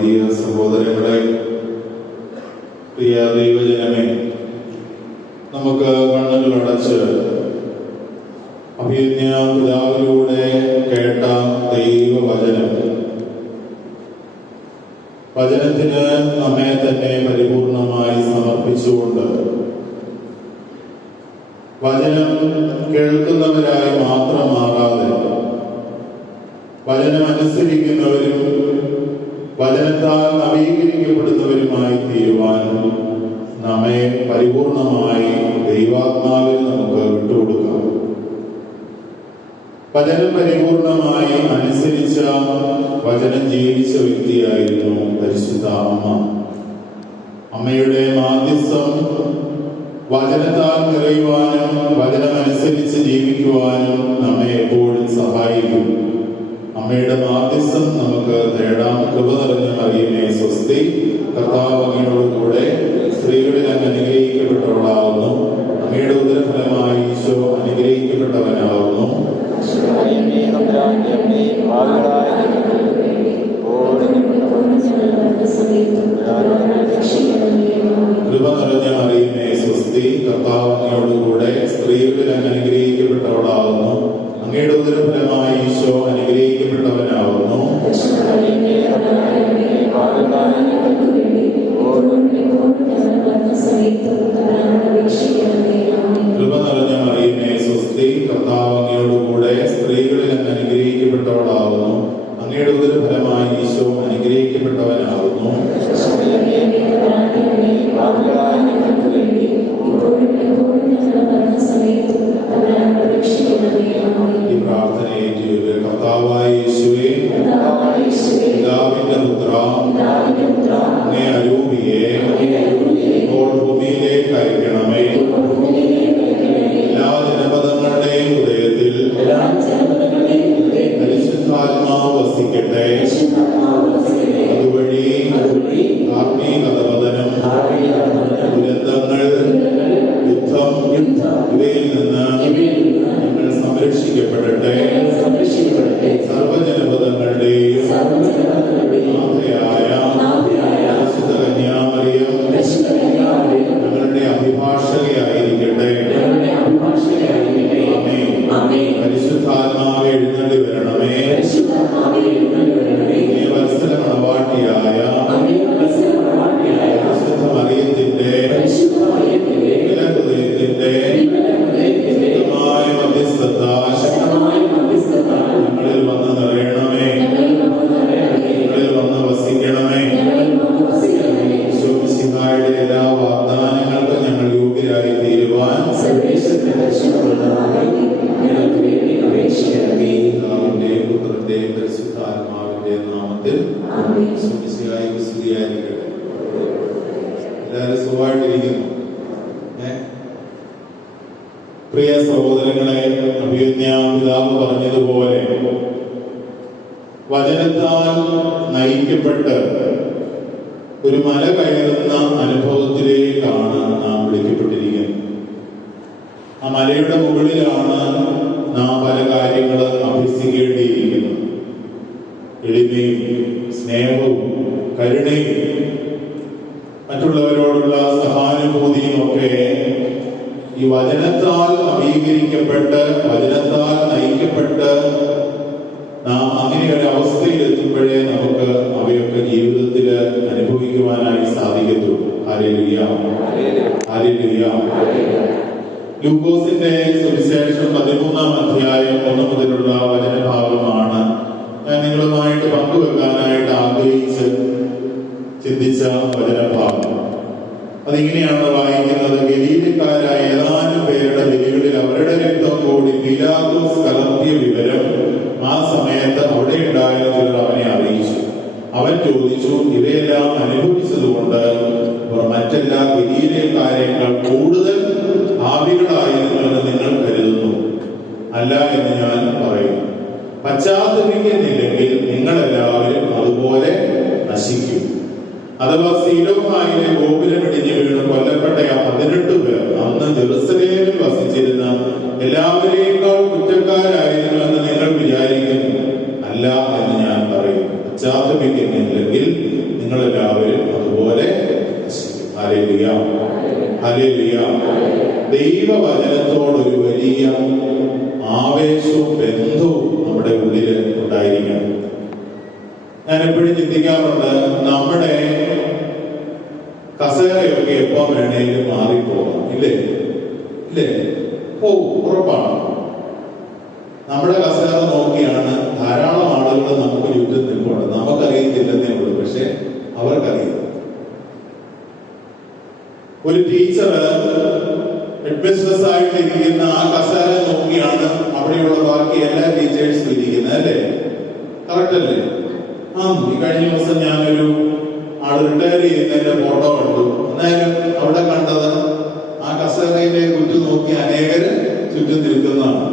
വൈദിക സഹോദരങ്ങളെ, പ്രിയ ദൈവജനമേ, നമുക്ക് കണ്ണുകളടച്ച് അഭിയജ്ഞ പിതാവിലൂടെ കേട്ട വചനത്തിന് നമ്മെ തന്നെ പരിപൂർണമായി സമർപ്പിച്ചുകൊണ്ട് വചനം കേൾക്കുന്നവരായി മാത്രമാകാതെ വചനമനുസരിക്കുന്നവരും വചനത്താൽ നവീകരിക്കപ്പെടുന്നവരുമായി തീരുവാൻ നമ്മെ പരിപൂർണമായി ദൈവാത്മാവിൽ നമുക്ക് വിട്ടുകൊടുക്കാം. വചനം പരിപൂർണമായി അനുസരിച്ച വചനം ജീവിച്ച വ്യക്തിയായിരുന്നു പരിശുദ്ധ അമ്മ. അമ്മയുടെ മാധ്യസ്ഥം വചനത്താൽ നിറയുവാനും വചനമനുസരിച്ച് ജീവിക്കുവാനും നമ്മെ എപ്പോഴും സഹായിക്കും. അമ്മയുടെ മാധ്യസ്ഥം നമുക്ക് തേടാം. കൃപ നിറഞ്ഞ മറിയമേ സ്വസ്തി, കർത്താവ് അങ്ങയോടുകൂടെ സ്ത്രീകളിൽ അങ്ങ് അനുഗ്രഹിക്കപ്പെട്ടവളാവുന്നു. അങ്ങയുടെ ഉദരഫലമായി ഈശോ അനുഗ്രഹിക്കപ്പെട്ടവനാവുന്നു. കൃപ നിറഞ്ഞ മറിയമേ സ്വസ്തി, കർത്താവ് അങ്ങയോടുകൂടെ സ്ത്രീകളിൽ അങ്ങ് അനുഗ്രഹിക്കപ്പെട്ടവളാവുന്നു. അങ്ങയുടെ ഉദരഫലമായി ഈശോ അനുഗ്രഹിക്കപ്പെട്ടവനാവുന്നു. കൃപ നിറഞ്ഞ മറിയമേ സ്വസ്തി, കർത്താവ് അങ്ങയോടുകൂടെ സ്ത്രീകളിൽ അങ്ങ് അനുഗ്രഹിക്കപ്പെട്ടവളാവുന്നു. അങ്ങയുടെ ഉദരഫലമായി ഈശോ അനുഗ്രഹിക്കപ്പെട്ടവനാവുന്നു. ഈ പ്രാർത്ഥനയേറ്റ് കർത്താവായ യേശുവേ, പിതാവിന്റെ പുത്ര, അങ്ങേ അരൂപിയെ ഇപ്പോൾ ഭൂമിയിലേക്ക് അയക്കണമേ. എല്ലാ ജനപദങ്ങളുടെയും ഹൃദയത്തിൽ പരിശുദ്ധാത്മാവ് വസിക്കട്ടെ. അതുവഴി ആത്മീയതപതനം, ദുരന്തങ്ങൾ, യുദ്ധം ഇവയിൽ നിന്ന് ഞങ്ങൾ സംരക്ഷിക്കപ്പെടട്ടെ. സർവ്വജനപദങ്ങളുടെയും പരിശുദ്ധ കന്യാമറിയം ഞങ്ങളുടെ അഭിഭാഷകയായിരിക്കട്ടെ. പരിശുദ്ധാത്മാവെ എഴുന്നള്ളി വരണമേ. വത്സല മണവാട്ടിയായ പരിശുദ്ധ മറിയത്തിന്റെ ഹൃദയത്തിന്റെ ശക്തമായ മധ്യസ്ഥത്താൽ ഞങ്ങളിൽ വന്ന് നിറയണമേ. ഞങ്ങളിൽ വന്ന് വസിക്കണമേ. ഈശോമിശിഹായുടെ എല്ലാ വാഗ്ദാനങ്ങൾക്കും ഞങ്ങൾ യോഗ്യരായി തീരുവാൻ പിതാവിന്റെയും പുത്രന്റെയും പരിശുദ്ധാത്മാവിന്റെയും നാമത്തിൽ സ്തുതിയായിരിക്കട്ടെ. എല്ലാവരും സുഖമായിട്ടിരിക്കുന്നു. പ്രിയ സഹോദരങ്ങളെ, അഭിയജ്ഞ പിതാവ് പറഞ്ഞതുപോലെ വചനത്താൽ നയിക്കപ്പെട്ട് ഒരു മല കയറുന്ന അനുഭവത്തിലേക്കാണ് നാം വിളിക്കപ്പെട്ടിരിക്കുന്നത്. ആ മലയുടെ മുകളിലാണ് നാം പല കാര്യങ്ങൾ അഭ്യസിക്കേണ്ടിയിരിക്കുന്നത്. എളിമയും സ്നേഹവും കരുണയും മറ്റുള്ളവരോടുള്ള സഹാനുഭൂതിയും ഒക്കെ ഈ വചനത്താൽ നവീകരിക്കപ്പെട്ട് വചനത്താൽ നയിക്കപ്പെട്ട് നാം അങ്ങനെ ഒരു അവസ്ഥയിൽ എത്തുമ്പോഴേ നമുക്ക് അവയൊക്കെ ജീവിതത്തിൽ അനുഭവിക്കുവാനായി സാധിക്കത്തുള്ളൂ. Hallelujah, hallelujah. ലൂക്കോസിന്റെ സുവിശേഷം 13-ാം അധ്യായം 1 മുതലുള്ള വചനഭാഗമാണ് ഞാൻ നിങ്ങളുമായിട്ട് പങ്കുവെക്കാനായിട്ട് ആഗ്രഹിച്ച് ചിന്തിച്ച വചനഭാഗം. അതിങ്ങനെയാണ് വായിക്കുന്നത്. ഗലീലക്കാരായ ഏതാനും പേരുടെ ബലികളിൽ അവരുടെ രക്തം കൂടി പീലാത്തോസ് കലർത്തിയ വിവരം ആ സമയത്ത് അവിടെ ഉണ്ടായിരുന്ന ചിലർ അവനെ അറിയിച്ചു. അവൻ ചോദിച്ചു, ഇവയെല്ലാം അനുഭവിച്ചതുകൊണ്ട് മറ്റെല്ലാ ഗലീലക്കാരേക്കാൾ കൂടുതൽ ഭാവികളായിരുന്നുവെന്ന് നിങ്ങൾ കരുതുന്നു? അല്ല എന്ന് ഞാൻ പറയുന്നു. പശ്ചാത്തപിക്കുന്നില്ലെങ്കിൽ നിങ്ങളെല്ലാവരും അതുപോലെ നശിക്കും. അഥവാ സീലോഹായിലെ ഗോപുരം ഇടിഞ്ഞു വീണ് കൊല്ലപ്പെട്ട 18 പേർ അന്ന് ജെറുസലേമിൽ വസിച്ചിരുന്ന എല്ലാവരേക്കാൾ കുറ്റക്കാരായിരുന്നുവെന്ന് നിങ്ങൾ വിചാരിക്കുന്നു? അല്ല എന്ന് ഞാൻ പറയുന്നു. പശ്ചാത്തപിക്കുന്നില്ലെങ്കിൽ നിങ്ങളെല്ലാവരും അതുപോലെ നശിക്കും. Hallelujah, hallelujah. ദൈവവചനത്തോടൊരു വലിയ ആവേശവും ബന്ധവും നമ്മുടെ ഉള്ളിൽ ഉണ്ടായിരിക്കണം. ഞാൻ എപ്പോഴും ചിന്തിക്കാറുണ്ട്, നമ്മുടെ കസേരയൊക്കെ എപ്പം വേണേലും മാറിപ്പോകാം. ഇല്ലേ? ഇല്ലേ? ഉറപ്പാണ്. നമ്മുടെ കസേര നോക്കിയാണ് ധാരാളം ആളുകൾ നമുക്ക് ചുറ്റും നിൽപ്പുണ്ട്. നമുക്കറിയത്തില്ലെന്നേ ഉള്ളൂ, പക്ഷെ അവർക്കറിയാം. ഒരു ടീച്ചർ ഹെഡ്മിസ്ട്രസ് ആയിട്ട് ഇരിക്കുന്ന ആ കസേര നോക്കിയാണ് അവിടെയുള്ള ബാക്കി എല്ലാ ടീച്ചേഴ്സും ഇരിക്കുന്നത്. അല്ലേ? കറക്റ്റ് അല്ലേ? ഈ കഴിഞ്ഞ ദിവസം ഞാനൊരു ആള് റിട്ടയർ ചെയ്യുന്നതിന്റെ ഫോട്ടോ കണ്ടു. എന്നാലും അവിടെ കണ്ടത് ആ കസേരയിലെ ചുറ്റും നോക്കി അനേകര് ചുറ്റും നിൽക്കുന്നതാണ്.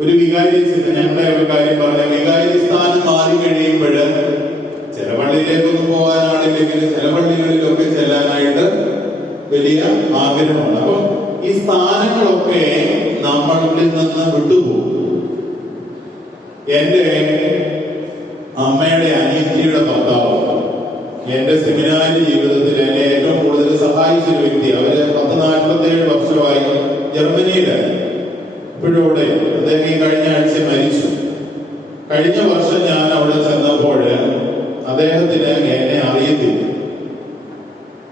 ഒരു വികാരി, ഞങ്ങളുടെ ഒരു കാര്യം പറഞ്ഞ വികാരി സ്ഥാനം മാറി കഴിയുമ്പോൾ ചില പള്ളിയിലേക്കൊന്നും പോകാനാണില്ലെങ്കിൽ ചില പള്ളികളിലൊക്കെ ചെല്ലാനായിട്ട് വലിയ ആഗ്രഹമാണ്. അപ്പം ഈ സ്ഥാനങ്ങളൊക്കെ നമ്മളിൽ നിന്ന് വിട്ടുപോകും. എന്റെ അമ്മയുടെ അനിയത്തിയുടെ ഭർത്താവ് എന്റെ സെമിനാരി ജീവിതത്തിൽ എന്നെ ഏറ്റവും കൂടുതൽ സഹായിച്ചൊരു വ്യക്തി. അവര് 47 വർഷമായി ജർമ്മനിയിലാണ്. ഇപ്പോഴും അവിടെ. അദ്ദേഹം ഈ കഴിഞ്ഞ ആഴ്ച മരിച്ചു. കഴിഞ്ഞ വർഷം ഞാൻ അവിടെ ചെന്നപ്പോൾ അദ്ദേഹത്തിന് എന്നെ അറിയത്തില്ല.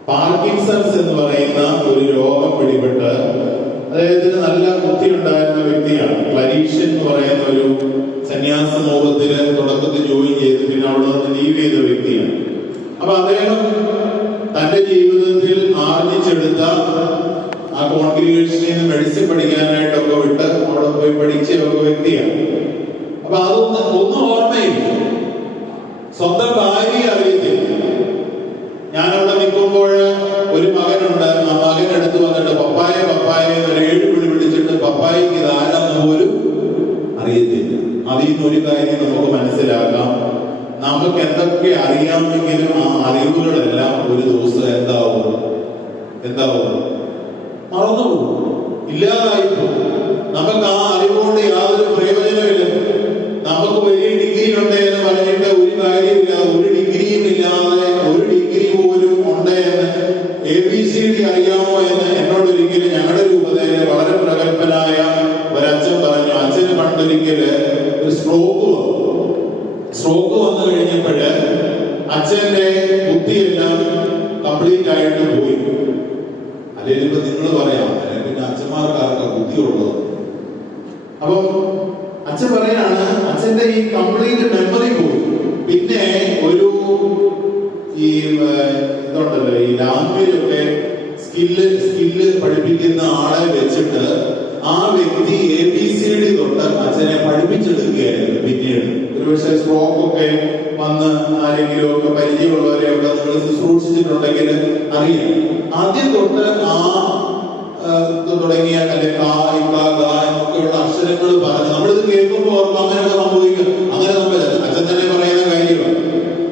പാർക്കിൻസൺസ് എന്ന് പറയുന്ന ഒരു രോഗം പിടിപെട്ട് അദ്ദേഹത്തിന് നല്ല ബുദ്ധി ഉണ്ടായിരുന്ന വ്യക്തിയാണ്. ക്ലരീഷ്യൻ എന്ന് പറയുന്ന ഒരു സന്യാസ സമൂഹത്തില് തുടക്കത്തിൽ ജോയിൻ ചെയ്ത് പിന്നെ അവിടെ നിന്ന് ലീവ് ചെയ്ത വ്യക്തിയാണ്. അപ്പൊ അദ്ദേഹം തന്റെ ജീവിതത്തിൽ ആർജിച്ചെടുത്ത ആ കോൺഗ്രിഗേഷനിൽ നിന്ന് മെഡിസിൻ പഠിക്കാനായിട്ടൊക്കെ വിട്ട് അവിടെ പോയി പഠിച്ച ഒരു വ്യക്തിയാണ്. അപ്പൊ ഒന്നും ഓർമ്മയില്ല. സ്വന്തം ഭാര്യയെ അറിയത്തില്ല. ഞാനവിടെ നിൽക്കുമ്പോൾ ഒരു മകനുണ്ട്. ആ മകൻ എടുത്തു വന്നിട്ട് പപ്പായ പപ്പായ ഒരു 7 വിളി വിളിച്ചിട്ട് പപ്പായക്ക് ഇതാരാന്ന് പോലും അറിയത്തില്ല. അതിൽ നിന്നൊരു കാര്യം നമുക്ക് മനസ്സിലാക്കാം, നമുക്ക് എന്തൊക്കെ അറിയാമെങ്കിലും ആ അറിവുകളെല്ലാം ഒരു ദിവസം എന്താവും മറന്നുപോകും, ഇല്ലാതായിപ്പോകും. നമുക്ക് ആ അറിവുകൊണ്ട് യാതൊരു പ്രയോജനമില്ല. നമുക്ക് വലിയ ഡിഗ്രി ഉണ്ട് എന്ന് പറഞ്ഞിട്ട് ഒരു കാര്യമില്ല. ഒരു ഡിഗ്രിയും ഇല്ലാതെ ഒരു ഡിഗ്രി പോലും ഉണ്ട് എന്ന് ABCD അറിയാമോ എന്ന് എന്നോട് ഒരിക്കലും ഞങ്ങളുടെ രൂപതയില് വളരെ പ്രഗത്ഭനായ ഒരച്ഛൻ പറഞ്ഞു. അച്ഛന് പണ്ടൊരിക്കല് ഒരു സ്ട്രോക്ക് വന്നു കഴിഞ്ഞപ്പോഴ് അച്ഛന്റെ ബുദ്ധിയെല്ലാം കംപ്ലീറ്റ് ആയിട്ട് പോയി. അല്ലെങ്കിൽ ഇപ്പൊ നിങ്ങൾ പറയാം, പിന്നെ അച്ഛന്മാർക്കാർക്ക് ബുദ്ധിയുള്ളത്. അപ്പം അച്ഛൻ പറയാണ്, അച്ഛന്റെ ഈ കംപ്ലീറ്റ് മെമ്മറി പോയി. പിന്നെ ഒരു ഈ ഇതുണ്ടല്ലോ, ഈ ലാംഗ്വേജ് ഒക്കെ സ്കില്ല് പഠിപ്പിക്കുന്ന ആളെ വെച്ചിട്ട് ആ വ്യക്തി ABCD തൊട്ട് അച്ഛനെ പഠിപ്പിച്ചെടുക്കുകയായിരുന്നു. പിന്നീട് ഒരുപക്ഷെ സ്ട്രോക്ക് ഒക്കെ വന്ന് ആരെങ്കിലും ഒക്കെ പരിചയമുള്ളവരെ ഒക്കെ നിങ്ങൾ ശുശ്രൂഷിച്ചിട്ടുണ്ടെങ്കിൽ അറിയാം. ആദ്യം തൊട്ട് ആ തുടങ്ങിയ ഒക്കെയുള്ള അക്ഷരങ്ങൾ പറഞ്ഞ് നമ്മളിത് കേൾക്കുമ്പോൾ ഓർമ്മ അങ്ങനെയൊക്കെ സംഭവിക്കും. അങ്ങനെ നമ്മൾ അച്ഛൻ തന്നെ പറയുന്ന കാര്യമാണ്.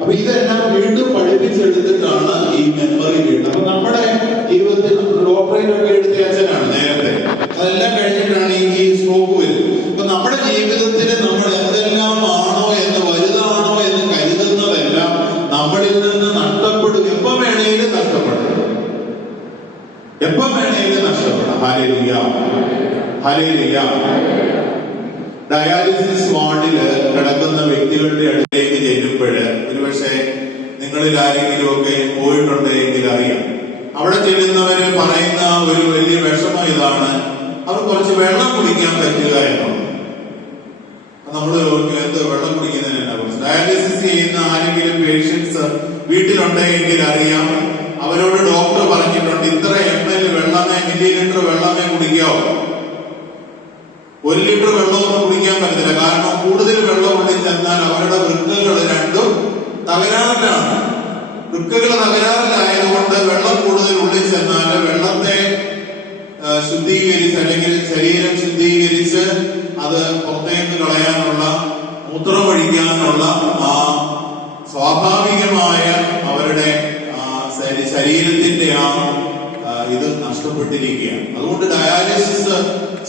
അപ്പൊ ഇതെല്ലാം വീണ്ടും പഠിപ്പിച്ചെടുത്തിട്ടാണ് ഈ മെമ്മറി വീണ്ടും. അപ്പൊ നമ്മുടെ ജീവിതത്തിൽ ഡോക്ടറേറ്റ് ഒക്കെ എടുത്ത അച്ഛനാണ് നേരത്തെ. അതെല്ലാം കഴിഞ്ഞിട്ടാണ് ഈ സ്ട്രോക്ക് വരുന്നത്. അപ്പൊ നമ്മുടെ ജീവിതത്തിൽ നമ്മൾ എന്തെല്ലാം ആണോ എന്ന് വലുതാണോ എന്ന് കരുതുന്നതെല്ലാം നമ്മളിൽ നിന്ന് നഷ്ടപ്പെടും. എപ്പം വേണേലും നഷ്ടപ്പെടും. Hallelujah, hallelujah. ഡയാലിസിസ് വാർഡില് കിടക്കുന്ന വ്യക്തികളുടെ അടുത്തേക്ക് ചെല്ലുമ്പോൾ ഒരുപക്ഷെ നിങ്ങളിൽ ആരെങ്കിലും ഒക്കെ പോയിട്ടുണ്ടെങ്കിൽ അറിയാം. അവിടെ ചെല്ലുന്നവര് പറയുന്ന ഒരു വലിയ വിഷമം ഇതാണ്, അവർ കുറച്ച് വെള്ളം കുടിക്കാൻ പറ്റുക എന്നുള്ളത്. നമ്മള് എന്ത് വെള്ളം കുടിക്കുന്നതിനെ കുറിച്ച് ഡയാലിസിസ് ചെയ്യുന്ന ആരെങ്കിലും പേഷ്യൻസ് വീട്ടിലുണ്ടെങ്കിൽ അറിയാം. അവരോട് ഡോക്ടർ പറഞ്ഞിട്ടുണ്ട്, ഇത്ര ml വെള്ളമേ, മില്ലിലിറ്റർ വെള്ളമേ കുടിക്കാവൂ. 1 ലിറ്റർ വെള്ളമൊന്നും കുടിക്കാൻ പറ്റത്തില്ല. കാരണം കൂടുതൽ വെള്ളം ഉള്ളിൽ ചെന്നാൽ അവരുടെ വൃക്കകൾ രണ്ടും തകരാറിലാണ്. വൃക്കകൾ തകരാറിലായതുകൊണ്ട് വെള്ളം കൂടുതൽ ഉള്ളിൽ ചെന്നാൽ വെള്ളത്തെ ശുദ്ധീകരിച്ച് അല്ലെങ്കിൽ ശരീരം ശുദ്ധീകരിച്ച് അത് പുറത്തേക്ക് കളയാനുള്ള, മൂത്രമൊഴിക്കാനുള്ള ആ സ്വാഭാവികമായ അവരുടെ ശരീരത്തിന്റെ ഇത് നഷ്ടപ്പെട്ടിരിക്കുകയാണ്. അതുകൊണ്ട് ഡയാലിസിസ്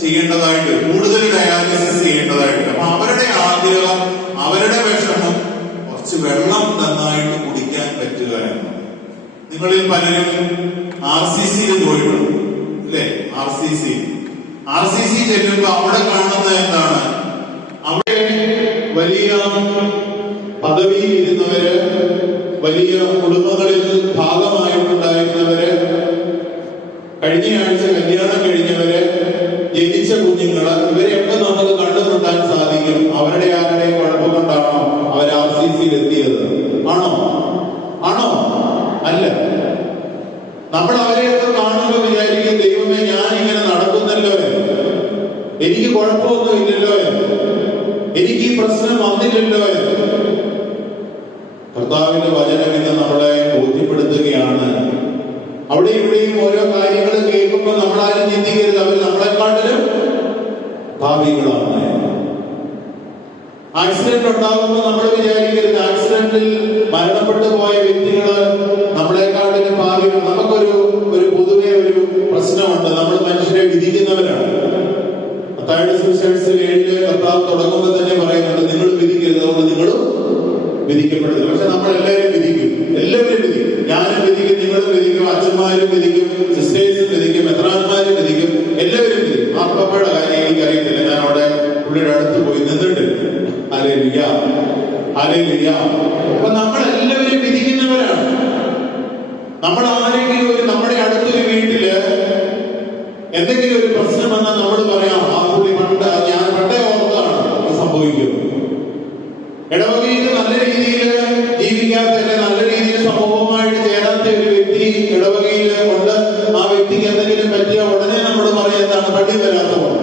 ചെയ്യേണ്ടതായിട്ട്, കൂടുതൽ ഡയാലിസിസ് ചെയ്യേണ്ടതായിട്ട്. അപ്പൊ അവരുടെ ആഗ്രഹം, അവരുടെ വിഷമം കുറച്ച് വെള്ളം നന്നായിട്ട് കുടിക്കാൻ പറ്റുക എന്ന്. നിങ്ങളിൽ പലരും RCCയിൽ പോയിട്ടുണ്ട് അല്ലേ? RCC ചെല്ലുമ്പോ അവിടെ കാണുന്ന എന്താണ്? അവിടെ വലിയ പദവിയിൽ ഇരുന്നവര്, വലിയ കുടുംബങ്ങളിൽ ഭാഗമായിട്ടുണ്ടായിരുന്നവര്, കഴിഞ്ഞ ആഴ്ച കല്യാണം കഴിഞ്ഞവര്, ജനിച്ച കുഞ്ഞുങ്ങള്, ഇവരെയൊക്കെ നമുക്ക് കണ്ടുമുട്ടാൻ സാധിക്കും. അവരുടെ ആരുടെയും കുഴപ്പം കൊണ്ടാണോ അവർ RCCയിൽ എത്തിയത്? ആണോ? അല്ല. നമ്മൾ അവരെയൊക്കെ കാണുമ്പോൾ വിചാരിക്കും, ദൈവമേ ഞാൻ ഇങ്ങനെ നടക്കുന്നല്ലോ, എനിക്ക് കുഴപ്പമൊന്നും ഇല്ലല്ലോ, എനിക്ക് ഈ പ്രശ്നം വന്നില്ലല്ലോ. കർത്താവിന്റെ വചനം ഇന്ന് നമ്മളെ ബോധ്യപ്പെടുത്തുകയാണ്. അവിടെ ഇവിടെയും ഓരോ കാര്യങ്ങൾ കേൾക്കുമ്പോൾ നമ്മളാരും ചിന്തിക്കരുത് അവർ നമ്മളെക്കാട്ടിലും ഭാവികളാണ്. ആക്സിഡന്റ് ഉണ്ടാകുമ്പോൾ നമ്മൾ വിചാരിക്കരുത് ആക്സിഡന്റിൽ മരണപ്പെട്ടു പോയ വ്യക്തികള് നമ്മളെക്കാട്ടിലും ഭാവികൾ. നമുക്കൊരു പൊതുവെ ഒരു പ്രശ്നമുണ്ട്, നമ്മൾ മനുഷ്യരെ വിധിക്കുന്നവരാണ്. മത്തായിയുടെ സുവിശേഷത്തിൽ 7 കർത്താവ് തുടങ്ങുമ്പോൾ തന്നെ പറയുന്നുണ്ട്, നിങ്ങൾ വിധിക്കരുത്, അതുകൊണ്ട് നിങ്ങളും വിധിക്കപ്പെടുന്നത്. പക്ഷെ നമ്മൾ എല്ലാവരും വിധിക്കും. ഞാനും വിധിക്കും, നിങ്ങളും വിധിക്കും, അച്ഛന്മാരും വിധിക്കും, സിസ്റ്റേഴ്സും വിധിക്കും, മെത്രാന്മാരും വിധിക്കും, എല്ലാവരും വിധിക്കും. മാർപ്പാപ്പയുടെ കാര്യം എനിക്കറിയത്തില്ല, ഞാൻ അവിടെ പുള്ളിയുടെ അടുത്ത് പോയി നിന്നിട്ട്. ഹല്ലേലൂയ. അപ്പൊ നമ്മൾ എല്ലാവരും വിധിക്കുന്നവരാണ്. നമ്മൾ ആരെങ്കിലും നമ്മുടെ അടുത്തൊരു വീട്ടില് എന്തെങ്കിലും ഒരു പ്രശ്നം വന്നാൽ നമ്മൾ പറയാം, ആ പുള്ളി ഞാൻ പണ്ടേ ഓർത്താണ് സംഭവിക്കും. ഇടവകയിൽ നല്ല രീതിയിൽ ജീവിക്കാത്ത, നല്ല രീതിയിൽ സമൂഹവുമായിട്ട് ചേരാത്ത ഒരു വ്യക്തി ഇടവകയിൽ കൊണ്ട് ആ വ്യക്തിക്ക് എന്തെങ്കിലും പറ്റിയ ഉടനെ നമ്മൾ പറയാം, എന്താണ് പള്ളി വരാത്ത പോലെ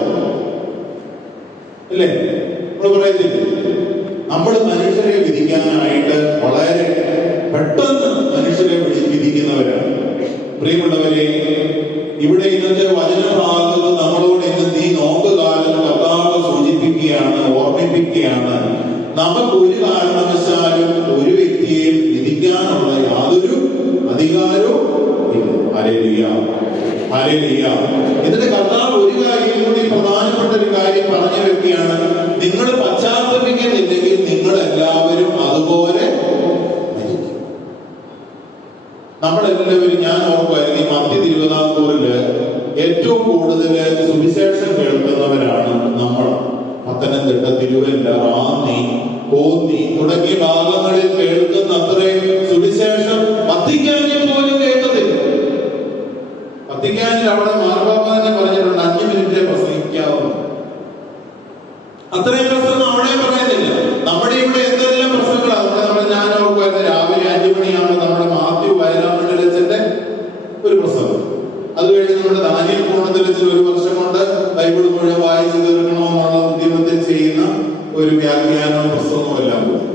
അല്ലേ? നമ്മൾ പറയത്തില്ല. നമ്മൾ മനുഷ്യരെ വിധിക്കാനായിട്ട് വളരെ പെട്ടെന്ന് മനുഷ്യരെ വിധിക്കുന്നവരാണ്. പ്രിയമുള്ളവരെ, ഇവിടെ ഇന്നത്തെ വചനഭാഗത്ത് നമ്മളോട് ഇന്ന് ഈ നോമ്പുകാലം കർത്താവ് സൂചിപ്പിക്കുകയാണ്, ഓർമ്മിപ്പിക്കുകയാണ്. നമുക്ക് ഒരു കാരണവശാലും ഒരു വ്യക്തിയെയും വിധിക്കാനുള്ള യാതൊരു അധികാരവും ഇല്ല. ഹല്ലേലൂയ. എന്നിട്ട് കർത്താവ് ഒരു കാര്യം കൂടി, പ്രധാനപ്പെട്ട ഒരു കാര്യം പറഞ്ഞു വെക്കുകയാണ്. നിങ്ങൾ പശ്ചാത്തപിക്കുന്നില്ലെങ്കിൽ നിങ്ങൾ എല്ലാവരും അതുപോലെ മരിക്കും. നമ്മളെല്ലാവരും, ഞാൻ ഓർക്കുമായിരുന്നു, ഈ മധ്യ തിരുവിതാംകൂറില് ഏറ്റവും കൂടുതൽ സുവിശേഷം കേൾക്കുന്നവരാണ് നമ്മൾ. പത്തനംതിട്ട, തിരുവല്ല, റാന്നി, കോന്നി തുടങ്ങിയ ഭാഗങ്ങളിൽ കേൾക്കുന്ന അത്രയും സുവിശേഷം വത്തിക്കാനിൽ പോലും കേൾക്കത്തില്ല. വത്തിക്കാനിൽ അവിടെ മാർപ്പാപ്പ തന്നെ പറഞ്ഞിട്ടുണ്ട് 5 മിനിറ്റേ പ്രസംഗിക്കാവുന്നു. അത്രയും പ്രസംഗം അവിടെ പറയുന്നില്ല. നമ്മുടെ ഇവിടെ എന്തെല്ലാം പ്രസംഗങ്ങളാണ്. ഞാൻ ഓർക്കുമായിരുന്നു, രാവിലെ 5 മണിയാകുമ്പോൾ നമ്മുടെ മാത്യു വയലാമണ്ഡലച്ചന്റെ ഒരു പ്രസംഗം. അത് കഴിഞ്ഞ് നമ്മുടെ ദാനിയേൽ പൂർണ്ണത്തിലച്ചൻ 1 വർഷം കൊണ്ട് ബൈബിൾ മുഴുവൻ വായിച്ചു തീർക്കണമെന്നുള്ള ഉദ്യമത്തിൽ ചെയ്യുന്ന ഒരു വ്യാഖ്യാനവും പ്രസംഗവും എല്ലാം പോയി.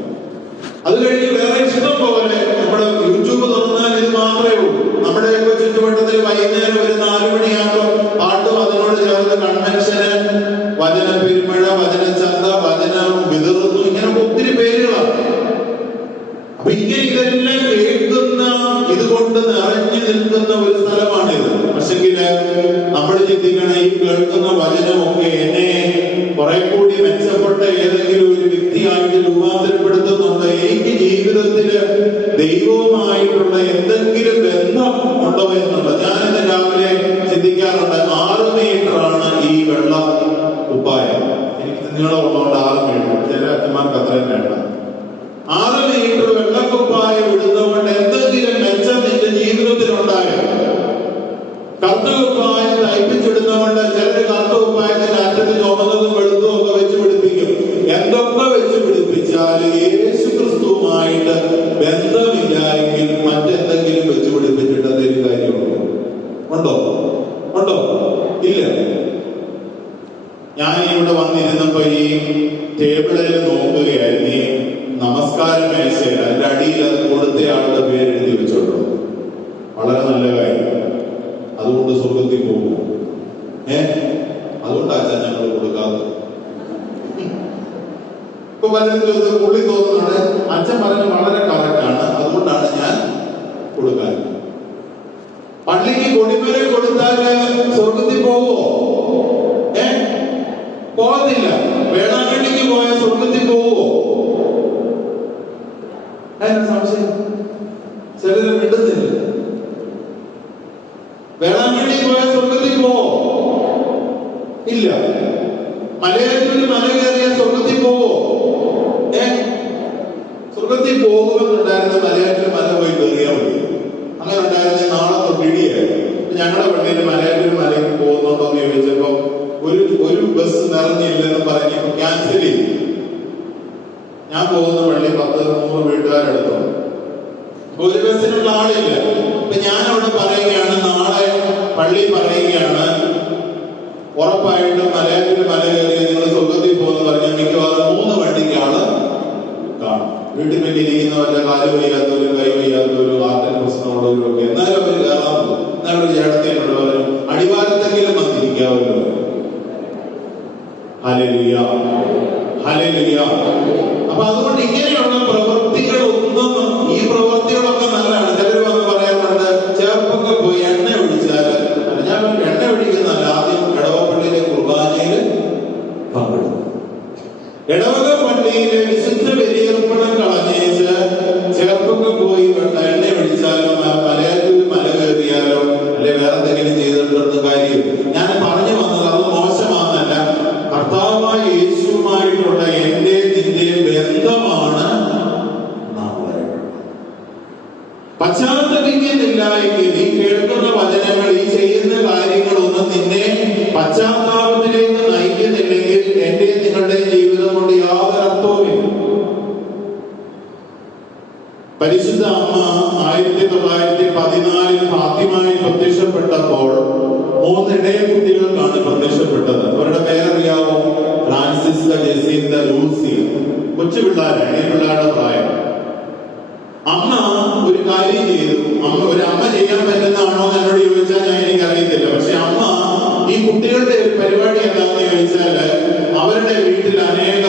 അത് കഴിഞ്ഞ് വേറെ ഇഷ്ടം പോലെ നമ്മുടെ യൂട്യൂബ് തുറന്നാൽ ഇത് മാത്രമേ ഉള്ളൂ. നമ്മുടെ ചുറ്റുവട്ടത്തിൽ വൈകുന്നേരം ഒരു 4 മണിയാകുമ്പോൾ പാട്ടും അതിനോട് ചേർന്ന് കൺവെൻഷന്, വചന പെരുമഴ, വചനചന്ത, വചനം വിതറുന്നു, ഇങ്ങനെ ഒത്തിരി പേരുകളാണ്. അപ്പൊ ഇങ്ങനെ ഇതെല്ലാം കേൾക്കുന്ന, ഇതുകൊണ്ട് നിറഞ്ഞു നിൽക്കുന്ന ഒരു സ്ഥലമാണിത്. പക്ഷെങ്കില് നമ്മൾ ചിന്തിക്കണം, ഈ കേൾക്കുന്ന വചനമൊക്കെ എന്നെ കുറെ കൂടി മെച്ചപ്പെട്ട ഏതെങ്കിലും ഒരു വ്യക്തിയായിട്ട് രൂപാന്തരപ്പെടുത്തുന്നുണ്ട്. എനിക്ക് ജീവിതത്തില് ദൈവവുമായിട്ടുള്ള എന്തെങ്കിലും ബന്ധം ഉണ്ടോ എന്നുള്ളത് ഞാനിന്ന് രാവിലെ ചിന്തിക്കാറുണ്ട്. 6 മീറ്ററാണ് ഈ വെള്ള കുപ്പായം. എനിക്ക് നീളമുള്ളതുകൊണ്ട് 6 മീറ്റർ, ചില അച്ഛന്മാർക്ക് അത്രയും വേണ്ട. 6 മീറ്റർ വെള്ളക്കുപ്പായം ഇടുന്നതുകൊണ്ട് എന്തെങ്കിലും മെച്ചം നിന്റെ ജീവിതത്തിലുണ്ടായോ? കറുത്തകുപ്പായം തയ്പ്പിച്ചിടുന്നതുകൊണ്ട് ചിലര് കറുത്തകുപ്പായത്തിന്റെ അറ്റത്ത് ചുമന്നതും വെളുത്തും ഒക്കെ വെച്ച് പിടിപ്പിക്കും. എന്തൊക്കെ വെച്ച് പിടിപ്പിച്ചാലും യേശു ക്രിസ്തുവുമായിട്ട് ബന്ധമില്ല എങ്കിൽ മറ്റെന്തെങ്കിലും വെച്ച് പിടിപ്പിച്ചിട്ട് എന്തെങ്കിലും കാര്യമുണ്ടോ? ഉണ്ടോ? ഇല്ല. ഞാൻ ഇവിടെ വന്നിരുന്നപ്പോ ഈ ടേബിളിൽ നോക്കുകയായിരുന്നു. ഈ നമസ്കാര മേശയിൽ അതിന്റെ അടിയിൽ അത് കൊടുത്തയാളുടെ പേര് എഴുതി വെച്ചോട്ടോ. വളരെ നല്ല കാര്യം. അതുകൊണ്ട് സ്വർഗത്തിൽ പോകും. അതുകൊണ്ടാച്ചാ ഞങ്ങൾ കൊടുക്കാതെ. ഇപ്പൊ പലരും പുള്ളി തോന്നുന്നുണ്ട്, അച്ഛൻ പറഞ്ഞ വളരെ കറക്റ്റാണ്, അതുകൊണ്ടാണ് ഞാൻ കൊടുക്കാൻ. പള്ളിക്ക് കൊടിമരം കൊടുത്താല് സ്വർഗത്തിൽ പോവോ? പോകത്തില്ല. വേളാങ്കണ്ണിക്ക് പോയ സ്വർഗത്തിൽ പോവോ? അതിന് സംശയം ചിലര് മിണ്ടുന്നില്ല. വേളാങ്കണ്ണി പോയാൽ സ്വർഗത്തിൽ പോവോ? ഇല്ല. മലയാറ്റൂരിൽ മല കയറിയാൽ സ്വർഗത്തിൽ പോവോ? സ്വർഗത്തിൽ പോകുമെന്നുണ്ടായിരുന്ന മലയാറ്റൂർ മല പോയി കയറിയാൽ മതി. അങ്ങനെ ഉണ്ടായിരുന്ന നാളെ തൊട്ടിടിയായിരുന്നു. ഞങ്ങളുടെ പള്ളിയിൽ മലയാറ്റൂർ മലയ്ക്ക് പോകുന്നുണ്ടോ എന്ന് ചോദിച്ചപ്പോ ഒരു ബസ് നിറഞ്ഞില്ലെന്ന് പറഞ്ഞ് ക്യാൻസൽ ചെയ്തു. ഞാൻ പോകുന്ന പള്ളി 10-100 വീട്ടുകാരെടുത്തു. ഒരു ബസ്സിനുള്ള ആളില്ല. അപ്പൊ ഞാൻ അവിടെ പറയുകയാണ്, നാളെ പള്ളി പറയുകയാണ് ഉറപ്പായിട്ടും മലയാറ്റൂർ മല കയറി നിങ്ങൾ സ്വർഗത്തിൽ പോകുന്ന പറഞ്ഞാൽ മിക്കവാറും 3 വണ്ടിക്ക് ആള് കാണും. വീട്ടിൽ വേണ്ടി ഇരിക്കുന്ന വല്ല കാല് വയ്യാത്തവരും കൈ വയ്യാത്തവരും ഹാർട്ടിന് പ്രശ്നമുള്ളവരും ഒക്കെ എന്നാലും അവർ കയറാൻ പോകും. എന്നാലും ഒരു ചേട്ടത്തിനോട് പറഞ്ഞു അടിവാരത്തെങ്കിലും വന്നിരിക്കാവല്ലോ. Hallelujah, hallelujah. അപ്പൊ അതുകൊണ്ട് ഇങ്ങനെയുള്ള പ്രവൃത്തികളൊന്നും, ഈ പ്രവൃത്തികളൊക്കെ നല്ലതാണ്. ചിലർ വന്ന് പറയാറുണ്ട് ചേർപ്പൊക്കെ പോയി എണ്ണ ഒഴിച്ചാൽ, ഞാൻ എണ്ണ ഒഴിക്കുന്നല്ല, ആദ്യം ഇടവപ്പള്ളിയിലെ കുർബാനയിൽ പങ്കെടുക്കും. ഇടവക പള്ളിയിലെ വിശുദ്ധ ബലിയർപ്പണം കളഞ്ഞേച്ച് ചേർപ്പൊക്കെ പോയി എണ്ണ ഒഴിച്ചാലോ മലയാറ്റൂർ മല കയറിയാലോ അല്ലെ വേറെ എന്തെങ്കിലും ചെയ്തിട്ടുണ്ടെന്ന് കാര്യം ഞാൻ പറഞ്ഞു വന്നത് അത് മോശമാണെന്നല്ല. കർത്താവായ യേശുവുമായിട്ടുള്ള എന്റെ നിന്റെ ബന്ധമാണ് നാം പറയുന്നത്. പശ്ചാത്തപിക്കുന്നില്ല എങ്കിൽ ഈ കേൾക്കുന്ന വചനങ്ങൾ, ഈ ചെയ്യുന്ന കാര്യങ്ങളൊന്നും നിന്നെ പശ്ചാത്താപത്തിലേക്ക് നയിക്കുന്നില്ലെങ്കിൽ എന്റെ നിങ്ങളുടെ ജീവിതം കൊണ്ട് യാതൊരു അർത്ഥവുമില്ല. പരിശുദ്ധ അമ്മ 1914 ഫാത്തിമയിൽ പ്രത്യക്ഷപ്പെട്ടപ്പോൾ 3 ഇടയ കുട്ടികൾക്കാണ് പ്രത്യക്ഷപ്പെട്ടത്. അവരുടെ പേരറിയാവോ? Francesca, Jacinda, Lucy. കൊച്ചു പിള്ളേരാണ്, ഈ പിള്ളേരുടെ പ്രായം. അമ്മ ഒരു കാര്യം ചെയ്തു. ഒരു അമ്മ ചെയ്യാൻ പറ്റുന്നതാണോ എന്ന് എന്നോട് ചോദിച്ചാൽ ഞാൻ എനിക്കറിയത്തില്ല. പക്ഷെ അമ്മ ഈ കുട്ടികളുടെ ഒരു പരിപാടി എന്താണെന്ന് ചോദിച്ചാല് അവരുടെ വീട്ടിൽ അനേക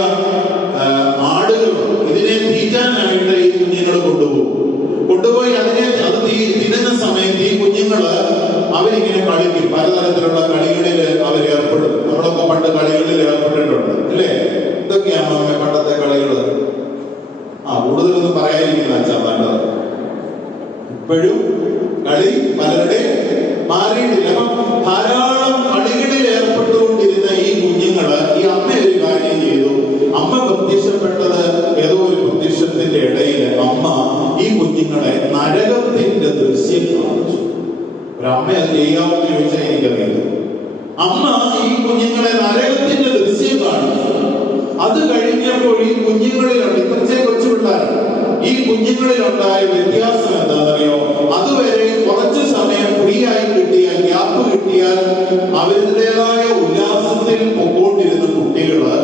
ആടുകളുണ്ട്. ഇതിനെ തീറ്റാനായിട്ട് ഈ കുഞ്ഞുങ്ങൾ കൊണ്ടുപോയി അത് തിന്നുന്ന സമയത്ത് ഈ കുഞ്ഞുങ്ങള് അവരിങ്ങനെ കളിക്കും. പലതരത്തിലുള്ള കളികളിൽ അവർ ഏർപ്പെടും. നമ്മളൊക്കെ പണ്ട് കളികളിൽ ഏർപ്പെട്ടിട്ടുണ്ട് അല്ലേ? ഇതൊക്കെയാണ് അമ്മ പണ്ടത്തെ കളികള്. കൂടുതലൊന്നും പറയാതിരിക്കുന്ന അച്ഛാ നല്ലത്. ഇപ്പോഴും കളി പലരുടെ മാറിയിട്ടില്ല. അപ്പം ധാരാളം കളികളിൽ ഏർപ്പെട്ടുകൊണ്ടിരുന്ന ഈ കുഞ്ഞുങ്ങള്, ഈ അമ്മ ഒരു കാര്യം ചെയ്തു. അമ്മ പ്രത്യക്ഷപ്പെട്ടത് ഏതോ ഒരു പ്രത്യക്ഷത്തിന്റെ ഇടയിൽ അമ്മ ഈ കുഞ്ഞുങ്ങളെ നരകത്തിന്റെ ദൃശ്യം കാണിച്ചു. ഒരമ്മ അത് ചെയ്യാമെന്ന് ചോദിച്ചാൽ എനിക്കറിയില്ല. അമ്മ ഈ കുഞ്ഞുങ്ങളെ നരകത്തിന്റെ ദൃശ്യം കാണിച്ചു. അത് കഴിഞ്ഞപ്പോൾ ഈ കുഞ്ഞുങ്ങളിലുണ്ട്, ഇത്രച്ചേ കൊച്ചു പിള്ളേർ, ഈ കുഞ്ഞുങ്ങളിലുണ്ടായ വ്യത്യാസം എന്താണെന്നറിയോ? അതുവരെ കുറച്ചു സമയം ഫ്രീ ആയി കിട്ടിയാൽ, ഗ്യാപ്പ് കിട്ടിയാൽ അവരുടേതായ ഉല്ലാസത്തിൽ പൊക്കോണ്ടിരുന്ന കുട്ടികള്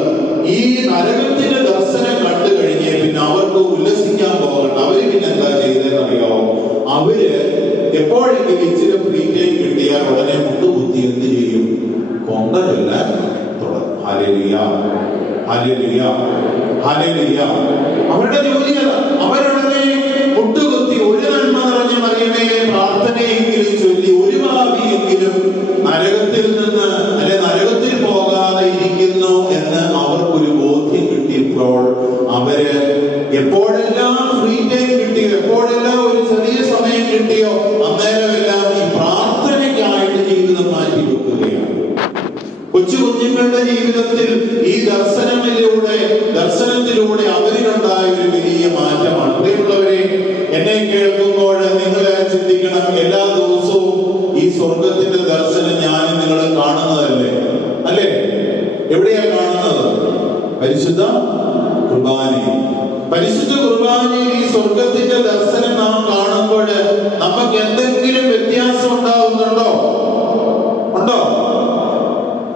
ഈ നരകത്തിന്റെ ദർശനം കണ്ടു കഴിഞ്ഞേ പിന്നെ അവർക്ക് ഉല്ലസിക്കാൻ പോകണ്ട. അവര് പിന്നെ എന്താ ചെയ്തതെന്നറിയോ? അവര് എപ്പോഴെങ്കിലും ഇച്ചിരി ഫ്രീ ടൈം കിട്ടിയാൽ ഉടനെ മുട്ടുകുത്തി എന്ത് ചെയ്യും? കൊണ്ടതെല്ലാം തുടങ്ങും. Hallelujah, hallelujah, hallelujah. അവരുടെ ജോലിയല്ല. അവരുടനെ മുട്ടുകുത്തി ഒരു നന്മ നിറഞ്ഞ മറിയമേ പ്രാർത്ഥനയെങ്കിലും ചൊല്ലി ഒരു ഭാവിയെങ്കിലും നരകത്തിൽ നിന്ന് അല്ലെ നരകത്തിൽ പോകാതെ ഇരിക്കുന്നു എന്ന് അവർക്കൊരു ബോധ്യം കിട്ടിയപ്പോൾ അവര് എപ്പോഴെല്ലാം ഫ്രീ ടൈം കിട്ടിയോ, എപ്പോഴെല്ലാം ഒരു ചെറിയ സമയം കിട്ടിയോ അന്നേരമെല്ലാം ഈ പ്രാർത്ഥനയ്ക്കായിട്ട് ജീവിതം മാറ്റി വെക്കുകയാണ്. കൊച്ചു കുഞ്ഞുങ്ങളുടെ ജീവിതത്തിൽ ഈ ദർശനത്തിലൂടെ അവരിലുണ്ടായ ഒരു വലിയ മാറ്റമാണ്. പ്രിയമുള്ളവരെ, എന്നെ കേൾക്കുമ്പോൾ നിങ്ങൾ ചിന്തിക്കണം, എല്ലാ ദിവസവും ഈ സ്വർഗത്തിന്റെ ദർശനം ഞാനും നിങ്ങൾ കാണുന്നതല്ലേ? അല്ലേ? എവിടെയാ കാണുന്നത്? പരിശുദ്ധ കുർബാനയിൽ. പരിശുദ്ധ കുർബാനയിൽ ഈ സ്വർഗത്തിന്റെ ദർശനം നാം കാണുമ്പോൾ നമുക്ക് എന്തെങ്കിലും വ്യത്യാസം ഉണ്ടാവുന്നുണ്ടോ? ഉണ്ടോ?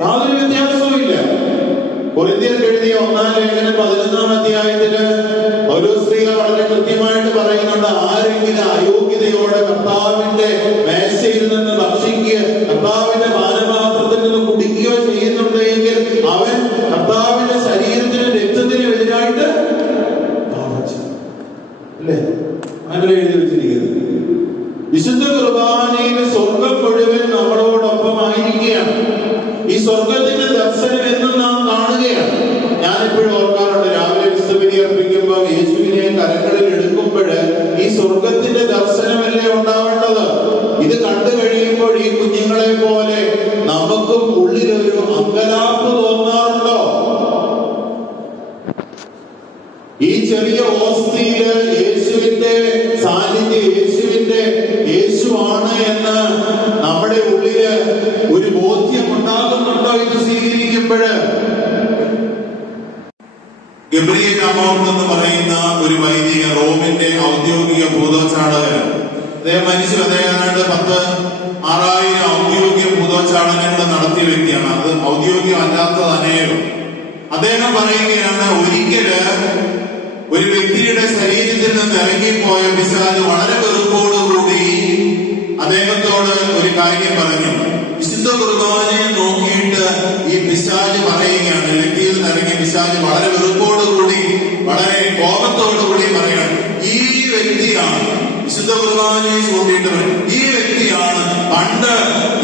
യാതൊരു വ്യത്യാസവും ഇല്ല. കൊരിന്ത്യർക്ക് എഴുതിയ 1-ാം ലേഖനം 11-ാം അധ്യായത്തില് പൗലോസ്ലീഹ വളരെ കൃത്യമായിട്ട് പറയുന്നുണ്ട്, ആരെങ്കിലും അയോഗ്യതയോടെ കർത്താവിന്റെ മേശയിൽ നിന്ന് ഭക്ഷിക്കുകയോ കർത്താവിന്റെ പാനപാത്രത്തിൽ നിന്ന് കുടിക്കുകയോ ചെയ്യുന്നുണ്ടെങ്കിൽ അവൻ കർത്താവിന്റെ ശരീരത്തിനും രക്തത്തിനും എതിരായിട്ട് അല്ലേ? അങ്ങനെ എഴുതി വെച്ചിരിക്കുന്നത്. വിശുദ്ധ കുർബാനയിൽ സ്വർഗം മുഴുവൻ നമ്മളോടൊപ്പം ആയിരിക്കുകയാണ്. ഈ സ്വർഗത്തിന്റെ ദർശനം എന്നും നാം കാണുകയാണ്. ഞാനെപ്പോഴും ഓർക്കാറുണ്ട്, രാവിലെ വിശുദ്ധ ബലി അർപ്പിക്കുമ്പോൾ യേശുവിനെ കരങ്ങളിൽ എടുക്കുമ്പോൾ യേശുവാണ് എന്ന് നമ്മുടെ ഉള്ളില് ഒരു ബോധ്യം ഉണ്ടാകുന്നുണ്ടോ ഇത് സ്വീകരിക്കുമ്പോഴ്? ഗബ്രിയേൽ രാമോർത്ത് എന്ന് പറയുന്ന ഒരു വൈദിക, റോമിന്റെ ഔദ്യോഗിക ഭൂതോച്ചാടകൻ, അദ്ദേഹം മരിച്ചു. അദ്ദേഹം 10,000 ഔദ്യോഗിക ഭൂതോച്ചാടനങ്ങൾ നടത്തിയ വ്യക്തിയാണ്. അത് ഔദ്യോഗികം അല്ലാത്തത് അനേകം. അദ്ദേഹം പറയുകയാണ്, ഒരിക്കല് ഒരു വ്യക്തിയുടെ ശരീരത്തിൽ നിന്ന് ഇറങ്ങിപ്പോയ പിശാച് വളരെ വെറുപ്പോടുകൂടി അദ്ദേഹത്തോട് ഒരു കാര്യം പറഞ്ഞു. വിശുദ്ധ കുർബാനയെ നോക്കിയിട്ട് ഈ പിശാച് പറയുകയാണ്, വ്യക്തിയിൽ നിന്ന് ഇറങ്ങിയ പിശാച് വളരെ വെറുപ്പോടുകൂടി, വളരെ കോപത്തോടുകൂടി പറയുകയാണ്, ഈ വ്യക്തിയാണ്, വിശുദ്ധ കുർബാനയെ ചൂണ്ടിയിട്ട് ഈ വ്യക്തിയാണ് പണ്ട്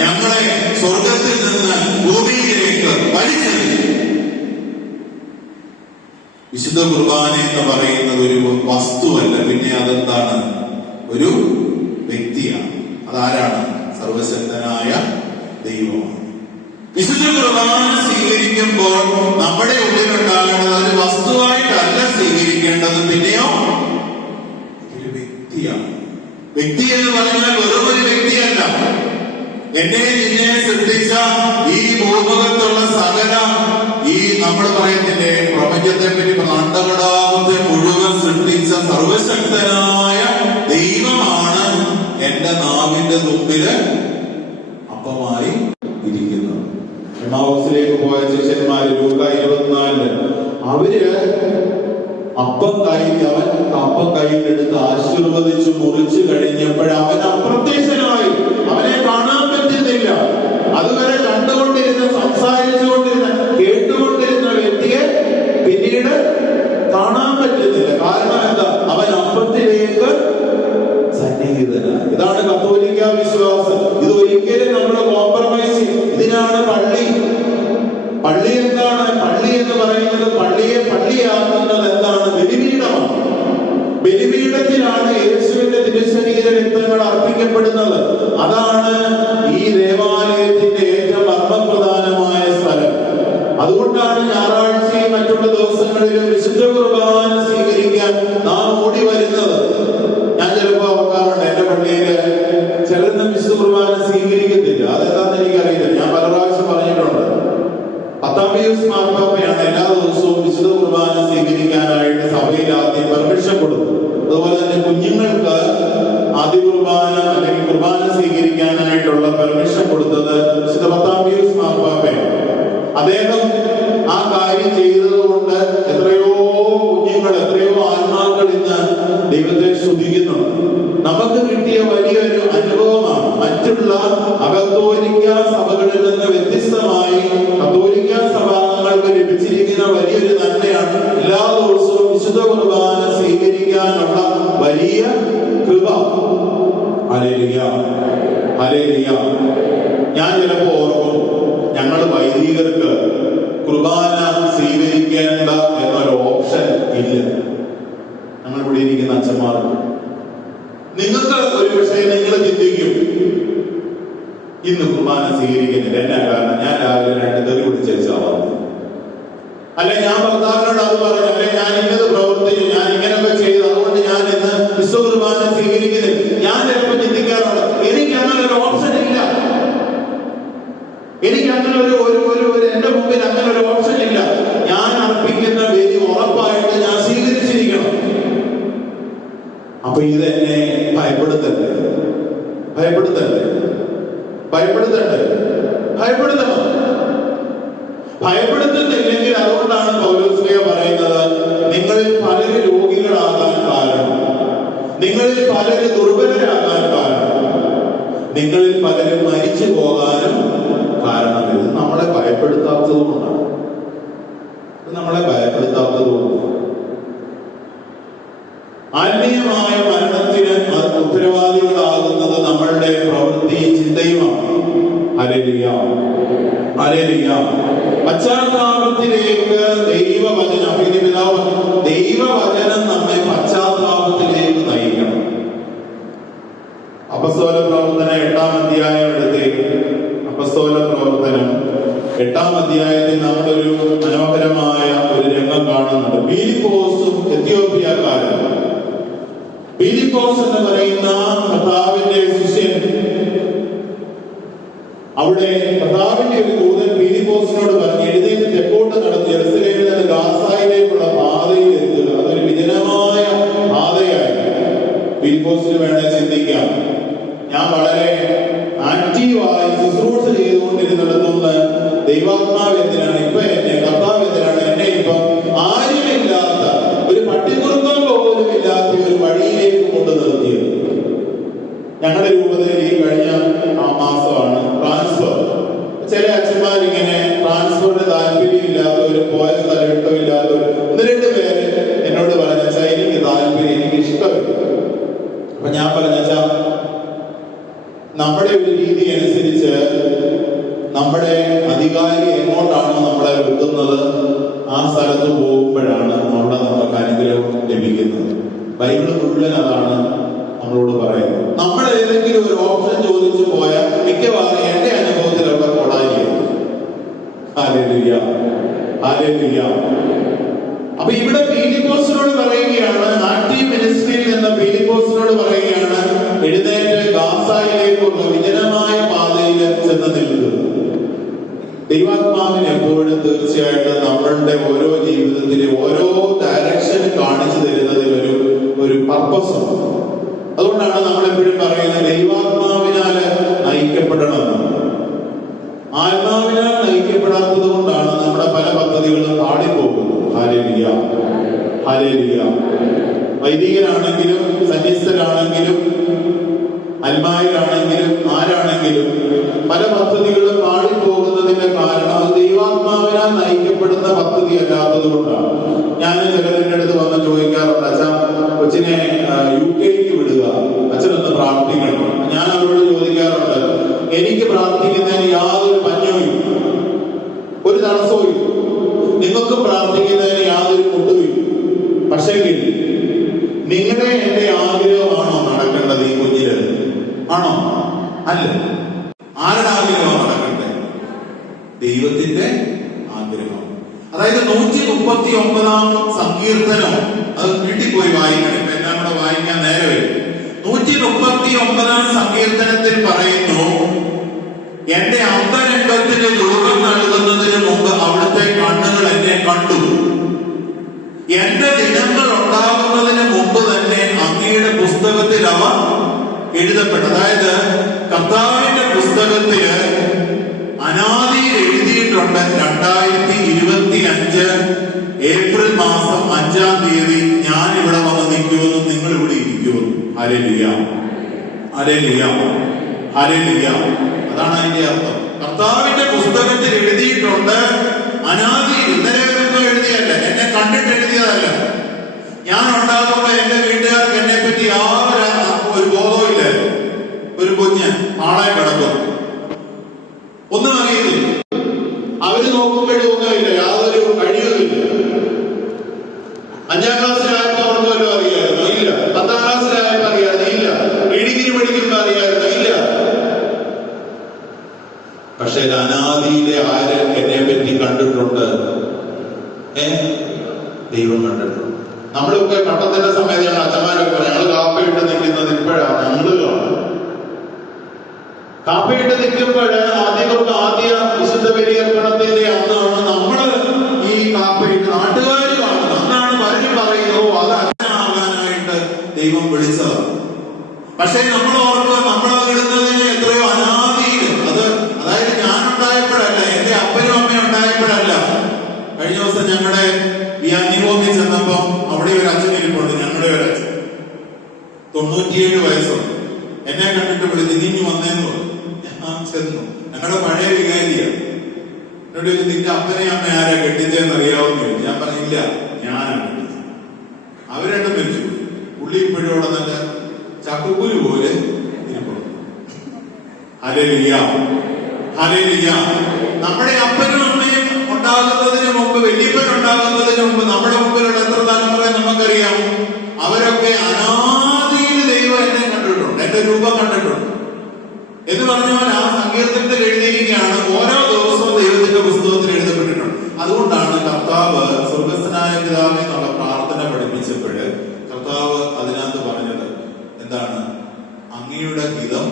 ഞങ്ങളെ സ്വർഗത്തിൽ നിന്ന് ഭൂമിയിലേക്ക് വലിച്ചത്. വിശുദ്ധ കുർബാന എന്ന് പറയുന്നത് ഒരു വസ്തുവല്ല, പിന്നെ അതെന്താണ്? ഒരു വ്യക്തിയാണ്. അതാരാണ്? സർവശക്തനായ ദൈവമാണ്. വിശുദ്ധ കുർബാന സ്വീകരിക്കുമ്പോൾ നമ്മുടെ ഉള്ളിലുണ്ടാകേണ്ടത് ഒരു വസ്തുവായിട്ടല്ല സ്വീകരിക്കേണ്ടത്, പിന്നെയോ ഒരു വ്യക്തിയാണ്. വ്യക്തി എന്ന് പറഞ്ഞാൽ വെറും ഒരു വ്യക്തിയല്ല. എന്നെ നിന്നെ സൃഷ്ടിച്ച ഈ ഭൂമുഖത്തുള്ള സകല, ഈ നമ്മൾ പറയത്തില്ലേ പ്രപഞ്ചത്തെ പറ്റി, അണ്ടകടാകത്തെ മുഴുവൻ സൃഷ്ടിച്ച സർവശക്തനായ ദൈവമാണ് എന്റെ നാവിന്റെ തുമ്പില് അപ്പമായി ഇരിക്കുന്നത്. എമ്മാവൂസിലേക്ക് പോയ ശിഷ്യന്മാര് ലൂക്ക 24 അവര് അപ്പം കയ്യിലെടുത്ത് ആശീർവദിച്ചു മുറിച്ചു കഴിഞ്ഞപ്പോൾ അവൻ അപ്രത്യക്ഷനായി. അവനെ കാണാൻ പറ്റുന്നില്ല. അതുവരെ കണ്ടുകൊണ്ടിരുന്ന, സംസാരിച്ചുകൊണ്ടിരുന്ന, കേട്ടുകൊണ്ടിരുന്ന വ്യക്തിയെ പിന്നീട് കാണാൻ പറ്റുന്നില്ല. കാരണം എന്താ? അവൻ അപ്പത്തിലേക്ക് സന്നിഹിതനാണ്. ഇതാണ് കത്തോലിക്ക വിശ്വാസം. ഇത് ഒരിക്കലും നമ്മൾ കോംപ്രമൈസ് ചെയ്യും. ഇതിനാണ് പള്ളി. പള്ളി എന്താണ്? പള്ളി എന്ന് പറയുന്നത്, പള്ളിയെ പള്ളിയാക്കുന്നത് എന്താണ്? ബലിപീഠമാണ്. ബലിപീഠത്തിലാണ് യേശുവിന്റെ തിരുശരീര രക്തങ്ങൾ അർപ്പിക്കപ്പെടുന്നത്. അതാണ് ഈ ദേവാലയത്തിന്റെ ഏറ്റവും മർമ്മപ്രധാനമായ സ്ഥലം. അതുകൊണ്ടാണ് ഞായറാഴ്ചയും മറ്റുള്ള ദിവസങ്ങളിലും വിശുദ്ധ കുർബാന സ്വീകരിക്കാൻ നാം ഓടി വരുന്നത്. ഞാൻ ചിലപ്പോ ഓർക്കാറുണ്ട്, എന്റെ പള്ളിയില് ചിലർന്നും വിശുദ്ധ കുർബാന സ്വീകരിക്കത്തില്ല. അതെന്താന്ന് എനിക്കറിയില്ല. ഞാൻ പല പ്രാവശ്യം പറഞ്ഞിട്ടുണ്ട്. 10-ാം പീയൂസ് മാർപ്പാപ്പയാണ് എല്ലാ ദിവസവും വിശുദ്ധ കുർബാന സ്വീകരിക്കാനായിട്ട് സഭയിൽ ആദ്യം പെർമിഷൻ കൊടുത്തു. അതുപോലെ തന്നെ കുഞ്ഞുങ്ങൾക്ക് ആദ്യ കുർബാന അല്ലെങ്കിൽ കുർബാന സ്വീകരിക്കാനായിട്ടുള്ള പെർമിഷൻ കൊടുത്തത് വിശുദ്ധ 10-ാം പീയൂസ് മാർപ്പാപ്പയാണ്. അദ്ദേഹം ആ കാര്യം ചെയ്തതുകൊണ്ട് എത്രയോ കുഞ്ഞുങ്ങൾ, എത്രയോ ആത്മാക്കൾ ഇന്ന് ദൈവത്തെ സ്തുതിക്കുന്നുണ്ട്. നമുക്ക് കിട്ടിയ വലിയൊരു അനുഭവമാണ്. മറ്റുള്ള അകത്തോലിക്ക സഭകളിൽ നിന്ന് വ്യത്യസ്തമായി കത്തോലിക്ക സഭാംഗങ്ങൾക്ക് ലഭിച്ചിരിക്കുന്ന വലിയൊരു നന്മയാണ് എല്ലാ ദിവസവും വിശുദ്ധ കുർബാന സ്വീകരിക്കാനുള്ള വലിയ കൃപ. Hallelujah, hallelujah. ഞാൻ ചിലപ്പോ ഓർക്കും, ഞങ്ങൾ വൈദികർക്ക് കുർബാന സ്വീകരിക്കേണ്ട എന്നൊരു ഓപ്ഷൻ ഇല്ല. ഞങ്ങൾ ഇവിടെ ഇരിക്കുന്ന അച്ഛന്മാർക്ക്, നിങ്ങൾക്ക് ഒരു പക്ഷേ നിങ്ങൾ ചിന്തിക്കും, ഇന്ന് കുർബാന സ്വീകരിക്കുന്നില്ല. എന്നാ കാരണം? ഞാൻ രാവിലെ 2 തെറി പിടിച്ചാവാം, അല്ലെ ഞാൻ ഭർത്താവിനോട് അത് പറഞ്ഞു, അല്ലെ ഞാൻ ഇന്നത് പ്രവർത്തിച്ചു, ഞാൻ ഇങ്ങനെയൊക്കെ ചെയ്തു, അതുകൊണ്ട് ഞാൻ ഇന്ന് വിശുദ്ധ കുർബാന സ്വീകരിക്കുന്നില്ല. ഞാൻ ചിലപ്പോൾ ചിന്തിക്കാറുണ്ട്, എനിക്ക് അങ്ങനെ ഒരു ഓപ്ഷൻ ഇല്ല. എനിക്ക് അങ്ങനെ ഒരു എന്റെ മുമ്പിൽ അങ്ങനെ ഒരു ഓപ്ഷൻ ഇല്ല. ഞാൻ അർപ്പിക്കുന്ന ബലി ഉറപ്പായിട്ട് ഞാൻ സ്വീകരിച്ചിരിക്കണം. അപ്പൊ ഇതെന്നെ ഭയപ്പെടുത്തണ്ടേ? ഭയപ്പെടുത്തുന്നില്ലെങ്കിൽ അതുകൊണ്ടാണ് പൗലോസ്ലീഹ പറയുന്നത്, നിങ്ങളിൽ പലര് രോഗികളാകാൻ കാരണം, നിങ്ങളിൽ പലര് ദുർബലരാകാൻ കാരണം, നിങ്ങളിൽ പലരും മരിച്ചു പോകാനും കാരണം. ഇത് നമ്മളെ ഭയപ്പെടുത്താത്തതുകൊണ്ടാണ്. ആത്മീയമായ മരണത്തിന് ഉത്തരവാദികളാകുന്നത് നമ്മളുടെ പ്രവൃത്തി, ചിന്തയുമാണ്. Hallelujah, hallelujah. പശ്ചാത്താപത്തിലേക്ക് ദൈവവചനം നമ്മെ പശ്ചാത്താപത്തിലേക്ക് നയിക്കണം. അപ്പസ്തോല പ്രവർത്തനം 8-ാം അധ്യായം എടുത്തേക്ക്. അപ്പസ്തോല പ്രവർത്തനം 8-ാം അധ്യായത്തിൽ നമ്മളൊരു മനോഹരമായ ഒരു രംഗം കാണുന്നുണ്ട്. ഫിലിപ്പോസും എത്യോപ്യക്കാരും. ഫിലിപ്പോസ് എന്ന് പറയുന്ന കർത്താവിന്റെ ശിഷ്യൻ അവിടെ കർത്താവിന്റെ ഒരു ദൂതൻ ഫിലിപ്പോസിനോട് പറഞ്ഞു, എഴുന്നേറ്റ് തെക്കോട്ട് നടന്ന് യെരൂശലേമിൽ നിന്ന് ഗാസായിലേക്കുള്ള പാതയിൽ എത്തുക. അതൊരു വിജനമായ പാതയായിരുന്നു. ഫിലിപ്പോസിന് വേണേ ചിന്തിക്കാം, ഞാൻ വളരെ ആക്റ്റീവായി ശുശ്രൂഷ ചെയ്തുകൊണ്ടിരുന്നിടത്തുനിന്ന് ദൈവാത്മാവ് എന്തിനാണ് ഇപ്പൊ എന്നെ, കർത്താവ് എന്തിനാണ് എന്നെ ഇപ്പം ആരുമില്ലാത്ത ഒരു പട്ടികുറുക്കം പോലും ഇല്ലാത്ത ഒരു വഴിയിലേക്ക് കൊണ്ടു നിർത്തിയത്? ഞങ്ങളുടെ രൂപതയിൽ ഈ കഴിഞ്ഞ മാസമാണ് ട്രാൻസ്ഫർ. ചില അച്ഛന്മാരിങ്ങനെ ട്രാൻസ്ഫറിന് താല്പര്യമില്ലാത്തവരും പോയ സ്ഥലം ഇഷ്ടമില്ലാത്തവരും ഒന്ന് രണ്ട് പേര് എന്നോട് പറഞ്ഞ, എനിക്ക് താല്പര്യം, എനിക്ക് ഇഷ്ടമില്ല. അപ്പൊ ഞാൻ പറഞ്ഞ, നമ്മുടെ ഒരു രീതി അനുസരിച്ച് നമ്മുടെ അധികാരി എങ്ങോട്ടാണോ നമ്മളെ വെക്കുന്നത് ആ സ്ഥലത്ത് പോകുമ്പോഴാണ് അവിടെ നമുക്ക് അനുഗ്രഹം ലഭിക്കുന്നത്. ബൈബിൾ മുഴുവൻ അതാണ് നമ്മളോട് പറയുന്നത്. നമ്മൾ ഏതെങ്കിലും ഒരു ഓപ്ഷൻ ചോദിച്ചു പോയാൽ മിക്കവാറും എന്റെ അനുഭവത്തിലൊക്കെ കൊടായിരിക്കും. Hallelujah, hallelujah. അപ്പൊ ഇവിടെ ഫിലിപ്പോസിനോട് പറയുകയാണ്, ആക്റ്റീവ് മിനിസ്ട്രിയിൽ നിന്ന് ഫിലിപ്പോസിനോട് പറയുകയാണ്, എഴുന്നേറ്റ് ഗാസായിലേക്കുള്ള വിജനമായ പാതയിൽ ചെന്ന് നിൽക്കുക. ദൈവാത്മാവിന് എപ്പോഴും തീർച്ചയായിട്ടും നമ്മളുടെ ഓരോ ജീവിതത്തിലെ ഓരോ ഡയറക്ഷൻ കാണിച്ചു തരുന്നതിൽ ഒരു പർപ്പസ് ഉണ്ട്. അതുകൊണ്ടാണ് നമ്മളെപ്പോഴും പറയുന്നത് ദൈവാത്മാവിനാൽ നയിക്കപ്പെടണമെന്ന്. ആത്മാവിനാൽ നയിക്കപ്പെടാത്തത് കൊണ്ടാണ് നമ്മുടെ പല പദ്ധതികളും പാടിപ്പോകുന്നത്. Hallelujah, hallelujah. വൈദികരാണെങ്കിലും സന്യസ്തരാണെങ്കിലും അൽമായരാണെങ്കിലും ആരാണെങ്കിലും പല പദ്ധതികളും പാടിപ്പോകുന്നതിന്റെ കാരണം അത് ദൈവാത്മാവിനാൽ നയിക്കപ്പെടുന്ന പദ്ധതി അല്ലാത്തത് കൊണ്ടാണ്. ഞാൻ ചിലരുടെ അടുത്ത് വന്ന് ചോദിക്കാറുണ്ട്, അച്ഛാ കൊച്ചിനെ UK വിടുക, അച്ഛനൊന്ന് പ്രാർത്ഥിക്കണം. ഞാൻ അവരോട് ചോദിക്കാറുണ്ട്, എനിക്ക് പ്രാർത്ഥിക്കുന്നതിന് യാതൊരു പഞ്ഞവും ഒരു തടസ്സവും ഇല്ല, നിങ്ങൾക്ക് പ്രാർത്ഥിക്കുന്നതിന് യാതൊരു മുട്ടുമില്ല. പക്ഷെങ്കിൽ നിങ്ങളുടെ എന്റെ ആഗ്രഹമാണോ നടക്കേണ്ടത്? ഈ കുഞ്ഞിന് ആണോ? അല്ല. ആരുടെ ആഗ്രഹമാണ് നടക്കേണ്ടത്? ദൈവത്തിന്റെ ആഗ്രഹം. അതായത് 139 സങ്കീർത്തനം, അത് വീട്ടിൽ പോയി വായിക്കണം. ഇപ്പൊ എല്ലാം കൂടെ വായിക്കാൻ നേരെ വരും. 139 സങ്കീർത്തനത്തിൽ പറയുന്നു, എന്റെ അന്തരംഗത്തിന് രൂപം നൽകുന്നതിന് മുമ്പ് അവിടുത്തെ കണ്ണുകൾ എന്നെ കണ്ടു. എന്റെ ദിനങ്ങൾ ഉണ്ടാകുന്നതിന് മുമ്പ് തന്നെ അങ്ങയുടെ പുസ്തകത്തിൽ അവ എഴുതപ്പെട്ടു. അതായത് കർത്താവിന്റെ പുസ്തകത്തില് അനാദിയിൽ എഴുതിയിട്ടുണ്ട്. 2025 ഏപ്രിൽ മാസം 5-ാം തീയതി ഞാൻ ഇവിടെ വന്ന് നിൽക്കുമെന്നും നിങ്ങൾ ഇവിടെ ഇരിക്കുമെന്നും. Hallelujah, hallelujah, hallelujah. അതാണ് അതിന്റെ അർത്ഥം. കർത്താവിന്റെ പുസ്തകത്തിൽ എഴുതിയിട്ടുണ്ട്. അനാദിയിൽ ഇന്നലെ വരുമ്പോ എഴുതിയല്ല, എന്നെ കണ്ടിട്ട് എഴുതിയതല്ല. ഞാൻ ഉണ്ടാകുമ്പോ എന്റെ വീട്ടുകാർക്ക് എന്നെ പറ്റി ഒരു ബോധവും ഇല്ല. ഒരു കുഞ്ഞ് ആളെ കിടക്കും, ഒന്നും അറിയുന്നില്ല. അവര് നോക്കുമ്പോഴും ഒന്നുമില്ല, യാതൊരു കഴിയുമില്ല. 5-ാം ക്ലാസ്സിലായപ്പോ അവർക്ക് വല്ലതും അറിയാമായിരുന്നോ? ഇല്ല. 10-ാം ക്ലാസ്സിലായപ്പോ അറിയാമായിരുന്നു? ഇല്ല. ഡിഗ്രി പഠിക്കുമ്പോ അറിയാമായിരുന്നോ? ഇല്ല. പക്ഷെ അനാദിയിലെ ആര് എന്നെ പറ്റി കണ്ടിട്ടുണ്ട്? ദൈവം കണ്ടിട്ടുണ്ട്. നമ്മളൊക്കെ പട്ടത്തിന്റെ സമയത്ത് ഞങ്ങൾ അച്ഛന്മാരൊക്കെ പറഞ്ഞു, ഞങ്ങൾ കാപ്പയിട്ട് നിൽക്കുന്നത് ഇപ്പോഴാണ്. ഞങ്ങൾ കാപ്പയിട്ട് നിൽക്കുമ്പോഴ് ആദ്യ വിശുദ്ധ ബലിയർപ്പണത്തിന്റെ അന്നാണ് നമ്മള് ഈ കാപ്പയിട്ട് നാട്ടുകാർ കാണുന്നത്. അന്നാണ് പറഞ്ഞു പറയുന്നത്, അത് അച്ഛനാകാനായിട്ട് ദൈവം വിളിച്ചതാണ്. പക്ഷെ നമ്മൾ ഓർക്കുക, നമ്മളത് ഇടുന്നതിന് എത്രയോ അനാദിയിൽ, അതായത് ഞാൻ ഉണ്ടായപ്പോഴല്ല, എന്റെ അപ്പനും അമ്മയും ഉണ്ടായപ്പോഴല്ല. കഴിഞ്ഞ ദിവസം ഞങ്ങളുടെ ഈ അന്യഭൂമി ചെന്നപ്പോ അവിടെ ഒരു അച്ഛൻ ഇരിപ്പുണ്ട്. ഞങ്ങളുടെ ഒരു അച്ഛൻ 97 വയസ്സുണ്ട്. എന്നെ കണ്ടിട്ട് വിളിച്ച് നീ വന്നേന്ന് പറഞ്ഞു. ഞാൻ ചെന്നു. ഞങ്ങളുടെ പഴയ വികാരിയാണ്. എന്നോട് നിന്റെ അപ്പനെ അമ്മ ആരാ കെട്ടിച്ചതെന്ന് അറിയാവുന്ന ചോദിച്ചു. ഞാൻ പറഞ്ഞില്ല, ഞാനാണ് കെട്ടിച്ചത്. അവർ രണ്ടും മരിച്ചു. പുള്ളി ഇപ്പോഴും അവിടെ നല്ല ചക്കുപുല് പോലെ ഇരിപ്പുണ്ട്. Hallelujah, hallelujah. നമ്മുടെ അപ്പനും അമ്മയും ഉണ്ടാകുന്നതിന് മുമ്പ്, വലിയപ്പൻ ഉണ്ടാകുന്നതിന് മുമ്പ് നമ്മുടെ മുമ്പിലുള്ള എത്ര തലമുറ നമുക്കറിയാം. അവരൊക്കെ അനാദിയിൽ ദൈവം എന്നെ കണ്ടിട്ടുണ്ട്, എന്റെ രൂപം കണ്ടിട്ടുണ്ട് എന്ന് പറഞ്ഞാൽ ആ സങ്കീർത്തനത്തിൽ എഴുതിയിരിക്കുകയാണ്. ഓരോ ദിവസവും ദൈവത്തിന്റെ പുസ്തകത്തിൽ എഴുതപ്പെട്ടിട്ടുണ്ട്. അതുകൊണ്ടാണ് കർത്താവ് സ്വർഗസ്ഥനായ പിതാവേ എന്നുള്ള പ്രാർത്ഥന പഠിപ്പിച്ചപ്പോഴ് കർത്താവ് അതിനകത്ത് പറഞ്ഞത് എന്താണ്? അങ്ങയുടെ ഹിതം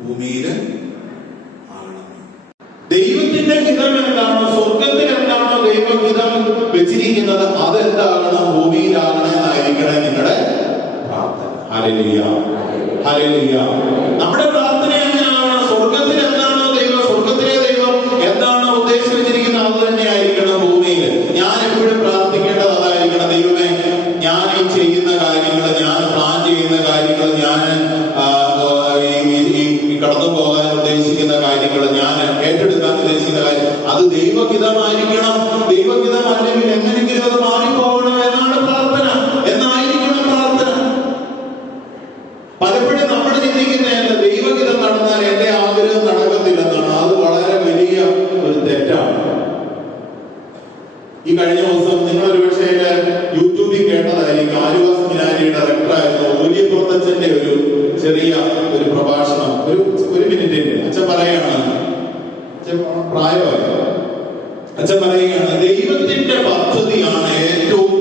ഭൂമിയില് ആകണം. Hallelujah, hallelujah. നമ്മുടെ പ്രാർത്ഥന എങ്ങനെയാണ്? സ്വർഗത്തിൽ എന്താണോ ദൈവം, സ്വർഗത്തിലെ ദൈവം എന്താണോ ഉദ്ദേശിച്ചിരിക്കുന്നത് അത് തന്നെ ആയിരിക്കണം ഭൂമിയിൽ. ഞാൻ എപ്പോഴും പ്രാർത്ഥിക്കേണ്ടത് അതായിരിക്കണം. ദൈവമേ, ഞാൻ ഈ ചെയ്യുന്ന കാര്യങ്ങൾ, ഞാൻ പ്ലാൻ ചെയ്യുന്ന കാര്യങ്ങൾ, ഞാൻ കടന്നു പോകാൻ ഉദ്ദേശിക്കുന്ന കാര്യങ്ങൾ, ഞാൻ ഏറ്റെടുക്കാൻ ഉദ്ദേശിക്കുന്ന കാര്യം, അത് ദൈവഹിതമായിരിക്കണം. ദൈവഹിതമല്ലെങ്കിൽ എങ്ങനെയെങ്കിലും അത് മാറിപ്പോകണം എന്നാണ് പ്രാർത്ഥന, എന്നായിരിക്കണം പ്രാർത്ഥന. പലപ്പോഴും നമ്മൾ ചിന്തിക്കുന്ന ദൈവഹിതം നടന്നാൽ എന്റെ ആഗ്രഹം നടക്കത്തില്ലെന്നാണ്. അത് വളരെ വലിയ ഒരു തെറ്റാണ്. ഈ കഴിഞ്ഞ ദിവസം നിങ്ങളൊരു പക്ഷേ യൂട്യൂബിൽ കേട്ടതായിരിക്കും. ആലുവ സെമിനാരി ഡയറക്ടറായിരുന്ന ഓലിയപ്പുറത്തച്ഛന്റെ ഒരു ചെറിയ ഒരു പ്രഭാഷണം, ഒരു മിനിറ്റിന്റെ. അച്ഛൻ പറയാണ്, അച്ഛൻ പ്രായമായി, അച്ഛൻ പറയുകയാണ്, ദൈവത്തിന്റെ പദ്ധതിയാണ് ഏറ്റവും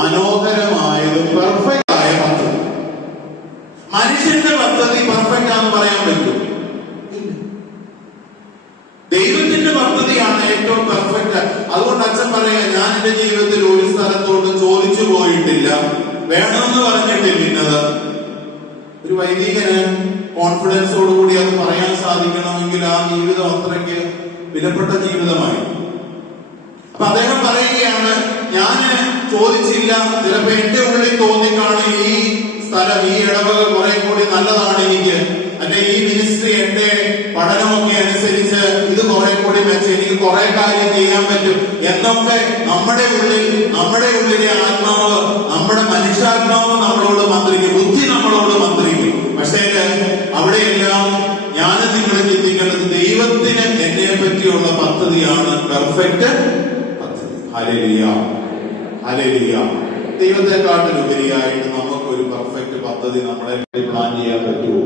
മനോഹരമായതും പെർഫെക്റ്റ് ആയ പദ്ധതി. മനുഷ്യന്റെ പദ്ധതി പെർഫെക്റ്റ് ആണെന്ന് പറയാൻ പറ്റും? ദൈവത്തിന്റെ പദ്ധതിയാണ് ഏറ്റവും പെർഫെക്റ്റ്. അതുകൊണ്ട് അച്ഛൻ പറയാ, ഞാൻ എന്റെ ജീവിതത്തിൽ ഒരു സ്ഥലത്തോട്ടും ചോദിച്ചു പോയിട്ടില്ല, വേണമെന്ന് പറഞ്ഞിട്ടില്ല ഇന്നത്. ഒരു വൈദികന് കോൺഫിഡൻസോടുകൂടി അത് പറയാൻ സാധിക്കണമെങ്കിൽ ആ ജീവിതം അത്രയ്ക്ക് വിലപ്പെട്ട ജീവിതമായി. അപ്പൊ അദ്ദേഹം പറയുകയാണ്, ഞാന് ചോദിച്ചില്ല, ചിലപ്പോ എന്റെ ഉള്ളിൽ തോന്നിക്കാണ് ഈ സ്ഥലം, ഈ ഇടവക കുറെ കൂടി നല്ലതാണ് എനിക്ക്, അല്ലെ ഈ മിനിസ്ട്രി എന്റെ പഠനമൊക്കെ അനുസരിച്ച് ഇത് കുറെ കൂടി വെച്ച് എനിക്ക് കുറെ കാര്യം ചെയ്യാൻ പറ്റും എന്നൊക്കെ നമ്മുടെ ഉള്ളിലെ ആത്മാവ്, നമ്മുടെ മനുഷ്യാത്മാവ് നമ്മളോട് മന്ത്രിക്കും, ബുദ്ധി നമ്മളോട് മന്ത്രിക്കും. പക്ഷേ അവിടെയെല്ലാം ഞാൻ നിങ്ങൾ ചിന്തിക്കേണ്ടത് ദൈവത്തിന് എന്നെ പറ്റിയുള്ള പദ്ധതിയാണ് പെർഫെക്റ്റ് പദ്ധതി. Hallelujah, hallelujah. ദൈവത്തെക്കാട്ടിലുപരിയായിട്ട് നമുക്കൊരു പെർഫെക്റ്റ് പദ്ധതി നമ്മളെ പ്ലാൻ ചെയ്യാൻ പറ്റുമോ?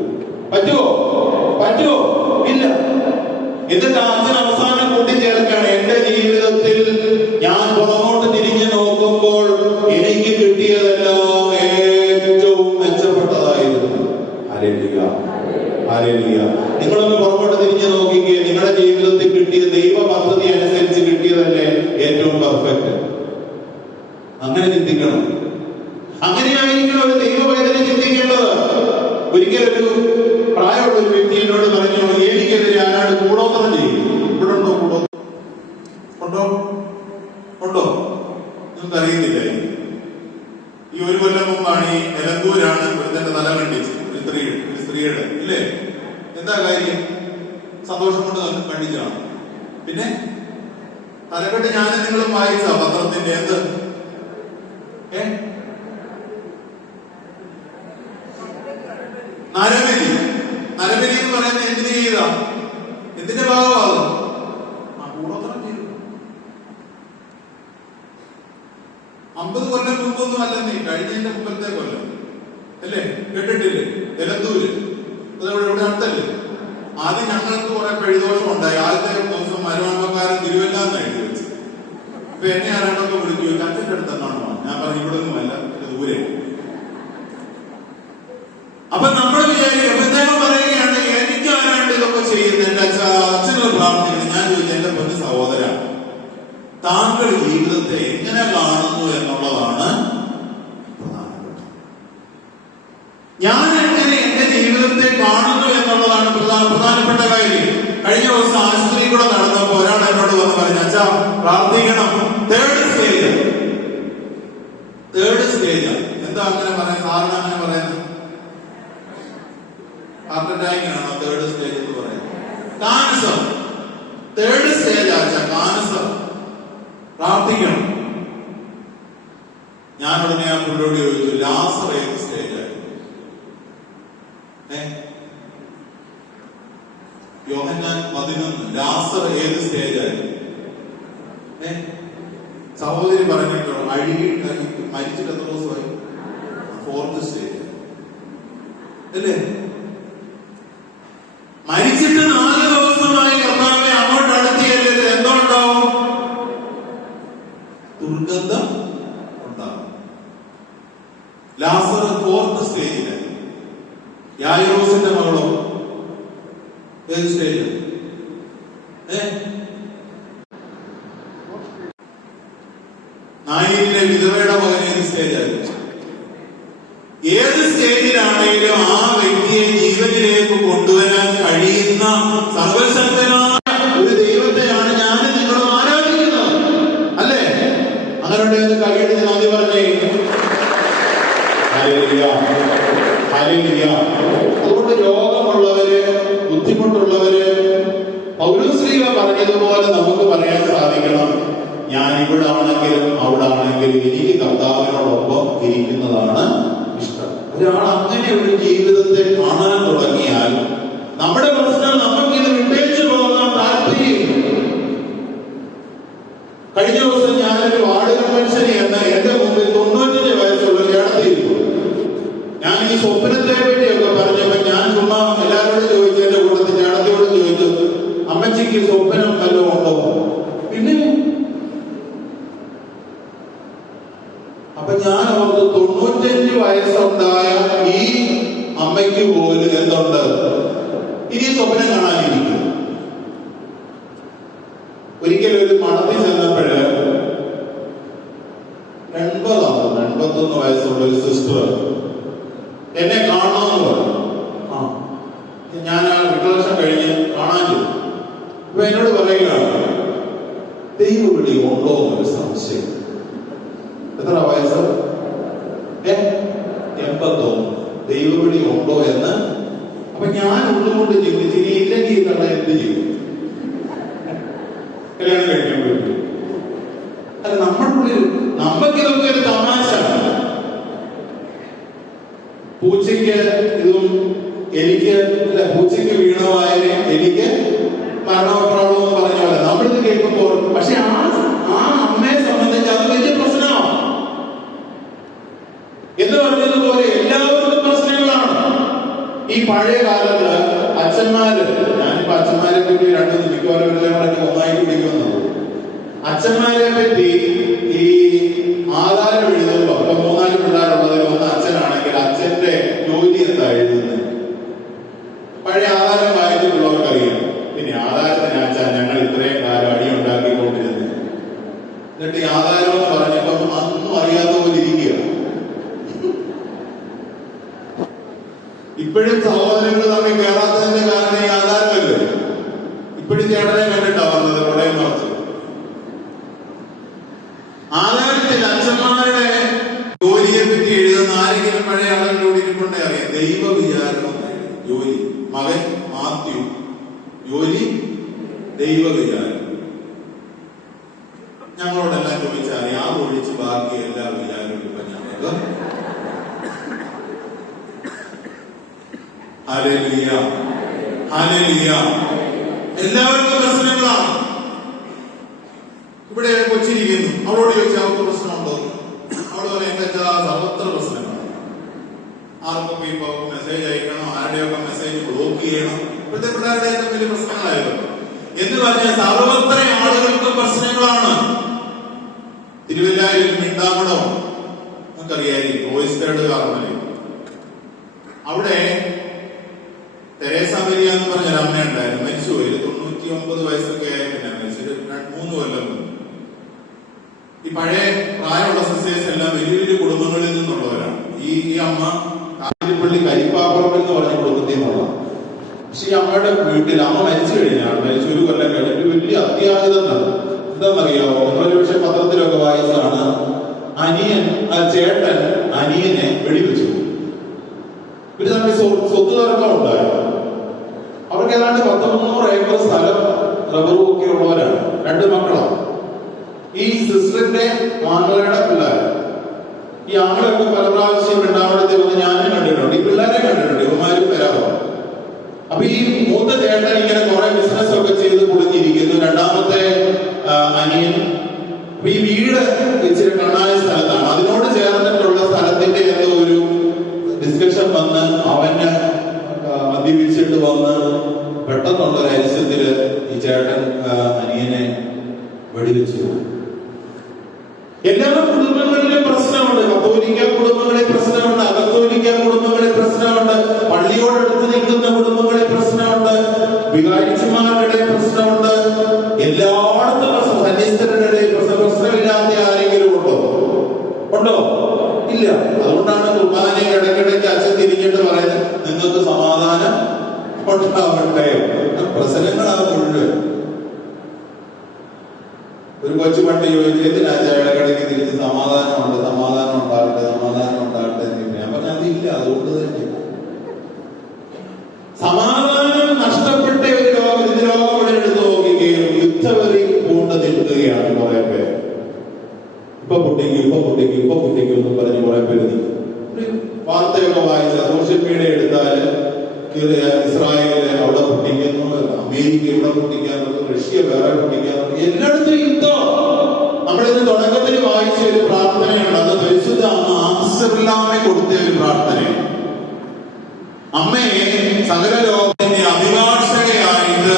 പറ്റുമോ? ഇല്ല. എന്നിട്ട് അച്ഛൻ അവസാനം കൂട്ടിച്ചേർക്കാണ്, എന്റെ ജീവിതത്തിൽ ഞാൻ പുറമോട്ട് തിരിഞ്ഞു നോക്കുമ്പോൾ എനിക്ക് കിട്ടിയതെല്ലാം ഏറ്റവും മെച്ചപ്പെട്ടതായിരുന്നു. Hallelujah, hallelujah. നിങ്ങളൊന്ന് പുറമോട്ട് തിരിഞ്ഞു നോക്കിക്കേ, നിങ്ങളുടെ ജീവിതത്തിൽ കിട്ടിയ ദൈവ പദ്ധതി അനുസരിച്ച് കിട്ടിയതല്ലേ ഏറ്റവും പെർഫെക്റ്റ്. അങ്ങനെ ചിന്തിക്കണം. അങ്ങനെയായിരിക്കണം ഒരു ദൈവവേദന ചിന്തിക്കേണ്ടത്. ഒരിക്കലൊരു പ്രായമുള്ള ഒരു വ്യക്തി എന്നോട് പറഞ്ഞു, എനിക്കെതിരെ ആരാണ് കൂടോത്രം ചെയ്യും? ഇവിടെ ഉണ്ടോ ഉണ്ടോ? നിങ്ങൾക്ക് അറിയുന്നില്ല. ഈ ഒരു കൊല്ലം മുമ്പാണ് ഈ എലന്തൂരാണ് ഒരുത്തന്റെ തല കണ്ടിച്ച്, ഒരു സ്ത്രീയുടെ, ഇല്ലേ? എന്താ കാര്യം? സന്തോഷം കൊണ്ട് കണ്ടിച്ചാണ്. പിന്നെ തലക്കെട്ട് ഞാനും നിങ്ങളും വായിച്ച പത്രത്തിന്റെ എന്ത് നരബലി എന്ന് പറയുന്നത് എന്തിനു ചെയ്താ? എന്തിന്റെ ഭാഗമാകും? കൂടോത്രം ചെയ്തു. 50 കൊല്ലം മുമ്പൊന്നും അല്ലെന്നേ, കഴിഞ്ഞതിന്റെ മുമ്പത്തെ കൊല്ലം അല്ലേ? കേട്ടിട്ടില്ലേ? എലന്തൂര് ഇവിടെ അടുത്തല്ലേ? ആദ്യം ഞങ്ങൾക്ക് കുറെ പഴിദോഷം ഉണ്ടായി. ആദ്യത്തെ ദിവസം മരുമക്കാരൻ തിരുവല്ലാന്ന് എഴുതി വെച്ചു. അപ്പൊ എന്നെ ആരാണ്ടൊക്കെ വിളിച്ചു, അച്ഛൻ്റെ അടുത്തെന്നാണോ? ഞാൻ പറഞ്ഞു, ഇവിടെ ഒന്നും അല്ല, ദൂരെ. അപ്പൊ നമ്മൾ വിചാരിക്കും, അദ്ദേഹം പറയുകയാണ്, എനിക്ക് ആരാണ്ട് ഇതൊക്കെ ചെയ്യുന്നത്, എന്റെ അച്ഛനുള്ള പ്രാർത്ഥിക്കുന്നത്. ഞാൻ ചോദിച്ചു, എന്റെ പൊന്നു സഹോദര, താങ്കൾ ജീവിതത്തെ എങ്ങനെ കാണുന്നു എന്നുള്ളതാണ് പ്രധാനപ്പെട്ടത്. ഞാൻ എങ്ങനെ എന്റെ ജീവിതത്തെ കാണുന്നു എന്നുള്ളതാണ് പ്രധാനപ്പെട്ട കാര്യം. കഴിഞ്ഞ ദിവസം ആശുപത്രിയിൽ കൂടെ നടന്നപ്പോ ഒരാൾ എന്നോട് വന്ന് പറഞ്ഞു, അച്ഛാ പ്രാർത്ഥിക്കണം. Third stage. എന്താ അങ്ങനെ പറയാൻ? സാറിന് അങ്ങനെ പറയുന്നത് ഹാർട്ട് അറ്റാക്കിനാണോ തേർഡ് സ്റ്റേജ് എന്ന് പറയുന്നത്? കാൻസർ തേർഡ് സ്റ്റേജ് ആച്ചാ, കാൻസർ. പ്രാർത്ഥിക്കണം. ഞാൻ ഉടനെ ആ പുള്ളിയോട് ചോദിച്ചു, ലാസർ ഏത് സ്റ്റേജ് ആയിരുന്നു? യോഹന്നാൻ 11, ലാസർ ഏത് സ്റ്റേജ് ആയിരുന്നു? സഹോദരി പറഞ്ഞിട്ടോ, മരിച്ചിട്ട് എത്ര ദിവസമായി? 4th സ്റ്റേജ് അല്ലേ? മരിച്ചിട്ട് 4 ദിവസമായി കർത്താവെ അങ്ങോട്ട് അടുത്തിയല്ലേ, എന്തോ ഉണ്ടാവും? ദുർഗന്ധം ഉണ്ടാവും. ലാസർ 4th സ്റ്റേജില്. യായിറോസിന്റെ മകളോ ഏത് സ്റ്റേജില്? നായിലെ വിധവയുടെ മകൻ ഏത് സ്റ്റേജായിരുന്നു? ഏത് സ്റ്റേജിലാണെങ്കിലും ആ വ്യക്തിയെ ജീവനിലേക്ക് കൊണ്ടുവരാൻ കഴിയുന്ന സർവശക്തനായ ഒരു ദൈവത്തെയാണ് ഞാൻ നിങ്ങളും ആരാധിക്കുന്നത്, അല്ലേ? അങ്ങനെ ഉണ്ടെങ്കിൽ കഴിയിട്ട് നന്ദി പറഞ്ഞേ. Hallelujah, hallelujah. അതുകൊണ്ട് രോഗമുള്ളവര്, ബുദ്ധിമുട്ടുള്ളവര്, പൗലോസ്ലീഹ പറഞ്ഞതുപോലെ നമുക്ക് പറയാൻ സാധിക്കണം, ഞാൻ ഇവിടെ ആണെങ്കിലും അവിടെ ആണെങ്കിലും എനിക്ക് കർത്താവിനോടൊപ്പം ഇരിക്കുന്നതാണ് ഇഷ്ടം. ഒരാൾ അങ്ങനെ ഒരു ജീവിതത്തെ കാണാൻ തുടങ്ങിയാൽ നമ്മുടെ പ്രശ്നം നമുക്കിത് വിട്ടേച്ചു പോകാൻ താല്പര്യം. കഴിഞ്ഞ ദിവസം ഞാനൊരു വാർഡ് കൺവെൻഷന് എന്ന് എന്റെ മുമ്പിൽ 95 വയസ്സുള്ള ചേട്ടത്തിയിരുന്നു. ഞാൻ ഈ സ്വപ്നത്തെ പറ്റിയൊക്കെ പറഞ്ഞപ്പോ ഞാൻ ചുമ്മാ എല്ലാവരോടും ചോദിച്ചു, എന്റെ കൂട്ടത്തിൽ ചേട്ടത്തിയോട് ചോദിച്ചു, അമ്മച്ചിക്ക് സ്വപ്നം വല്ലതും ഉണ്ടോ? പിന്നെ അപ്പൊ ഞാൻ ഓർത്ത് 95 വയസ്സുണ്ടായ ഈ അമ്മയ്ക്ക് പോലും എന്തുണ്ട്, ഇനി സ്വപ്നം കാണാനിരിക്കും. ഒരിക്കലും ഒരു മഠത്തിൽ ചെന്നപ്പോഴ് 81 വയസ്സുള്ള ഒരു സിസ്റ്റർ എന്നെ കാണണമെന്ന് പറഞ്ഞു. ഞാൻ ആ റിക്വഷൻ കഴിഞ്ഞ് കാണാൻ ചെയ്തു. അപ്പൊ എന്നോട് പറയുകയാണ്, ദൈവവിളി ഉണ്ടോ എന്നൊരു സംശയം. എത്ര വയസ്സ്? 81. ദൈവവിളി ഉണ്ടോ എന്ന്. അപ്പൊ ഞാൻ ഉള്ളുകൊണ്ട് ചിന്തിച്ച്, ഇനി ഇല്ലെങ്കിൽ ഈ കണ്ട എന്ത് ചെയ്യും? കല്യാണം കഴിക്കാൻ പറ്റും. അല്ല, നമ്മൾക്കുള്ളിൽ നമുക്കിതൊക്കെ ഒരു തമാശ. പൂച്ചയ്ക്ക് ഇതും എനിക്ക്, അല്ല, പൂച്ചയ്ക്ക് വീണവായാലും എനിക്ക് മരണപ്രാവണം എന്ന് പറഞ്ഞ പോലെ നമ്മളിത് കേൾക്കുമ്പോൾ, പക്ഷെ ആ അമ്മയെ സംബന്ധിച്ച് അത് വലിയ പ്രശ്നമാണ്. എന്ന് പറഞ്ഞതുപോലെ എല്ലാവർക്കും പ്രശ്നങ്ങളാണ്. ഈ പഴയ കാലത്ത് അച്ഛന്മാര്, ഞാനിപ്പോ അച്ഛന്മാരെ പറ്റി രണ്ടും മിക്കവാറും ഒന്നായിട്ട് വിളിക്കുന്നത്, അച്ഛന്മാരെ പറ്റി ഈ ആധാരം എഴുതുമ്പോ, ഇപ്പൊ 3-4 പിള്ളേരുള്ളതിൽ ഒന്ന് അച്ഛനാണെങ്കിൽ അച്ഛന്റെ ജോലി എന്താ എഴുതുന്നത്? പഴയ ആധാരം വായിച്ചിട്ടുള്ളവർക്കറിയാം. പിന്നെ ആധാരത്തിന് അച്ഛൻ ഞങ്ങൾ ഇത്രയും കാലം അടി ഉണ്ടാക്കിക്കൊണ്ടിരുന്നത്, എന്നിട്ട് ഈ ആധാരം എന്ന് പറഞ്ഞപ്പം അന്നും അറിയാത്ത പോലെ ഇരിക്കുക. ഇപ്പോഴും സഹോദരങ്ങൾ തമ്മിൽ കയറാത്തതിന്റെ കാരണം ഈ ആധാരമല്ലേ. ഇപ്പോഴും ചേട്ടനെ കണ്ടിട്ടാ വന്നത് കൊടയം മറച്ച്. ആധാരത്തിൽ അച്ഛന്മാരുടെ ജോലിയെ പറ്റി എഴുതുന്ന ആരെങ്കിലും പഴയ ആളുകളോട് ഇരിക്കൊണ്ടേ അറിയാം. ദൈവ വിചാരം ജോലി, മകൻ മാത്യു ജോലി ദൈവ വിചാരം. ഞങ്ങളോടെല്ലാം ചോദിച്ചാൽ അത് ഒഴിച്ച് ബാക്കി എല്ലാ വിചാരവും ഇപ്പൊ ഞങ്ങൾക്ക്. Hallelujah, hallelujah. എല്ലാവർക്കും പ്രശ്നങ്ങളാണ്. ഇവിടെ കൊച്ചിരിക്കുന്നു, അവളോട് ചോദിച്ചാൽ അവർക്ക് പ്രശ്നമുണ്ടോ? അവള് പറയാം, എന്താ സർവത്ര പ്രശ്നങ്ങളാണ്. ആർക്കൊക്കെ ഇപ്പൊ മെസ്സേജ് അയക്കണം, ആരുടെയൊക്കെ മെസ്സേജ് ബ്ലോക്ക് ചെയ്യണം. ഇപ്പോഴത്തെ പിള്ളേരുടെയൊക്കെ വലിയ പ്രശ്നങ്ങളായിരുന്നു. എന്ന് പറഞ്ഞാൽ സർവത്ര ആളുകൾക്ക് പ്രശ്നങ്ങളാണ്. തിരുവല്ലായിൽ മിണ്ടാമടം നമുക്കറിയായിരിക്കും, വോയിസ് കാർമലി. അവിടെ തെരേസ മരിയ എന്ന് പറഞ്ഞൊരു അമ്മയുണ്ടായിരുന്നു, മരിച്ചുപോയി. 99 വയസ്സൊക്കെ ആയ പിന്നെ മരിച്ചൊരു 3 കൊല്ലം മുമ്പ്. ഈ പഴയ പ്രായമുള്ള സിസ്റ്റേഴ്സ് എല്ലാം വലിയ വലിയ കുടുംബങ്ങളിൽ നിന്നുള്ളവരാണ്. ഈ അമ്മ കാഞ്ഞിരപ്പള്ളി കരിപ്പാപ്പുറം എന്ന് പറഞ്ഞ കുടുംബത്തിൽ നിന്നുള്ളതാണ്. പക്ഷെ ഈ അമ്മയുടെ വീട്ടിൽ അമ്മ മരിച്ചു കഴിഞ്ഞാൽ, മരിച്ചൊരു കൊല്ലം കഴിഞ്ഞിട്ട് വലിയ അത്യാഹിതം നടന്നു. എന്താണെന്നറിയാമോ? നിങ്ങളൊരു പക്ഷെ പത്രത്തിലൊക്കെ വായിച്ചാണ്, ചേട്ടൻ അനിയനെ വെടിവെച്ചു. ഇവര് തമ്മിൽ സ്വത്ത് തർക്കം ഉണ്ടായിരുന്നു. അവർക്ക് ഏതാണ്ട് 100-300 ഏക്കർ സ്ഥലം റബ്ബറും ഒക്കെ ഉള്ളവരാണ്. 2 മക്കളാണ്. ഈ സിസ്റ്ററിന്റെ ആങ്ങളയുടെ പിള്ളേർ. ഈ ആങ്ങളൊക്കെ പല പ്രാവശ്യം ഉണ്ടാവണത്തെ വന്ന് ഞാനും കണ്ടിട്ടുണ്ട്, ഈ പിള്ളേരെ കണ്ടിട്ടുണ്ട്. ഇവന്മാരും വരാമോ? അപ്പൊ ഈ മൂത്ത ചേട്ടൻ ഇങ്ങനെ കുറെ ബിസിനസ് ഒക്കെ ചെയ്ത് പൊളിഞ്ഞിരിക്കുന്നു. രണ്ടാമത്തെ അനിയൻ ഈ വീട് ഇച്ചിരി കണ്ണായ സ്ഥലത്താണ്. അതിനോട് ചേർന്നിട്ടുള്ള സ്ഥലത്തിന്റെ എന്തോ ഒരു ഡിസ്കഷൻ വന്ന് അവന് മദ്യപിച്ചിട്ട് വന്ന് പെട്ടെന്നുള്ള ഒരു അരിശത്തില് ഈ ചേട്ടൻ അനിയനെ വെടിവെച്ചു. എല്ലാ കുടുംബങ്ങളിലും പ്രശ്നമുണ്ട്. കത്തോലിക്ക കുടുംബങ്ങളിൽ പ്രശ്നമുണ്ട്, അകത്തോലിക്ക കുടുംബങ്ങളിൽ പ്രശ്നമുണ്ട്, പള്ളിയോടടുത്ത് നിൽക്കുന്ന കുടുംബങ്ങളിൽ പ്രശ്നമുണ്ട്, വികാരിച്ചുമാരുടെ പ്രശ്നമുണ്ട്, എല്ലായിടത്തും സന്യസ്തരുടെ പ്രശ്നമില്ലാത്ത ആരെങ്കിലും ഉണ്ടോ? ഇല്ല. അതുകൊണ്ടാണ് കുർബാനയെ ഇടയ്ക്കിടയ്ക്ക് ഉണ്ടാവട്ടെ. പ്രശ്നങ്ങളാവുള്ളൂ. ഒരു കൊച്ചു പണ്ട് ചോദിച്ചു, എന്തിനാ ഇടയ്ക്കിടയ്ക്ക് തിരിച്ച് സമാധാനം ഉണ്ടാകട്ടെ എന്നില്ല. ഞാൻ പറഞ്ഞ അതില്ല. അതുകൊണ്ട് തന്നെ സമാധാനം നഷ്ടപ്പെട്ട ഒരു ലോകം, ഇത് ലോകം ഇവിടെ എടുത്തു നോക്കുകയും യുദ്ധവരി പൂണ്ട് നിൽക്കുകയാണ് കുറെ പേര്. ഇപ്പൊ പൊട്ടിക്കും എന്ന് പറഞ്ഞ് കുറെ പേര് വാർത്തയൊക്കെ വായിച്ച സോഷ്യൽ മീഡിയ എടുത്താല് ഇസ്രായേല് അവിടെ പൊട്ടിക്കുന്നു, അമേരിക്ക ഇവിടെ പൊട്ടിക്കാറുണ്ട്, റഷ്യ വേറെ പൊട്ടിക്കാറുണ്ട്, എല്ലായിടത്തും യുദ്ധം. നമ്മളിന്ന് തുടക്കത്തിൽ വായിച്ച ഒരു പ്രാർത്ഥനയാണ്. അത് പരിശുദ്ധ ആംസ്റ്റർഡാമെ കൊടുത്ത ഒരു പ്രാർത്ഥനയാണ്. അമ്മയെ സകല ലോകത്തിന്റെ അഭിഭാഷകയായിട്ട്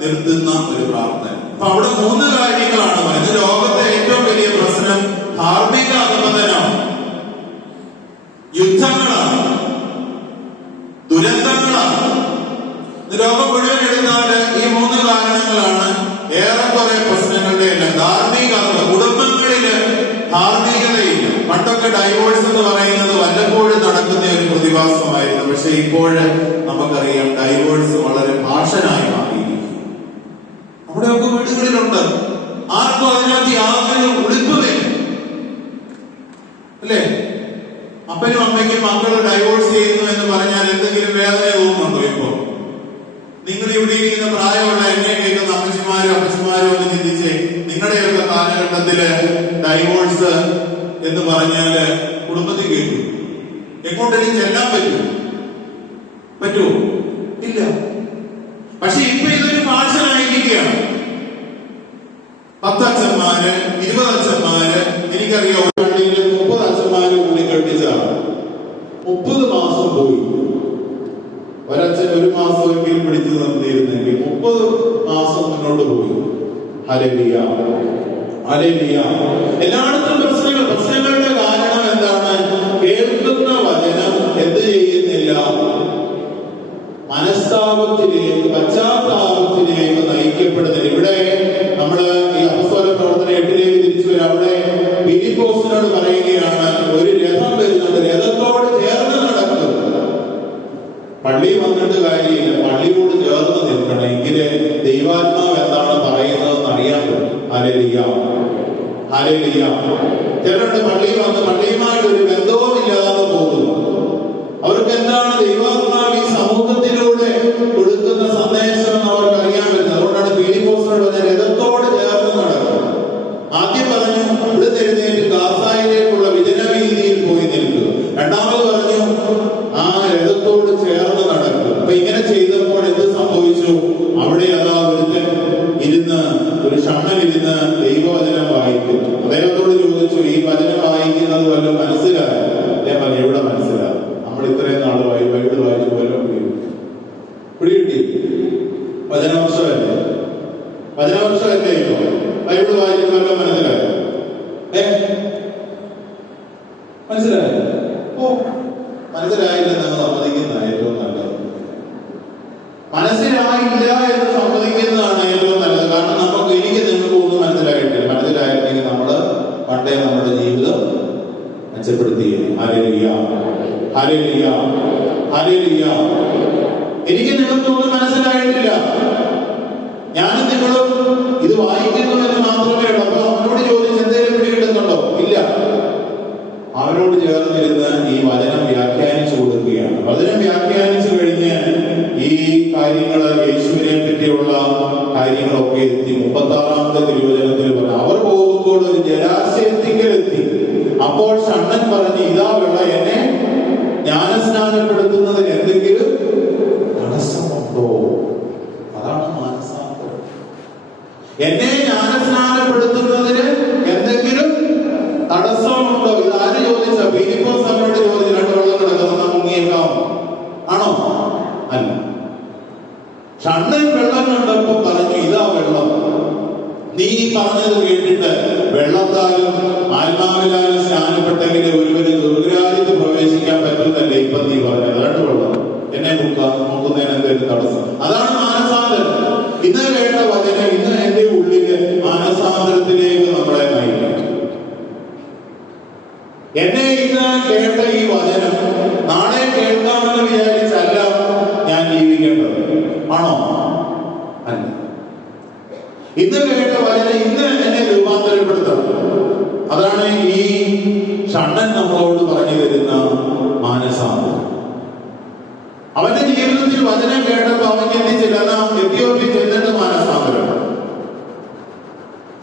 നിർത്തുന്ന ഒരു പ്രാർത്ഥന. അപ്പൊ അവിടെ 3 കാര്യങ്ങളാണ് പറയുന്നത്. ലോകത്തെ ഏറ്റവും വലിയ പ്രശ്നം ധാർമ്മിക അധപതനമാണ്, യുദ്ധങ്ങളാണ്, ദുരന്തങ്ങളാണ്. ലോകം മുഴുവൻ എടുത്താൽ ഈ 3 കാരണങ്ങളാണ് ഏറെക്കുറെ പ്രശ്നങ്ങളുടെ എല്ലാം. ധാർമ്മികത, കുടുംബങ്ങളില് ധാർമ്മികതയില്ല. പണ്ടൊക്കെ ഡൈവോഴ്സ് എന്ന് പറയുന്നത് വല്ലപ്പോഴും നടക്കുന്ന ഒരു പ്രതിഭാസമായിരുന്നു. പക്ഷെ ഇപ്പോൾ നമുക്കറിയാം ഡൈവോഴ്സ് വളരെ ഭാഷനായി മാറിയിരിക്കും. നമ്മുടെയൊക്കെ വീടുകളിലുണ്ട്. ആർക്കും അതിനകത്ത് യാതൊരു ഉളിപ്പുമില്ല, അല്ലേ? അപ്പനും അമ്മയ്ക്കും മക്കൾ ഡൈവോഴ്സ് ചെയ്യുന്നു എന്ന് പറഞ്ഞാൽ എന്തെങ്കിലും വേദന തോന്നുന്നുണ്ടോ? ഇപ്പൊ നിങ്ങൾ ഇവിടെ ഇരിക്കുന്ന പ്രായമുള്ള എന്നെ കേൾക്കുന്ന അപ്പച്ചമാരും ഒന്ന് ചിന്തിച്ചേ. നിങ്ങളുടെയൊക്കെ കാലഘട്ടത്തില് ഡൈവോഴ്സ് എന്ന് പറഞ്ഞാല് കുടുംബത്തിൽ കേൾക്കും. എങ്ങോട്ടെങ്കിലും ചെല്ലാൻ പറ്റുമോ? ഇല്ല. പക്ഷെ ഇപ്പൊ ഇതൊരു ഫാഷനായിരിക്കുകയാണ്. 10 അച്ഛന്മാര്, 20 അച്ഛന്മാര്, എനിക്കറിയാം ഒരു വണ്ടിയിൽ 30 അച്ഛന്മാര് കൂടി കെട്ടിച്ചാണ്. 30 മാസം പോയി. ഒരച്ഛൻ 1 മാസമെങ്കിലും പിടിച്ചു നിർത്തിയിരുന്നെങ്കിൽ 30 മാസം മുന്നോട്ട് പോയി. ഹല്ലേലൂയ. എല്ലായിടത്തും പ്രശ്നങ്ങളുടെ കാരണം എന്താണ്? കേൾക്കുന്ന വചനം എന്ത് ചെയ്യുന്നില്ല? മനസ്താപത്തിലേക്ക്, പശ്ചാത്താപത്തിലേക്ക് നയിക്കപ്പെടുന്നില്ല. ഇവിടെ നമ്മള് ഈ അപ്പോസ്തല പ്രവർത്തനം 8 തിരിച്ചു വരും. അവിടെ ഫിലിപ്പോസിനോട് പറയുകയാണ്, ഒരു രഥം വരുന്നുണ്ട്, രഥത്തോട് ചേർന്ന് നടക്കും. പള്ളി വന്നിട്ട് കാര്യമില്ല, പള്ളിയോട് ചേർന്ന് നിൽക്കണം. എങ്കില് ദൈവാത്മാവ് എന്താണ് പറയുന്നതെന്ന് അറിയാൻ പറ്റും. ഹല്ലേലൂയ. ചിലരുടെ പള്ളിയിൽ വന്ന് പള്ളിയുമായിട്ട് ഒരു ബന്ധവുമില്ലാതെ പോകുന്നു. അവർക്ക് എന്താണ് ദൈവാത്മാവ് ഈ സമൂഹത്തിലൂടെ കൊടുക്കുന്ന സന്ദേശം എന്ന് അവർക്ക് അറിയാൻ പറ്റുന്നത്. അതുകൊണ്ടാണ് ഫിലിപ്പോസിനോട് പറഞ്ഞ രഥത്തോട് ചേർന്ന് നടക്കും. ആദ്യം പറഞ്ഞു ഇവിടുന്ന് എഴുന്നേറ്റ് ഗാസായിലേക്കുള്ള വിജനവീതിയിൽ പോയി നിൽക്കുക. രണ്ടാമത് പറഞ്ഞു ആ രഥത്തോട് ചേർന്ന് നടക്കുക. അപ്പൊ ഇങ്ങനെ ചെയ്തപ്പോൾ എന്ത് സംഭവിച്ചു? അവിടെ അതാ ഒരുത്തൻ ഇരുന്ന്, ഒരു ഷണ്ണനിരുന്ന് ദൈവവചനം വായിക്കുന്നു. അദ്ദേഹത്തോട് ചോദിച്ചു, ഈ വചനം വായിക്കുന്നത് വല്ലതും മനസ്സിലായോ? അദ്ദേഹം പറഞ്ഞു, എവിടെ മനസ്സിലാവും? നമ്മൾ ഇത്രയും നാൾ ബൈബിൾ വായിച്ചു വല്ലതും പിടികിട്ടി? വചനവർഷമല്ലേ ഇപ്പൊ ബൈബിൾ വായിച്ചു വല്ലതും മനസ്സിലായോ? മനസ്സിലായോ? മനസ്സിലായില്ലെന്ന് സമ്മതിക്കുന്ന ഏറ്റവും നല്ലത്. മനസ്സിലായില്ല എന്ന് സമ്മതിക്കുന്നതാണ് ഏറ്റവും നല്ലത്. കാരണം എനിക്ക് നിങ്ങൾക്ക് ഒന്നും മനസ്സിലായിട്ടില്ല. മനസ്സിലായിട്ടെങ്കിൽ നമ്മള് പണ്ടേ നമ്മുടെ ജീവിതം മെച്ചപ്പെടുത്തി. എനിക്ക് നിങ്ങൾക്കൊന്നും മനസ്സിലായിട്ടില്ല. ഞാനും നിങ്ങളും ഇത് വായിക്കുന്നു എന്ന് മാത്രമേ ഉള്ളൂ. അപ്പൊ അവനോട് ചോദിച്ച് എന്തെങ്കിലും പിടികിട്ടുന്നുണ്ടോ? ഇല്ല. അവനോട് ചേർന്നിരുന്ന് ഈ വചനം വ്യാഖ്യാനിച്ചു കൊടുക്കുകയാണ്. വചനം വ്യാഖ്യാനിച്ചു കഴിഞ്ഞ് ഈ കാര്യങ്ങള്, യേശുവിനെ പറ്റിയുള്ള കാര്യങ്ങളൊക്കെ എത്തി. 36-ാമത്തെ തിരുവചനത്തിൽ പറഞ്ഞു, അവർ പോകുമ്പോൾ ഒരു ജലാശയത്തിങ്കലെത്തി. അപ്പോൾ ഷണ്ണൻ പറഞ്ഞു, ഇതാ വെള്ളം, എന്നെ ജ്ഞാനസ്നാനപ്പെടുത്തുന്നതിന് എന്തെങ്കിലും തടസ്സമുണ്ടോ? അതാണ് മാനസാന്തരം. എന്നെ ജ്ഞാനസ്നാനപ്പെടുത്തുന്നതിന് എന്തെങ്കിലും തടസ്സമുണ്ടോ? ഇത് ആര് ചോദിച്ച? ഫിലിപ്പോസ് അവരോട് ചോദിച്ചു. 2 വെള്ളം കിടക്കുന്ന മുങ്ങിയേക്കാം ആണോ? അല്ല. ഷണ്ണൻ വെള്ളം കണ്ടപ്പോ പറഞ്ഞു, ഇതാ വെള്ളം. നീ പറഞ്ഞത് കേട്ടിട്ട് വെള്ളത്താലും ആത്മാവിലാലും സ്നാനപ്പെട്ടെങ്കിൽ ഒരുവന് ദുർഗ്രാജ്യത്ത് പ്രവേശിക്കാൻ പറ്റുന്നല്ലേ ഇപ്പൊ നീ പറഞ്ഞത്? 2 വെള്ളം എന്നെ നോക്കുന്നതിന് എന്തെങ്കിലും തടസ്സം? അതാണ് മാനസാന്തരം. ഇന്ന് കേട്ട വചനം ഇന്ന് എന്റെ ഉള്ളില് മാനസാന്തരത്തിലേക്ക് നമ്മളെ നയിക്കണം. എന്നെ ഇന്ന് കേട്ട ഈ വചനം നാളെ കേൾക്കാമെന്ന് വിചാരിച്ചല്ല ഞാൻ ജീവിക്കേണ്ടത്. ഈജിപ്തിൽ വചനം കേട്ടപ്പോ അവൻ ചിന്തിച്ചില്ല, എന്നാ എത്യോപ്യ ചെന്നിട്ട് മാനസാന്തരം.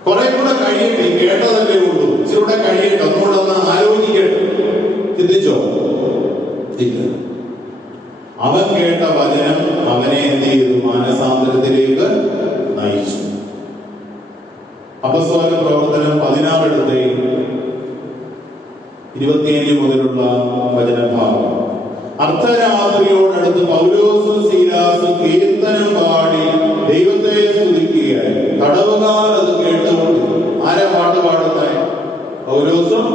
കുറെ കൂടെ കഴിയട്ടെ, കേട്ടതല്ലേ ഉള്ളൂ, ഇച്ചിരൂടെ കഴിയട്ടെ, ഒന്നുകൂടെ ഒന്ന് ആലോചിക്കട്ടെ. ചിന്തിച്ചോ? ഇല്ല. അവൻ കേട്ട വചനം അവനെ എന്ത് ചെയ്തു? മാനസാന്തരത്തിലേക്ക് നയിച്ചു. അപ്പോസ്തല പ്രവർത്തനം 16 25 മുതലുള്ള വചനഭാഗം. അർദ്ധരാത്രിയോടടുത്ത് പൗലോസും ശീലാസും കീർത്തനം പാടി ദൈവത്തെ സ്തുതിക്കുകയായി. തടവുകാർ അത് കേട്ടുകൊണ്ട്. ആരാ പാട്ട് പാടുന്നത്? പൗലോസും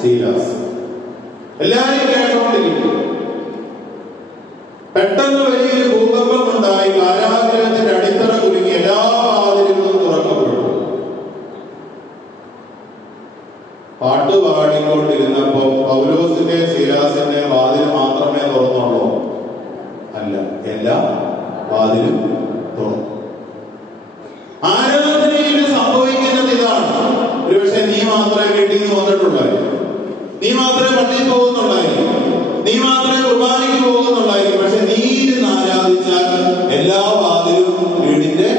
ശീലാസും. എല്ലാവരും കേട്ടുകൊണ്ടിരിക്കും. പെട്ടെന്ന് വലിയൊരു ഭൂകമ്പം ഉണ്ടായി. കാരാഗൃഹത്തിന്റെ അടിത്തറ കുലുങ്ങി. എല്ലാ വാതിലുകളും തുറക്കപ്പെട്ടു. പാട്ട് പാടിക്കൊണ്ടിരുന്നപ്പോ പൗലോസിന്റെ ശീലാസിന്റെ വാതിൽ മാത്രമേ തുറന്നുള്ളൂ? അല്ല, എല്ലാ വാതിലും തുറന്നു. ആരാധനയിൽ സംഭവിക്കുന്നത് ഇതാണ്. ഒരുപക്ഷെ നീ മാത്രമേ വീട്ടിൽ നിന്ന് വന്നിട്ടുള്ളായിരുന്നു, നീ മാത്രമേ പള്ളിയിൽ പോകുന്നുള്ളായിരുന്നു, നീ മാത്രമേ കുർബാനയ്ക്ക് പോകുന്നുള്ളായിരുന്നു. പക്ഷെ നീ ഇരുന്ന് ആരാധിച്ചാൽ എല്ലാ വാതിലും വീടിന്റെ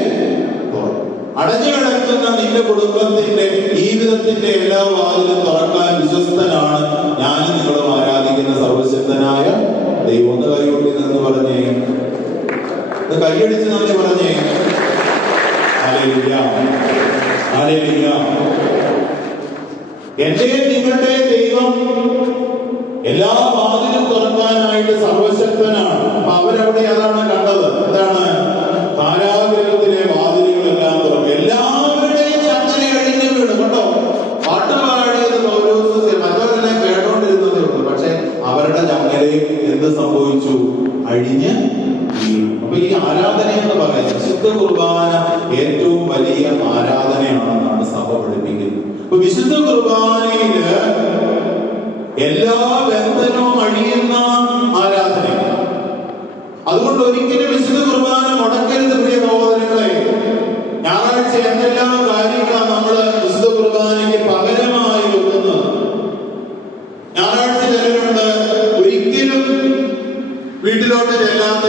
തുറക്കും. അടഞ്ഞു കിടക്കുന്ന നിന്റെ കുടുംബത്തിന്റെ ജീവിതത്തിന്റെ എല്ലാ വാതിലും തുറക്കാൻ വിശ്വസ്തനാണ് ഞാനും നിങ്ങളും ആരാധിക്കുന്ന സർവശക്തനായ ദൈവം. ഒന്ന് കൈകൊട്ടി നിന്ന് പറഞ്ഞേ, കൈയടിച്ച് നന്ദി പറഞ്ഞേ. Hallelujah, hallelujah. എന്റെ നിങ്ങളുടെ ദൈവം എല്ലാ വാതിലും തുറക്കാനായിട്ട് സർവശക്തനാണ്. അപ്പൊ അവരവിടെ അതാണ് കണ്ടത്. എന്താണ്? കാരാഗൃഹത്തിലെ വാതിലുകളെല്ലാം തുറക്കും. എല്ലാവരുടെയും ചങ്ങല അഴിഞ്ഞു വീണു. കേട്ടോ, പാട്ട് പാടിയത് പൗലോസ്, മറ്റവരെല്ലാം കേട്ടോണ്ടിരുന്നതേ ഉള്ളൂ. പക്ഷെ അവരുടെ ചങ്ങലയിൽ എന്ത് സംഭവിച്ചു? അഴിഞ്ഞ് വീണു. അപ്പൊ ഈ ആരാധന എന്ന് പറയുന്നത് വിശുദ്ധ കുർബാന ഏറ്റവും വലിയ ആരാധനയാണെന്നാണ് സഭ പഠിപ്പിക്കുന്നത്. അപ്പൊ വിശുദ്ധ കുർബാനയില് എല്ലാ ബന്ധനവും അഴിയുന്ന ആരാധന. അതുകൊണ്ട് ഒരിക്കലും വിശുദ്ധ കുർബാന മുടക്കരുത് പ്രിയ സഹോദരങ്ങളെ. ഞായറാഴ്ച എന്തെല്ലാം കാര്യങ്ങളാണ് നമ്മൾ വിശുദ്ധ കുർബാനയ്ക്ക് പകരമായി വെക്കുന്നത്. ഞായറാഴ്ച ചിലരുണ്ട് ഒരിക്കലും വീട്ടിലോട്ട് ചെല്ലാത്ത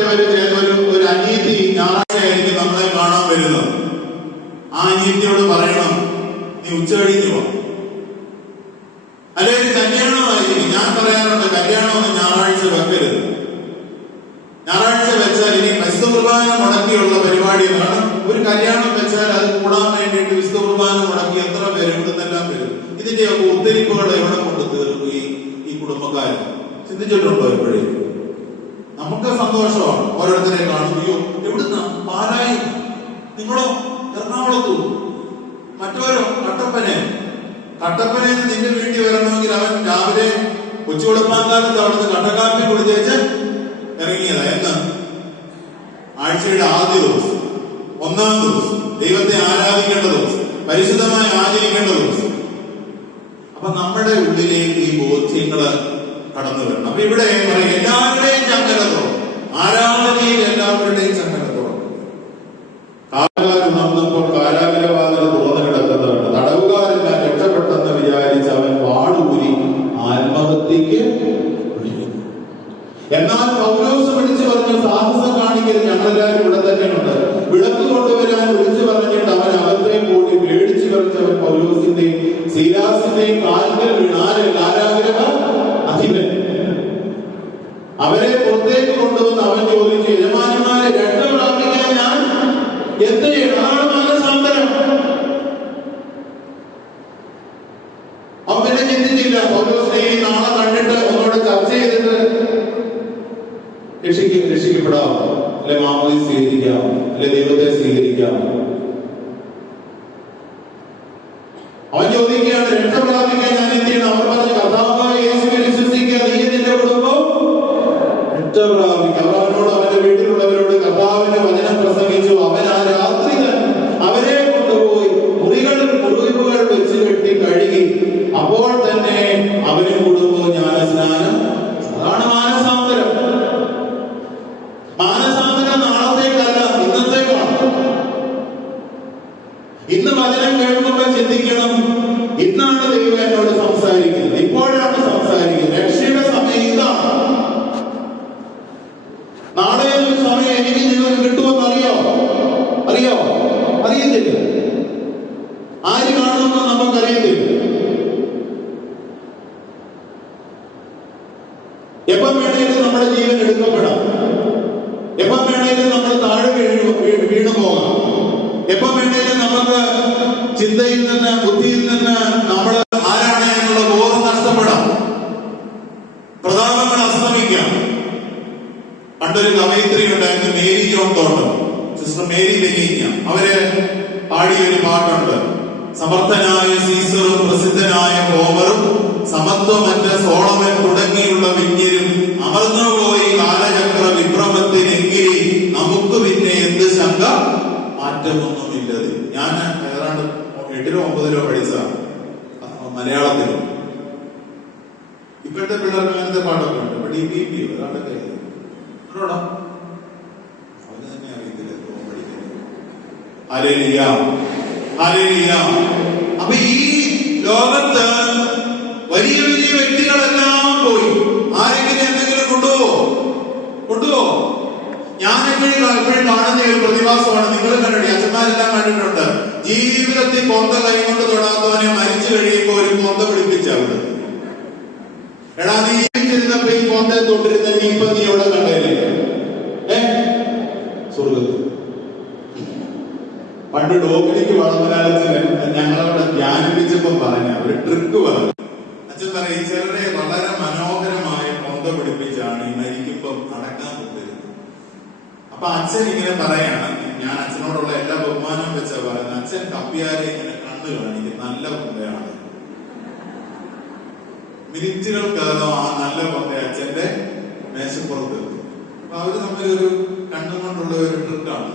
ഒരു അനീതി ഞായറാഴ്ചയായിരിക്കും നമ്മളെ കാണാൻ വരുന്നത്. ആ അനീതിയോട് പറയണം, നീ ഉച്ച കഴിഞ്ഞു പോ. അല്ലെങ്കിൽ കല്യാണമായിരിക്കും. ഞാൻ പറയാറുണ്ട്, കല്യാണമൊന്നും ഞായറാഴ്ച വെക്കരുത്. ഞായറാഴ്ച വെച്ചാൽ ഇനി വിശുദ്ധ കുർബാന മുടക്കിയുള്ള പരിപാടികളാണ്. ഒരു കല്യാണം വെച്ചാൽ അത് കൂടാൻ വേണ്ടിയിട്ട് വിശുദ്ധ കുർബാന മുടക്കി എത്ര പേര് ഇവിടുന്നെല്ലാം വരും. ഇതിന്റെയൊക്കെ ഉദ്ധരിപ്പുകൾ എവിടെ കൊണ്ട് തീർന്നു ഈ കുടുംബക്കാർ? ചിന്തിച്ചിട്ടുണ്ടോ എപ്പോഴും? നമുക്ക് സന്തോഷമാണ് ഓരോരുത്തരെ കാണുകയോ. എവിടുന്ന? പാലായി. നിങ്ങളോ? എറണാകുളത്തു. മറ്റോരോ കട്ടപ്പനയിൽ നിന്റെ വീട്ടിൽ വരണമെങ്കിൽ അവൻ രാവിലെ കൊച്ചുകൊടുപ്പാങ്കാലത്ത് അവിടുന്ന് കട്ടക്കാപ്പി കുടിച്ചേച്ച് ഇറങ്ങിയതാ. എന്ന് ആഴ്ചയുടെ ആദ്യ ദിവസം, 1-ാം ദിവസം, ദൈവത്തെ ആരാധിക്കേണ്ട ദിവസം, പരിശുദ്ധമായി ആചരിക്കേണ്ട ദിവസം. അപ്പൊ നമ്മുടെ ഉള്ളിലേക്ക് ഈ ബോധ്യങ്ങള് കടന്നു വരണം. അപ്പൊ ഇവിടെ പറയും എല്ലാവരുടെയും ചങ്ങല തുറന്നു. ആരാധനയിൽ എല്ലാവരുടെയും ചങ്ങല തുറന്നു. കാരാഗൃഹം കാരാഗ്രഹവാതിൽ തുറന്നു കിടക്കുന്നതാണ്. തടവുകാരെല്ലാം രക്ഷപ്പെട്ടെന്ന് വിചാരിച്ച് അവൻ വാളൂരി ആത്മഹത്യക്ക് വിളിക്കുന്നു. എന്നാൽ പൗലോസ് വിളിച്ചു പറഞ്ഞു, സാഹസം കാണിക്കരുത്, ഞങ്ങളെല്ലാവരും ഇവിടെ തന്നെയുണ്ട്. വിളക്ക് കൊണ്ടുവരാൻ വിളിച്ചു പറഞ്ഞിട്ട് അവൻ അകത്തേക്ക് ഓടി. പേടിച്ചു കളിച്ചവൻ പൗലോസിന്റെയും ശീലാസിന്റെയും കാൽക്കൽ വീണ്. ആര്? കാരാഗ്രഹ അധിപൻ. അവരെ പുറത്തേക്ക് കൊണ്ടുവന്ന് അവൻ ചോദിച്ചു, യജമാനന്മാരെ, രക്ഷ പ്രാപിക്കാൻ ഞാൻ എന്ത് ചെയ്യണം? അതാണ് മാനസാന്തരം. അവനെ ചിന്തിച്ചില്ല. പൗലോസിനെ നാളെ കണ്ടിട്ട് ഒന്നോട് ചർച്ച ചെയ്തിട്ട് രക്ഷിക്കപ്പെടാം, അല്ലെ മാമോദി സ്വീകരിക്കാം, അല്ലെ ദൈവത്തെ സ്വീകരിക്കാം. അവൻ ചോദിക്കുകയാണ്, രക്ഷ പ്രാപിക്കാൻ ഞാൻ എന്ത് ചെയ്യണം? അവർ പറഞ്ഞു, കർത്താവായ യേശുവിൽ വിശ്വസിക്കുക, നീ നിന്റെ കുടുംബം രക്ഷ പ്രാപിക്കുക. അവർ അവനോട് അവന്റെ വീട്ടിലുള്ളവരോട് കർത്താവിന്റെ വചനം പ്രസംഗിച്ചു. അവൻ ആ രാത്രി അവരെ കൊണ്ടുപോയി മുറിവുകൾ വെച്ച് കെട്ടി കഴുകി. അപ്പോൾ തന്നെ അവനും കുടുംബവും ജ്ഞാനസ്നാനം. അതാണ് മാനസാന്തരം. മാനസാന്തരം നാളത്തേക്കല്ല, ഇന്നത്തേക്കാണ്. ഇന്ന് വചനം കേൾക്കുമ്പോൾ ചിന്തിക്കണം, ഇന്നാണ് ദൈവം എന്നോട് സംസാരിക്കുന്നത്, ഇപ്പോഴാണ് സംസാരിക്കുന്നത്. രക്ഷയുടെ സമയം ഇതാണ്. നാളെ എനിക്ക് നിങ്ങൾക്ക് കിട്ടുമെന്ന് അറിയോ? അറിയത്തില്ല. ആര് കാണുമെന്ന് നമുക്കറിയത്തില്ല. എപ്പം വേണേലും നമ്മുടെ ജീവൻ എടുക്കപ്പെടാം. എപ്പം വേണേലും നമ്മൾ താഴെ വീണു പോകാം. എപ്പം വേണേലും നമുക്ക് ചിന്തയിൽ നിന്ന്, ബുദ്ധിയിൽ നിന്ന് നമ്മൾ ആരാണ് എന്നുള്ള ബോധം നഷ്ടപ്പെടാം. പ്രതാപങ്ങൾ അസ്തമിക്കാം. പണ്ടൊരു കവയിത്രി ഉണ്ടായിരുന്നു, മേരി ജോൺ തോട്ടം, സിസ്റ്റർ മേരി ബെനീഞ്ഞ. അവര് പാടിയൊരു പാട്ടുണ്ട്. സമർത്ഥനായ സീസറും പ്രസിദ്ധനായ ഹോമറും സമത്വമറ്റ സോളമൻ തുടങ്ങിയുള്ള വിജ്ഞരും അമർന്നുപോയി കാലചക്ര വിഭ്രമത്തിനെങ്കിൽ നമുക്ക് പിന്നെ എന്ത് ശങ്ക, മാറ്റമൊന്നുമില്ലത്. ഞാൻ ഏതാണ്ട് 8-ഓ 9-ഓ പഠിച്ച മലയാളത്തിലും. ഇപ്പോഴത്തെ പിള്ളേർക്ക് അങ്ങനത്തെ പാട്ടൊക്കെ ഉണ്ട്. ഇപ്പൊ DPP ഏതാണ്ടൊക്കെ അവന് തന്നെ അറിയത്തില്ല പഠിക്കുന്നത്. അപ്പൊ ഈ ലോകത്ത് വലിയ വലിയ വ്യക്തികളെല്ലാം പോയി. ആരെങ്കിലും എന്തെങ്കിലും കൊണ്ടുപോവോ? ഞാൻ എപ്പോഴും കാണുന്ന ഒരു പ്രതിഭാസമാണ്. നിങ്ങൾ കണ്ടിട്ട്, അച്ഛന്മാരെല്ലാം കണ്ടിട്ടുണ്ട്. ജീവിതത്തിൽ കൊന്ത കൈ കൊണ്ട് തൊടാത്തവനെ മരിച്ചു കഴിയുമ്പോൾ ഒരു കൊന്ത പിടിപ്പിച്ചവിടെ. എടാ, നീ ജീവിച്ചിരുന്നപ്പോ ഈ കൊന്തയെ തൊട്ടിരുന്ന നീ ഇപ്പൊ നീ എവിടെ കണ്ടല്ലേ? സ്വർഗത്തിൽ. പണ്ട് ഡോക്ടറിക്ക് വളമലാലച്ചന് ഞങ്ങളവിടെ ധ്യാനിപ്പിച്ചപ്പോ പറഞ്ഞ ഒരു ട്രിക്ക് പറഞ്ഞു. അച്ഛൻ പറയും, ചെറുതെ വളരെ മനോഹരമായ കൊന്ത പിടിപ്പിച്ചാണ് ഈ മരിക്കുമ്പം അടക്കാൻ കൊണ്ടുവരുന്നത്. അപ്പൊ അച്ഛൻ ഇങ്ങനെ പറയാണ്, ഞാൻ അച്ഛനോടുള്ള എല്ലാ ബഹുമാനവും വെച്ചാ പറയുന്നത്, അച്ഛൻ കപ്പിയാരെ ഇങ്ങനെ കണ്ണു കാണിക്കും, നല്ല കൊന്തയാണ്. മിനിറ്റുകൾക്കകം ആ നല്ല കൊന്ത അച്ഛന്റെ മേശപ്പുറത്ത് എത്തും. അപ്പൊ അവര് തമ്മിലൊരു കണ്ണുകൊണ്ടുള്ള ഒരു ട്രിക്കാണ്.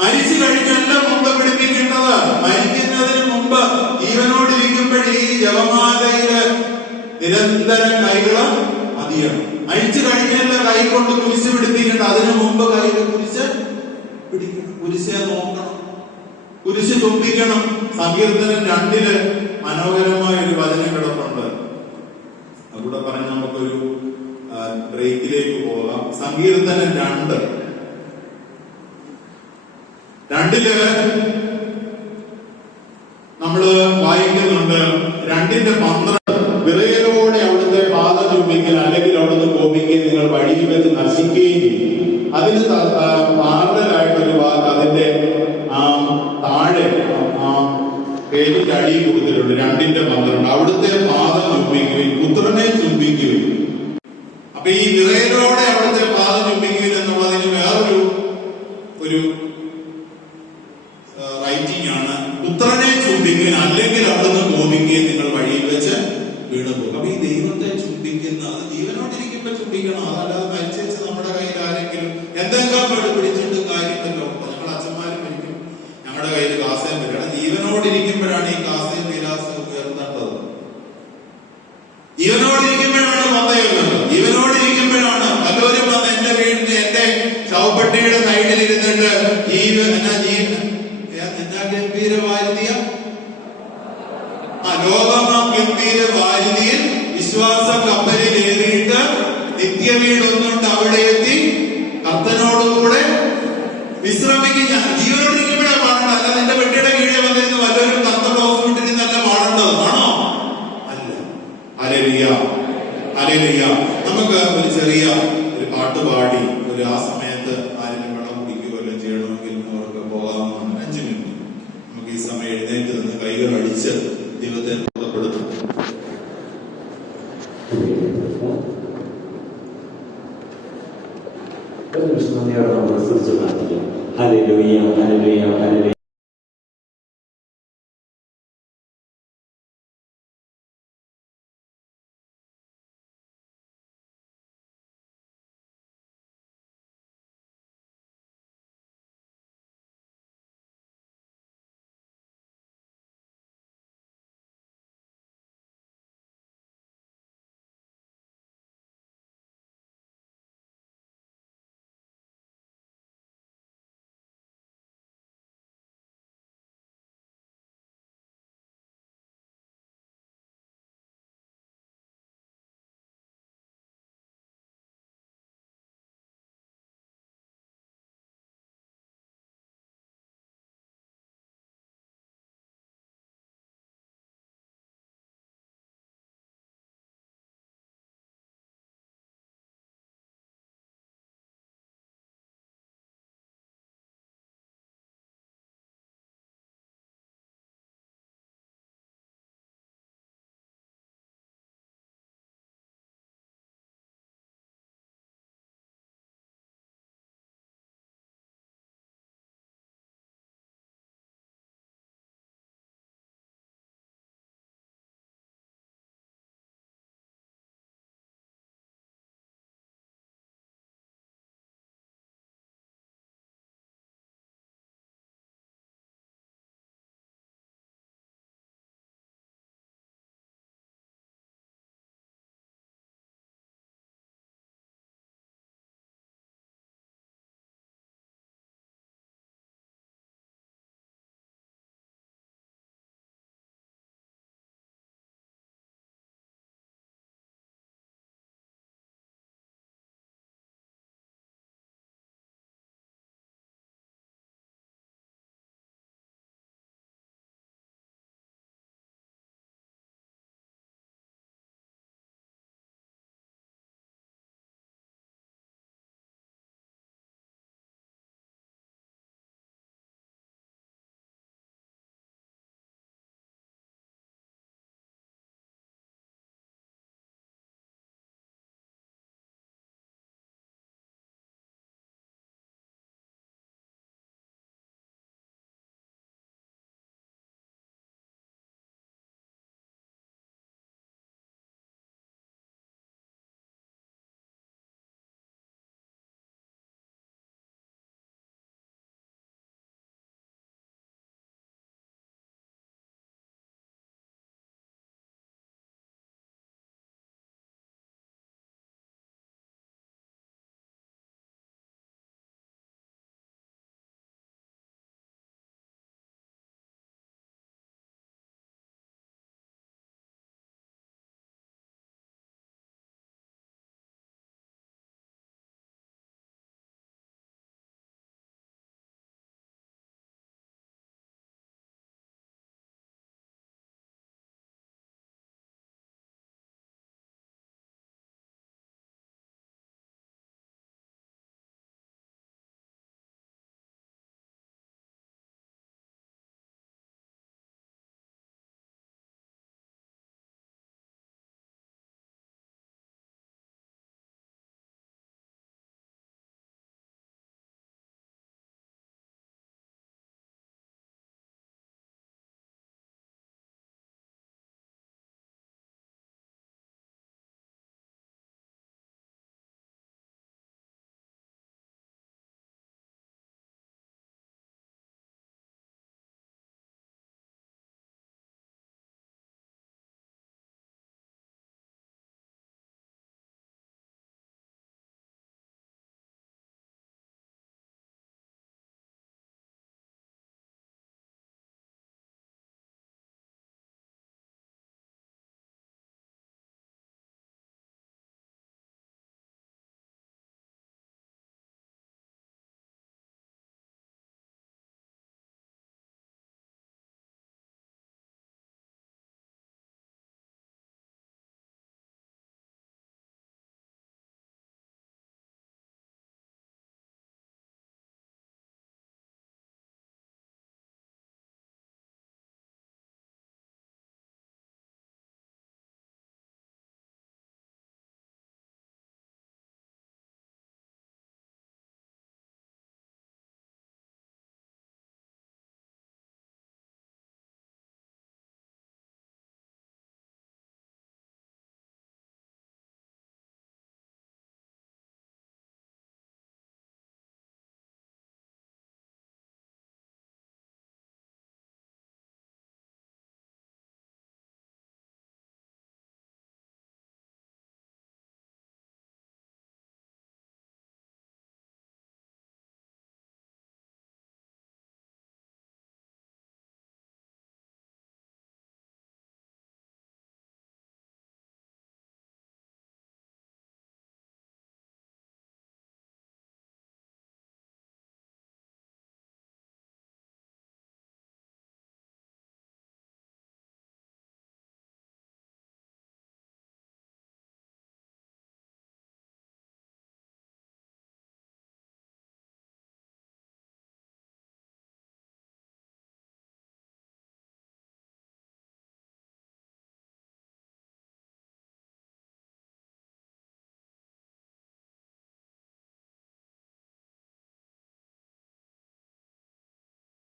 മരിച്ചു കഴിഞ്ഞല്ല കൊന്ത പിടിപ്പിക്കേണ്ടത്. മരിക്കുന്നതിന് മുമ്പ് ജീവനോടിരിക്കുമ്പോഴേ ഈ ജപമാലയില് നിരന്തരം കൈകള് മതിയാണ്. മരിച്ചു കഴിഞ്ഞല്ല കൈ കൊണ്ട് കുരിശ് പിടിപ്പിക്കേണ്ട. അതിനു മുമ്പ് കയ്യിൽ കുരിശ് പിടിക്കണം, കുരിശെ നോക്കണം, കുരിശ് ചുംബിക്കണം. സങ്കീർത്തനം 2-ല് മനോഹരമായ ഒരു വചനം കിടപ്പുണ്ട്. അതുകൂടെ പറഞ്ഞ് നമുക്കൊരു ബ്രേക്കിലേക്ക് പോകാം. സങ്കീർത്തനം 2-ല് നമ്മള് വായിക്കുന്നുണ്ട്. 2:12 വിറയലോടെ അവിടുത്തെ പാദം ചുംബിക്കൽ അല്ലെങ്കിൽ അവിടുന്ന് കോപിക്കുകയും നിങ്ങൾ വഴിയിൽ വെച്ച് നശിക്കുകയും ചെയ്യും. അതിന് പാറലായിട്ടൊരു വാക്ക് അതിന്റെ താഴെ പേരിന്റെ അടിയിൽ കൊടുത്തിട്ടുണ്ട്. 2:12 അവിടുത്തെ പാദം ചുംബിക്കുവിൻ, പുത്രനെ ചുംബിക്കുവിൻ. അപ്പൊ ഈ വിറയലോടെ അവിടുത്തെ പാദം ചുംബിക്കുവിൻ എന്നുള്ളതിന് വേറൊരു റൈറ്റിംഗ് ആണ്. പുത്രനെ ചുംബിക്കുവിൻ അല്ലെങ്കിൽ അവിടുന്ന് കോപിക്കുകയും നിങ്ങൾ വഴിയിൽ വെച്ച് വീണു പോകും. അപ്പൊ ഈ ദൈവത്തെ ചുംബിക്കുന്ന, അത് ജീവനോടിരിക്കുമ്പോ ചുംബിക്കണം. അതല്ലാതെ മരിച്ചു നമ്മുടെ കയ്യിൽ ആരെങ്കിലും എന്തെങ്കിലും പിടിച്ചിട്ട് കാര്യമല്ലോ. ഞങ്ങളുടെ അച്ഛന്മാരും മരിക്കും, ഞങ്ങളുടെ കയ്യിൽ കാസയും വരികയാണ്. ജീവനോടിരിക്കുമ്പോഴാണ് ഈ കാസയും വിലാസവും ഉയർത്തേണ്ടത്. ജീവനോടിരിക്കുമ്പോഴാണ് കൊന്തയുള്ളത്. ജീവനോടിരിക്കുമ്പോഴാണ് വല്ലവരും വന്ന് എന്റെ വീടിന്, എന്റെ ശവപ്പെട്ടിയുടെ സൈഡിൽ ഇരുന്നിട്ട് ഗംഭീരവാരിധിയ ലോകമാം ഗംഭീരവാരിധിയിൽ വിശ്വാസ കപ്പലിൽ ഏറിയിട്ട് നിത്യവീടൊന്നുണ്ട് അവിടെ എത്തി കർത്തനോടുകൂടെ വിശ്രമിക്കും. ഞാൻ ജീവനോടിരിക്കുമ്പോഴാണ് പാടേണ്ടത്. അല്ല നിന്റെ പെട്ടിയുടെ കീഴെ വന്നിരുന്ന് വല്ലവരും കർത്ത ബ്ലൗസ് വിട്ടിരുന്നല്ല പാടേണ്ടത് ആണോ? അല്ല. ഹല്ലേലൂയ. നമുക്ക് ഒരു ചെറിയ ഒരു പാട്ട് പാടി ആ സമയത്ത് ആരെങ്കിലും വെള്ളം കുടിക്കുകയോ എല്ലാം ചെയ്യണമെങ്കിൽ അവർക്ക് പോകാവുന്നതാണ്. 5 മിനിറ്റ് നമുക്ക് ഈ സമയം എഴുന്നേറ്റ് നിന്ന് കൈകൾ അടിച്ച് ദൈവത്തെ ബോധപ്പെടുത്തും. ഹല്ലേലൂയ.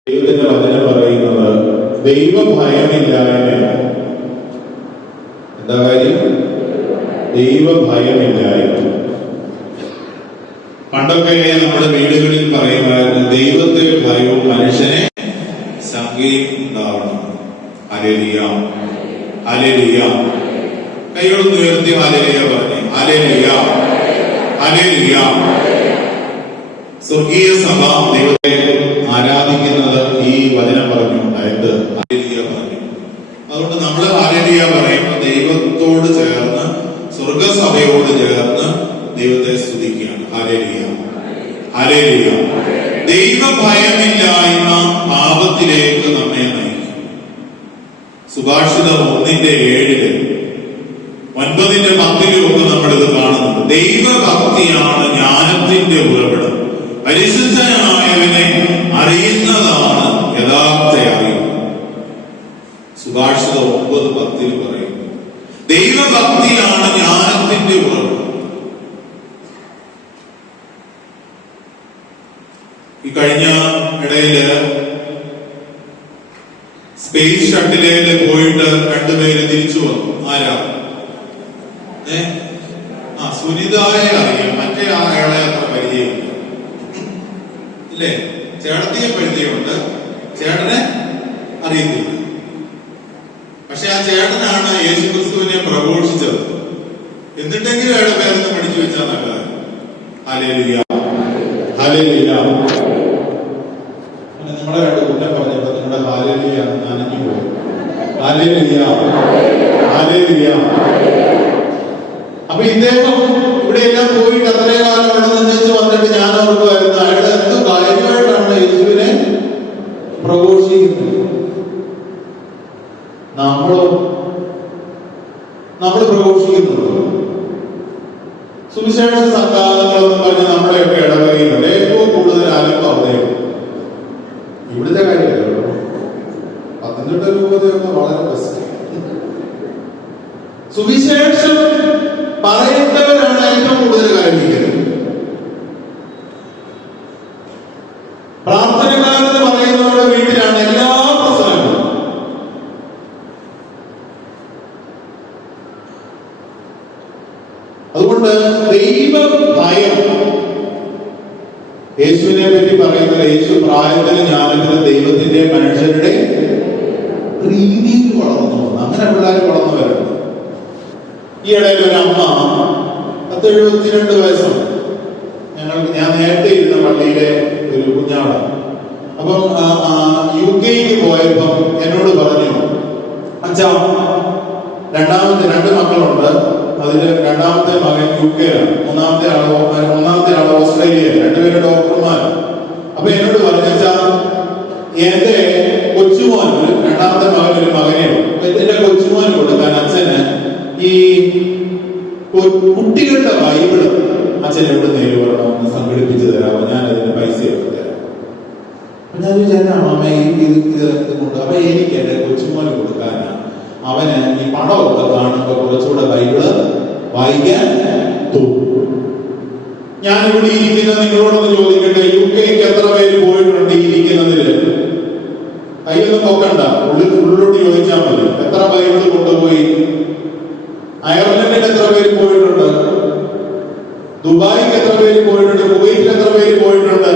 ദൈവത്തിന്റെ വചനം പറയുന്നത് ദൈവഭയമില്ലായ്മ. എന്താ കാര്യം? ദൈവഭയമില്ലായ്മ. പണ്ടൊക്കെ നമ്മുടെ വീടുകളിൽ പറയുമായിരുന്നു ദൈവത്തെ ഭയവും മനുഷ്യനെ ശങ്കയും ഉണ്ടാവണം. Hallelujah, hallelujah. കൈകളൊന്ന് ഉയർത്തി ഹല്ലേലൂയ പറഞ്ഞേ. Hallelujah, hallelujah. സ്വർഗീയ സഭ ദൈവത്തെ ആരാധിക്കുന്നത് ഈ വചനം പറഞ്ഞുകൊണ്ടായത് ഹല്ലേലൂയ പറഞ്ഞു. അതുകൊണ്ട് നമ്മൾ ഹല്ലേലൂയ പറയുമ്പോൾ ദൈവത്തോട് ചേർന്ന് സ്വർഗസഭയോട് ചേർന്ന് ദൈവത്തെ സ്തുതിക്കുകയാണ്. Hallelujah, hallelujah. ദൈവഭയമില്ലായ്മ പാപത്തിലേക്ക് നമ്മെ നയിക്കും. സുഭാഷിതം 1:7 9:10 ഒക്കെ നമ്മളിത് കാണുന്നുണ്ട്. ദൈവഭക്തിയാണ് ജ്ഞാനത്തിന്റെ ഉറവിടം. പരിശുദ്ധനായവനെ അറിയുന്നതാണ് യഥാർത്ഥ അറിവ്. സുഭാഷിതം 9:10 പറയുന്നു ദൈവഭക്തിയാണ് ജ്ഞാനത്തിന്റെ ഉറവിടം. ഈ കഴിഞ്ഞ ഇടയില് സ്പേസ് ഷട്ടിലേല് പോയിട്ട് 2 പേര് തിരിച്ചു വന്നു. ആരാ? സുനിതായെ അറിയാം, മറ്റേ ആളെ അത്ര പരിചയമില്ല. ഇല്ലേ? ചേട്ടത്തിയെ പരിചയമുണ്ട്, ചേട്ടനെ അറിയത്തില്ല. പക്ഷെ ആ ചേട്ടനാണ് യേശുക്രിസ്തുവിനെ പ്രഘോഷിച്ചത്. എന്നിട്ടെങ്കിലും അയാളുടെ പേരൊന്ന് പഠിച്ചു വെച്ചാൽ നല്ലതാണ്. Hallelujah, hallelujah. നിങ്ങളെ 2 കുറ്റം പറഞ്ഞപ്പോ നിങ്ങളുടെ ഹല്ലേലൂയ നനഞ്ഞു പോയി. Hallelujah, hallelujah. അപ്പൊ ഇദ്ദേഹം ഇവിടെയെല്ലാം പോയിട്ട് അത്രേ കാലം ഇവിടെ നിന്നിച്ച് വന്നിട്ട് ഞാൻ ഓർക്കുമായിരുന്നു അയാളെ എന്ത് കാര്യമായിട്ടാണ് യേശുവിനെ പ്രഘോഷിക്കുന്നത്. നമ്മൾ പ്രഘോഷിക്കുന്നുണ്ടോ? സുവിശേഷ സംഘാതങ്ങളെന്ന് പറഞ്ഞ് നമ്മുടെയൊക്കെ ഇടവകയിലുണ്ട് ഏറ്റവും കൂടുതൽ ആലമ്പം അവിടെയുണ്ട്. ഇവിടുത്തെ കാര്യമല്ലോ. പത്തനംതിട്ട രൂപതയൊക്കെ വളരെ ബെസ്റ്റ്. സുവിശേഷം പറയുന്നവരാണ് ഏറ്റവും കൂടുതൽ കാര്യമിക്കുന്നത്. പ്രാർത്ഥനകാലത്ത് പറയുന്നവരുടെ വീട്ടിലാണ് എല്ലാ പ്രശ്നങ്ങളും. അതുകൊണ്ട് ദൈവഭയം, യേശുവിനെ പറ്റി പറയുന്നത് യേശു പ്രായത്തിലും ജ്ഞാനത്തിലും ദൈവത്തിന്റെ മനുഷ്യരുടെ പ്രീതിയിൽ വളർന്നു വന്നു. അങ്ങനെ പിള്ളേർ വളർന്നു വരുന്നു. ഈ ഇടയിൽ ഒരു അമ്മ 72 വയസ്സുണ്ട്. ഞാൻ നേരത്തെ ഇരുന്ന പള്ളിയിലെ ഒരു കുഞ്ഞാണ്. അപ്പം UK പോയപ്പം എന്നോട് പറഞ്ഞു, അച്ഛാ രണ്ടാമത്തെ 2 മക്കളുണ്ട്, അതില് രണ്ടാമത്തെ മകൻ UK ലാണ്, മൂന്നാമത്തെ ആള് ഓസ്ട്രേലിയ, 2 പേരും ഡോക്ടർമാർ. അപ്പൊ എന്നോട് പറഞ്ഞു, അച്ഛാ എന്റെ കൊച്ചുമോൻ, രണ്ടാമത്തെ മകൻ ഒരു മകനെയുള്ളൂ, എന്റെ കൊച്ചുമോൻ കൊടുക്കാൻ അച്ഛന് ഈ കുട്ടികളുടെ ബൈബിള് അച്ഛൻ എവിടെ നേരിൽ വരണമെന്ന് സംഘടിപ്പിച്ചു തരാമോ, ഞാൻ അതിന്റെ പൈസയൊക്കെ തരാം. അപ്പൊ ഞാൻ വിചാരിച്ചാണ് അമ്മ ഇതുകൊണ്ട്. അപ്പൊ എനിക്ക് എന്റെ കൊച്ചുമോന് കൊടുക്കാനാ. അവന് ഈ പടമൊക്കെ കാണുമ്പോ കുറച്ചുകൂടെ ബൈബിള് വായിക്കാൻ തോന്നും. ഞാനിവിടെ ഇരിക്കുന്ന നിങ്ങളോടൊന്ന് ചോദിക്കട്ടെ, UK എത്ര പേര് പോയിട്ടുണ്ട് ഈ ഇരിക്കുന്നതില്? കൈയൊന്നും നോക്കണ്ട, ഉള്ളിലോട്ട് ചോദിച്ചാൽ മതി. എത്ര ബൈബിള് കൊണ്ടുപോയി? അയർലൻഡിൽ എത്ര പേര് പോയിട്ടുണ്ട്? ദുബായിക്ക് എത്ര പേര് പോയിട്ടുണ്ട്? കുവൈറ്റിൽ എത്ര പേര് പോയിട്ടുണ്ട്?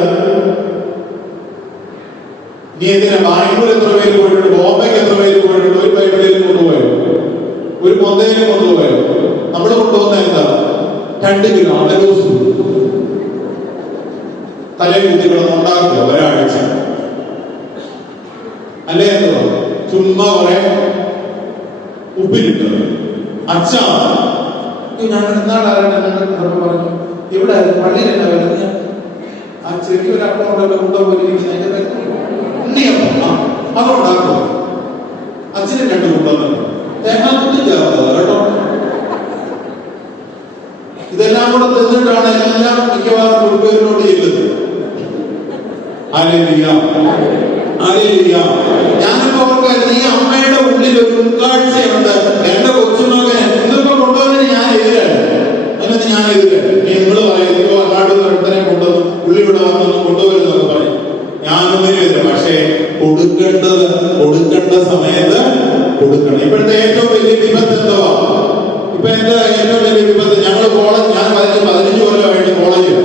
ഇനി എന്തിനാ ബാംഗ്ലൂർ എത്ര പേര് പോയിട്ടുണ്ട്? ബോംബെക്ക് എത്ര പേര് പോയിട്ടുണ്ട്? ഒരു ബൈബിളിലും കൊണ്ടുപോയോ? ഒരു മൊന്തയിലും കൊണ്ടുപോയോ? നമ്മൾ കൊണ്ടുപോകുന്ന എന്താ? 2 കിലോ അടലൂസ് തലകുത്തികളൊന്നും ഉണ്ടാക്കുക ഒരാഴ്ച അല്ലേ? എന്തോ ചുമ്മാ കുറെ ഉപ്പിലിട്ട് അച്ഛാ ഞാൻ പറഞ്ഞു ഇവിടെ പള്ളിയിൽ എന്താ വരുന്നത്? ആ ചെറിയൊരു അപ്പം ഉണ്ടല്ലോ, കൊണ്ടുപോയിരിക്കുന്ന ഉണ്ണിയപ്പം, അതുണ്ടാക്കുക. അച്ഛന് 2 കൊണ്ടുവന്നു തേങ്ങാക്കുട്ടി ചേർത്തത് കേട്ടോ. ഇതെല്ലാം കൂടെ തിന്നിട്ടാണ് എല്ലാം മിക്കവാറും കുടുംബത്തിനോട് ചെയ്യുന്നത്. ഞാനിപ്പോ ഓർക്കായിരുന്നു, ഈ അമ്മയുടെ ഉള്ളിൽ ഒരു ഉൾക്കാഴ്ചയുണ്ട്. എന്റെ കൊച്ചുമകനെ ഇന്നിപ്പോ കൊണ്ടുവന്നതിന് ഞാൻ എതിരാണ്. അതിനകത്ത് ഞാൻ എതിരാണ്. നിങ്ങൾ പറയുമോ അല്ലാണ്ട് ഒരുത്തനെ കൊണ്ടുവന്നു ഉള്ളി ഇവിടെ വന്നൊന്നും കൊണ്ടുവരുന്നൊക്കെ പറയും. ഞാനൊന്നും എതിരാ. പക്ഷേ 15 കൊല്ലമായിട്ട് കോളേജിൽ.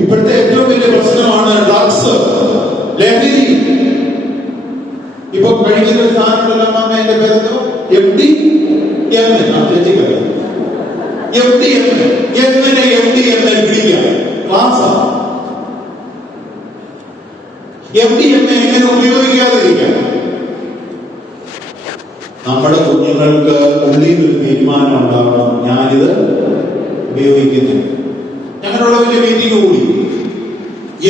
ഇപ്പോഴത്തെ ഏറ്റവും വലിയ പ്രശ്നമാണ് ഡ്രഗ്സ്, ലഹരി. ഇപ്പൊ കഴിക്കുന്ന ഒരു സാധനങ്ങളെല്ലാം വന്ന എന്റെ പേരെന്തോ MDMA. എങ്ങനെ MDMA പിടിക്കാം? ക്ലാസ് MDMA എങ്ങനെ ഉപയോഗിക്കാതിരിക്കാം? നമ്മുടെ കുഞ്ഞുങ്ങൾക്ക് ഉള്ളിൽ ഒരു തീരുമാനം ഉണ്ടാവണം, ഞാനിത് ഉപയോഗിക്കുന്നു. ഞങ്ങളുടെ വലിയ മീറ്റിംഗ് കൂടി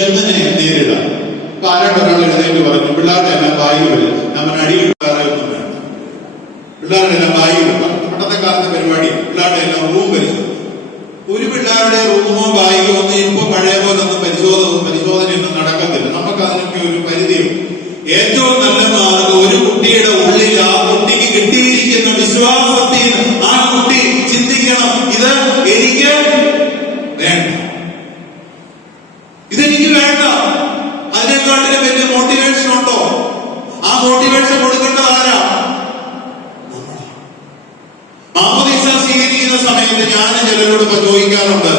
എങ്ങനെ നേരിടാം. ആരാണ്ട് ഒരാൾ എഴുന്നേറ്റ് പറഞ്ഞു, പിള്ളേരുടെ എല്ലാം ബാഗ് വരും. നമ്മൾ അടിയിട്ടാറെ ഒന്നും വേണ്ട, പിള്ളേരുടെ എല്ലാം ബാഗ് വരും. പണ്ടത്തെ കാലത്തെ പരിപാടി പിള്ളേരുടെ എല്ലാം റൂം പരിശോധന. ഒരു പിള്ളേരുടെ റൂമോ ബാഗോ ഒന്നും ഇപ്പൊ പഴയ പോലെ ഒന്നും പരിശോധനയൊന്നും നടക്കത്തില്ല. നമുക്ക് അതിനൊക്കെ ഒരു പരിധിയുണ്ട്. ഏറ്റവും നല്ല മാർഗം ഒരു കുട്ടിയുടെ ഉള്ളിൽ ആ കുട്ടിക്ക് കിട്ടിയിരിക്കുന്ന വിശ്വാസത്തിൽ ആ കുട്ടി ചിന്തിക്കണം, ഇത് എനിക്ക് വേണ്ട, ഇതെനിക്ക് വേണ്ട. അതിനെക്കാട്ടിലും വലിയ മോട്ടിവേഷൻ ഉണ്ടോ? ആ മോട്ടിവേഷൻ കൊടുക്കേണ്ടത് ആരാ? മാമോദീസ സ്വീകരിക്കുന്ന സമയത്ത് ഞാൻ ചിലരോട് ചോദിക്കാറുണ്ട്.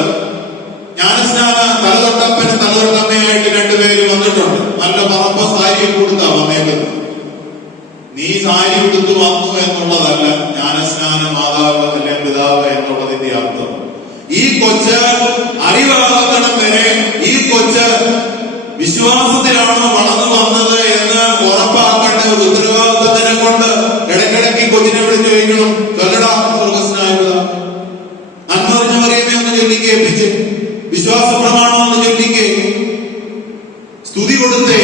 ജ്ഞാനസ്നാന തലതൊട്ടപ്പനും തലതൊട്ടമ്മയായിട്ട് രണ്ടുപേര് വന്നിട്ടുണ്ട്. നല്ല പറമ്പ സാരി കൊടുത്താ വന്നേക്കുന്നത്. നീ സാരി കൊടുത്തു വന്നു എന്നുള്ളതല്ല ജ്ഞാനസ്നാന മാതാവ് അല്ലെങ്കിൽ പിതാവ് എന്നുള്ളതിന്റെ അർത്ഥം. ഈ കൊച്ച് അറിവാകണം വരെ ഈ കൊച്ച് വിശ്വാസത്തിലാണോ വളർന്നു വന്നത് എന്ന് ഉറപ്പാക്കേണ്ട ഒരു ഉത്തരവാദിത്വത്തിനെ കൊണ്ട് ഇടയ്ക്കിടയ്ക്ക് കൊച്ചിനെ വിളിച്ച് ചോദിക്കണം, ചൊല്ലടാ സ്വർഗസ്നായ പിതാവേ, നന്മ നിറഞ്ഞ മറിയമേ ഒന്ന് ചൊല്ലിക്കേൽപ്പിച്ച്, വിശ്വാസ പ്രമാണം ഒന്ന് ചൊല്ലിക്കേ, സ്തുതി കൊടുത്തേ.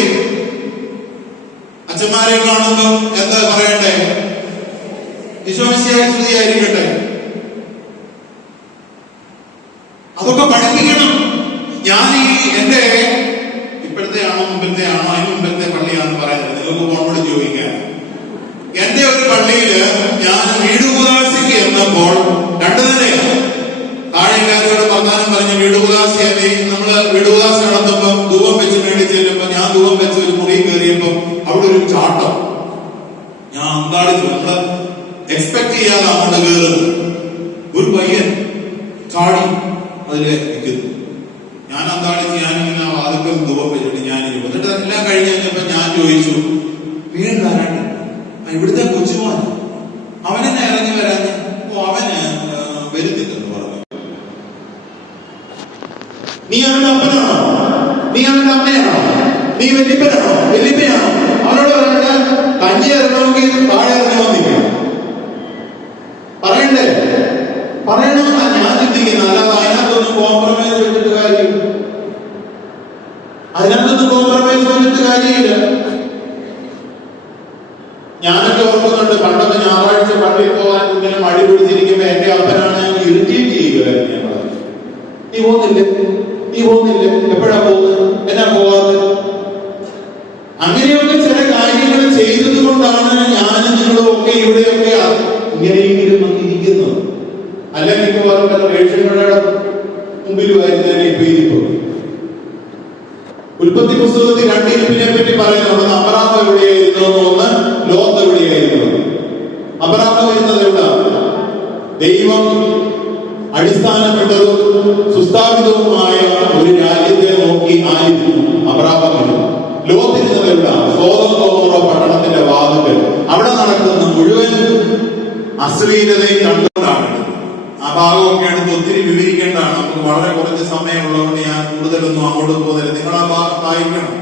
അച്ഛന്മാരെ കാണുമ്പോൾ എന്താ പറയണ്ടേ? ഈശോമിശിഹായ്ക്ക് സ്തുതിയായിരിക്കട്ടെ. അതൊക്കെ പഠിപ്പിക്കണം. ഞാൻ ഈ എന്റെ ഇപ്പോഴത്തെ ആണോ മുമ്പത്തെ ആണോ അതിന് മുമ്പത്തെ പള്ളിയാണെന്ന് പറയുന്നത് നിങ്ങൾക്ക് ഫോണോട് ചോദിക്കാൻ. എന്റെ ഒരു പള്ളിയില് ഞാൻ വീടുകുദാസിക്ക് എന്നപ്പോൾ രണ്ടു നിലയാണ്. താഴെ എല്ലാവരോട് വർത്താനം പറഞ്ഞ് വീടുകുദാസി നമ്മള് വീടുകുദാസി നടത്തുമ്പോ ധൂപം വെച്ച് മേടിച്ച് ചെല്ലുമ്പോ ഞാൻ ധൂപം വെച്ച് ഒരു മുറി കയറിയപ്പോ അവിടെ ഒരു ചാട്ടം. ഞാൻ അന്താളിച്ചു. നമ്മള് എക്സ്പെക്ട് ചെയ്യാതെ അങ്ങോട്ട് കയറുന്നു. ഒരു പയ്യൻ ചാടി അതില് നിൽക്കുന്നു. ഞാൻ അന്താളിച്ച് ഞാനിങ്ങനെ വാതിക്കൽ ധൂപം വെച്ചിട്ട് ഞാനിരിക്കും. എന്നിട്ട് എല്ലാം കഴിഞ്ഞ് കഴിഞ്ഞപ്പോ ഞാൻ ചോദിച്ചു, വീട് ആരാണ്ട്? ഇവിടുത്തെ കൊച്ചുമോൻ. അവനെന്നെ ഇറങ്ങി വരാൻ. അവന് വരുന്നില്ലെന്ന് പറഞ്ഞു. നീ അവന്റെ അപ്പനാണോ? നീ അവന്റെ അമ്മയാണോ? നീ വല്യപ്പനാണോ? വല്യപ്പയാണോ? അവനോട് പറയണ്ട, കഞ്ഞി ഇറങ്ങണമെങ്കിൽ താഴെ ഇറങ്ങി വന്നിരിക്കണം. പറയണ്ടേ? പറയണമെന്നാ ഞാൻ ചിന്തിക്കുന്നത്. അല്ലാതെ അതിനകത്തൊന്നും കോംപ്രമൈസ് വെച്ചിട്ട് കാര്യമില്ല. അതിനകത്തൊന്നും കോംപ്രമൈസ് വെച്ചിട്ട് കാര്യമില്ല. ഞാനൊക്കെ ഓർക്കുന്നുണ്ട്, പണ്ടൊക്കെ ഞായറാഴ്ച പള്ളിയിൽ പോകാൻ ഇങ്ങനെ മടി പിടിച്ചിരിക്കുമ്പോ എന്റെ അപ്പനാണ് ഇറിറ്റേറ്റ് ചെയ്യുകയായിരുന്നു. ഞങ്ങള്, നീ പോകുന്നില്ലേ, നീ പോകുന്നില്ലേ, എപ്പോഴാ പോകുന്നത്, എന്നാ പോവാതെ? അങ്ങനെയൊക്കെ ചില കാര്യങ്ങൾ ചെയ്തത് കൊണ്ടാണ് ഞാനും നിങ്ങളും ഒക്കെ ഇവിടെയൊക്കെ ഇങ്ങനെയെങ്കിലും വന്നിരിക്കുന്നത്. അല്ലെങ്കിൽ ഇപ്പൊ പറഞ്ഞ റേഷൻ കടയുടെ മുമ്പിലുമായിരുന്നു ഇപ്പൊ ഇരിപ്പോ. ഉൽപ്പത്തി പുസ്തകത്തിൽ രണ്ടിരിപ്പിനെ പറ്റി പറയുന്നുണ്ട്. അബ്രാഹാം എവിടെയായിരുന്നു, ഒന്ന് ലോത്ത് എവിടെയായിരുന്നു. അബ്രാഹാം വരുന്നത് എവിടെ? ദൈവം അടിസ്ഥാനപ്പെട്ടതും സുസ്ഥാപിതവുമായ ഒരു രാജ്യത്തെ നോക്കി ആയിരുന്നു അബ്രാഹാം. ലോത്തിരുന്നത് എവിടെ? സോദോം ഗൊമോറ പട്ടണത്തിന്റെ വാതിൽക്കൽ. അവിടെ നടക്കുന്ന മുഴുവൻ അശ്ലീലതയും കണ്ടുകൊണ്ടാണ്. ആ ഭാഗമൊക്കെ എടുത്ത് ഒത്തിരി വിവരിക്കേണ്ടതാണ്. നമുക്ക് വളരെ കുറച്ച് സമയമുള്ളതുകൊണ്ട് ഞാൻ കൂടുതലൊന്നും അങ്ങോട്ട് പോകുന്നില്ല. നിങ്ങൾ ആ ഭാഗം വായിക്കണം.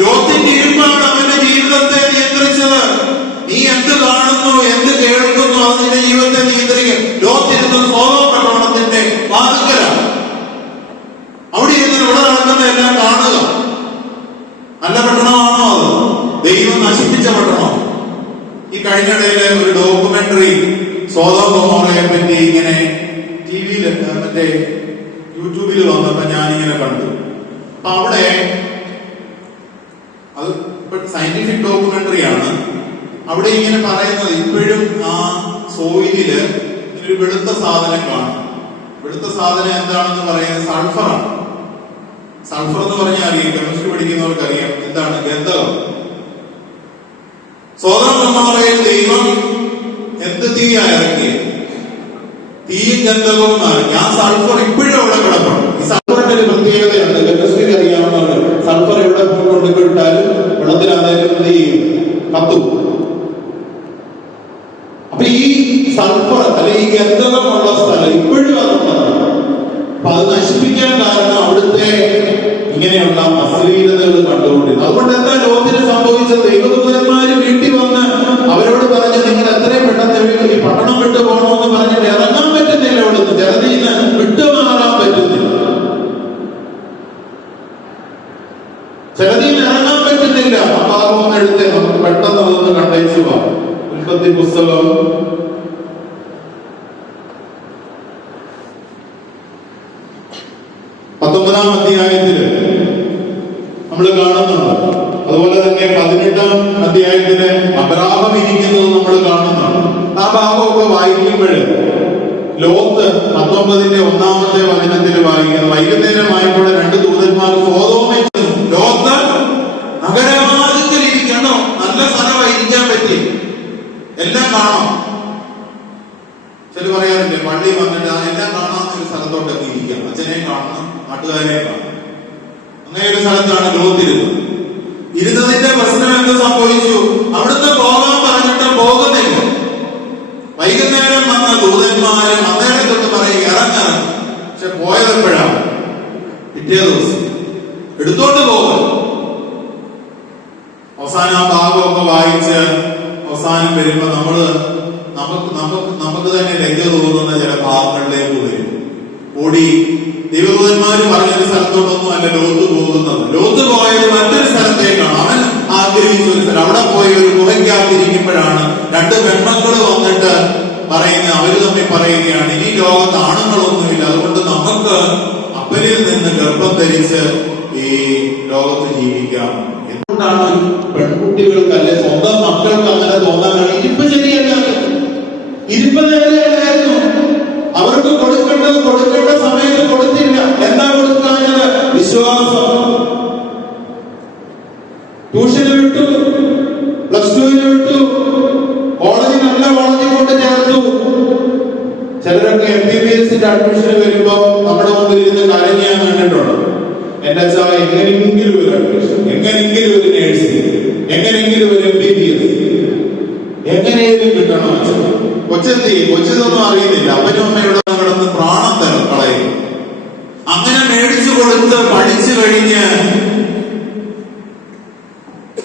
ലോത്തിന്റെ ഇരുപ്പാണ് അവന്റെ ജീവിതത്തെ നിയന്ത്രിച്ചത്. നീ എന്ത് കാണുന്നു, എന്ത് കേൾക്കുന്നു, അത് നിന്റെ ജീവിതത്തെ നിയന്ത്രിക്കും. ലോത്തിരുന്നത് സോദോം പട്ടണത്തിന്റെ വാതിൽക്കലാണ്. അവിടെ ഇരുന്ന് ഇവിടെ നടക്കുന്ന എല്ലാം കാണുക. നല്ല പട്ടണമാണോ അത്? ദൈവം നശിപ്പിച്ച പട്ടണം. ഈ കഴിഞ്ഞിടയിലെ ഒരു ഡോക്യുമെന്ററി സോദോം ഗൊമോറയെ പറ്റി ഇങ്ങനെ ടിവിയില് മറ്റേ യൂട്യൂബിൽ വന്നപ്പോ ഞാനിങ്ങനെ കണ്ടു. അപ്പൊ അവിടെ അത് സയന്റിഫിക് ഡോക്യുമെന്ററി ആണ്. അവിടെ ഇങ്ങനെ പറയുന്നത് ഇപ്പോഴും ആ സോയിലില് ഒരു വെളുത്ത സാധനം കാണും. വെളുത്ത സാധനം എന്താണെന്ന് പറയുന്നത് സൾഫറാണ്. സൾഫർ എന്ന് പറഞ്ഞാൽ അറിയാം, കെമിസ്ട്രി പഠിക്കുന്നവർക്ക് അറിയാം എന്താണ് ഗന്ധകം. സോദോം ഗൊമോറയിൽ ദൈവം എന്ത് തീയാ ഇറക്കിയത്? തീയും ഗന്ധകവും മാറി. ആ സൾഫർ ഇപ്പോഴും അവിടെ കിടപ്പുണ്ട്. ഈ സൾഫറിന്റെ ഒരു പ്രത്യേകതയുണ്ട്, കെമിസ്ട്രി അറിയാവുന്നവർ. സൾഫർ എവിടെ കൊണ്ടിട്ടാലും വെള്ളത്തിൽ അതായത് എന്ത് ചെയ്യും? കത്തും. അപ്പൊ ഈ സൾഫർ അല്ലെ ഈ ഗന്ധകമുള്ള സ്ഥലം ഇപ്പോഴും അതുണ്ടാകും. അപ്പൊ അത് നശിപ്പിക്കാൻ കാരണം അവിടുത്തെ ഇങ്ങനെയുള്ള അശ്ലീലതകൾ കണ്ടുകൊണ്ടിരുന്നു. അതുകൊണ്ട് എന്താ ലോകത്തിന് സംഭവിച്ചത്? ദൈവദൂതന്മാര് വീട്ടിൽ വന്ന് അവരോട് പറഞ്ഞ് നിങ്ങൾ എത്രയും പെട്ടെന്ന് ഈ പട്ടണം വിട്ടു പോകണമെന്ന് പറഞ്ഞിട്ട് ഇറങ്ങാൻ പറ്റുന്നില്ല. അവിടുന്ന് ജനതയിൽ നിന്ന് വിട്ടുമാറാൻ പറ്റുന്നില്ല. ജനതയിൽ നിന്ന് ഇറങ്ങാൻ പറ്റുന്നില്ല. അപ്പാവും എടുത്ത് നമുക്ക് പെട്ടെന്ന് അതൊന്ന് കണ്ടേച്ചു പോവാം. ഉൽപ്പത്തി പുസ്തകം 19-ാം അധ്യായത്തില് നമ്മൾ കാണുന്നുണ്ട്. അതുപോലെ തന്നെ 18-ാം അധ്യായത്തില് അബ്രാഹാം ഇരിക്കുന്നത് നമ്മൾ കാണുന്നുണ്ട്. ആ ഭാഗമൊക്കെ വായിക്കുമ്പോൾ ലോത്ത് 19-ന്റെ 1-ാമത്തെ വചനത്തിൽ വായിക്കുന്നു. വൈകുന്നേരമായപ്പോൾ 2 ദൂതന്മാർ സോദോമിൽ ചെന്നു. ലോത്ത് നഗരവാതിൽക്കൽ ഇരിക്കണോ? നല്ല സ്ഥലമായി ഇരിക്കാൻ പറ്റി, എല്ലാം കാണാം. ചില പറയാറില്ലേ, പള്ളി വന്നിട്ട് എല്ലാം കാണാവുന്ന ഒരു സ്ഥലത്തോട്ടൊക്കെ ഇരിക്കാം. അച്ഛനെ കാണണം, നാട്ടുകാരെ കാണണം. അങ്ങനെ ഒരു സ്ഥലത്താണ് ലോത്തിരുന്നത്. ഇരുന്നതിന്റെ പ്രശ്നം എന്ത് സംഭവിച്ചു? അവിടുന്ന് പോകാൻ പറഞ്ഞിട്ട് പോകുന്നില്ല. വൈകുന്നേരം വന്ന ദൂതന്മാര് അന്നേരം തൊട്ട് പറയും ഇറങ്ങിറങ്ങും. പക്ഷെ പോയത് എപ്പോഴാണ്? പിറ്റേ ദിവസം എടുത്തോണ്ട് പോകും. അവസാനം ആ ഭാഗമൊക്കെ വായിച്ച് അവസാനം വരുമ്പോ നമുക്ക് തന്നെ ലജ്ജ തോന്നുന്ന ചില ഭാഗങ്ങളിലേക്ക് വരും. കൂടി ദൈവദൂതന്മാര് പറഞ്ഞൊരു സ്ഥലത്തോട്ടൊന്നും അല്ല ലോത്ത് പോകുന്നത്. ലോത്ത് പോയത് മറ്റൊരു സ്ഥലത്തേക്കാണ്. അവൻ ആഗ്രഹിച്ച ഒരു സ്ഥലം. അവിടെ പോയി ഒരു ഗുഹയ്ക്കകത്തിരിക്കുമ്പോഴാണ് 2 പെൺമക്കൾ വന്നിട്ട് പറയുന്ന, അവര് തമ്മിൽ പറയുകയാണ്, ഇനി ലോകത്ത് ആണുങ്ങളൊന്നുമില്ല, അതുകൊണ്ട് നമുക്ക് അപ്പനിൽ നിന്ന് ഗർഭം ധരിച്ച് ഈ ലോകത്ത് ജീവിക്കാം. എന്തുകൊണ്ടാണ് പെൺകുട്ടികൾക്ക് അല്ലെ സ്വന്തം മക്കൾക്ക് അങ്ങനെ തോന്നാനാണ്? ഇരിപ്പ് ശരിയല്ല, ഇരിപ്പ് നേരെയായിരുന്നു. അവർക്ക് കൊടുക്കേണ്ട സമയത്ത് കൊടുത്തില്ല. എന്താ കൊടുക്കാഞ്ഞത്? വിശ്വാസം. ട്യൂഷന് വിട്ടു, +2 വിട്ടു, കോളേജ് നല്ല കോളേജിൽ കൊണ്ട് ചേർത്തു. ചിലരൊക്കെ MBBS അഡ്മിഷന് വരുമ്പോ നമ്മുടെ മുമ്പിൽ ഇരുന്ന് കരഞ്ഞാൻ കണ്ടിട്ടുണ്ട്. എന്റെ അച്ഛാ എങ്ങനെയെങ്കിലും ഒരു അഡ്മിഷൻ, എങ്ങനെയെങ്കിലും ഒരു നേഴ്സിംഗ്, എങ്ങനെയെങ്കിലും ഒരു MBBS എങ്ങനെയെങ്കിലും കിട്ടണം അച്ഛൻ. കൊച്ചെന്തി കൊച്ചിതൊന്നും അറിയുന്നില്ല. അപ്പനും അമ്മയോട് കിടന്ന് പ്രാണം തരും കളയും. അങ്ങനെ മേടിച്ചു കൊടുത്ത് പഠിച്ചു കഴിഞ്ഞ്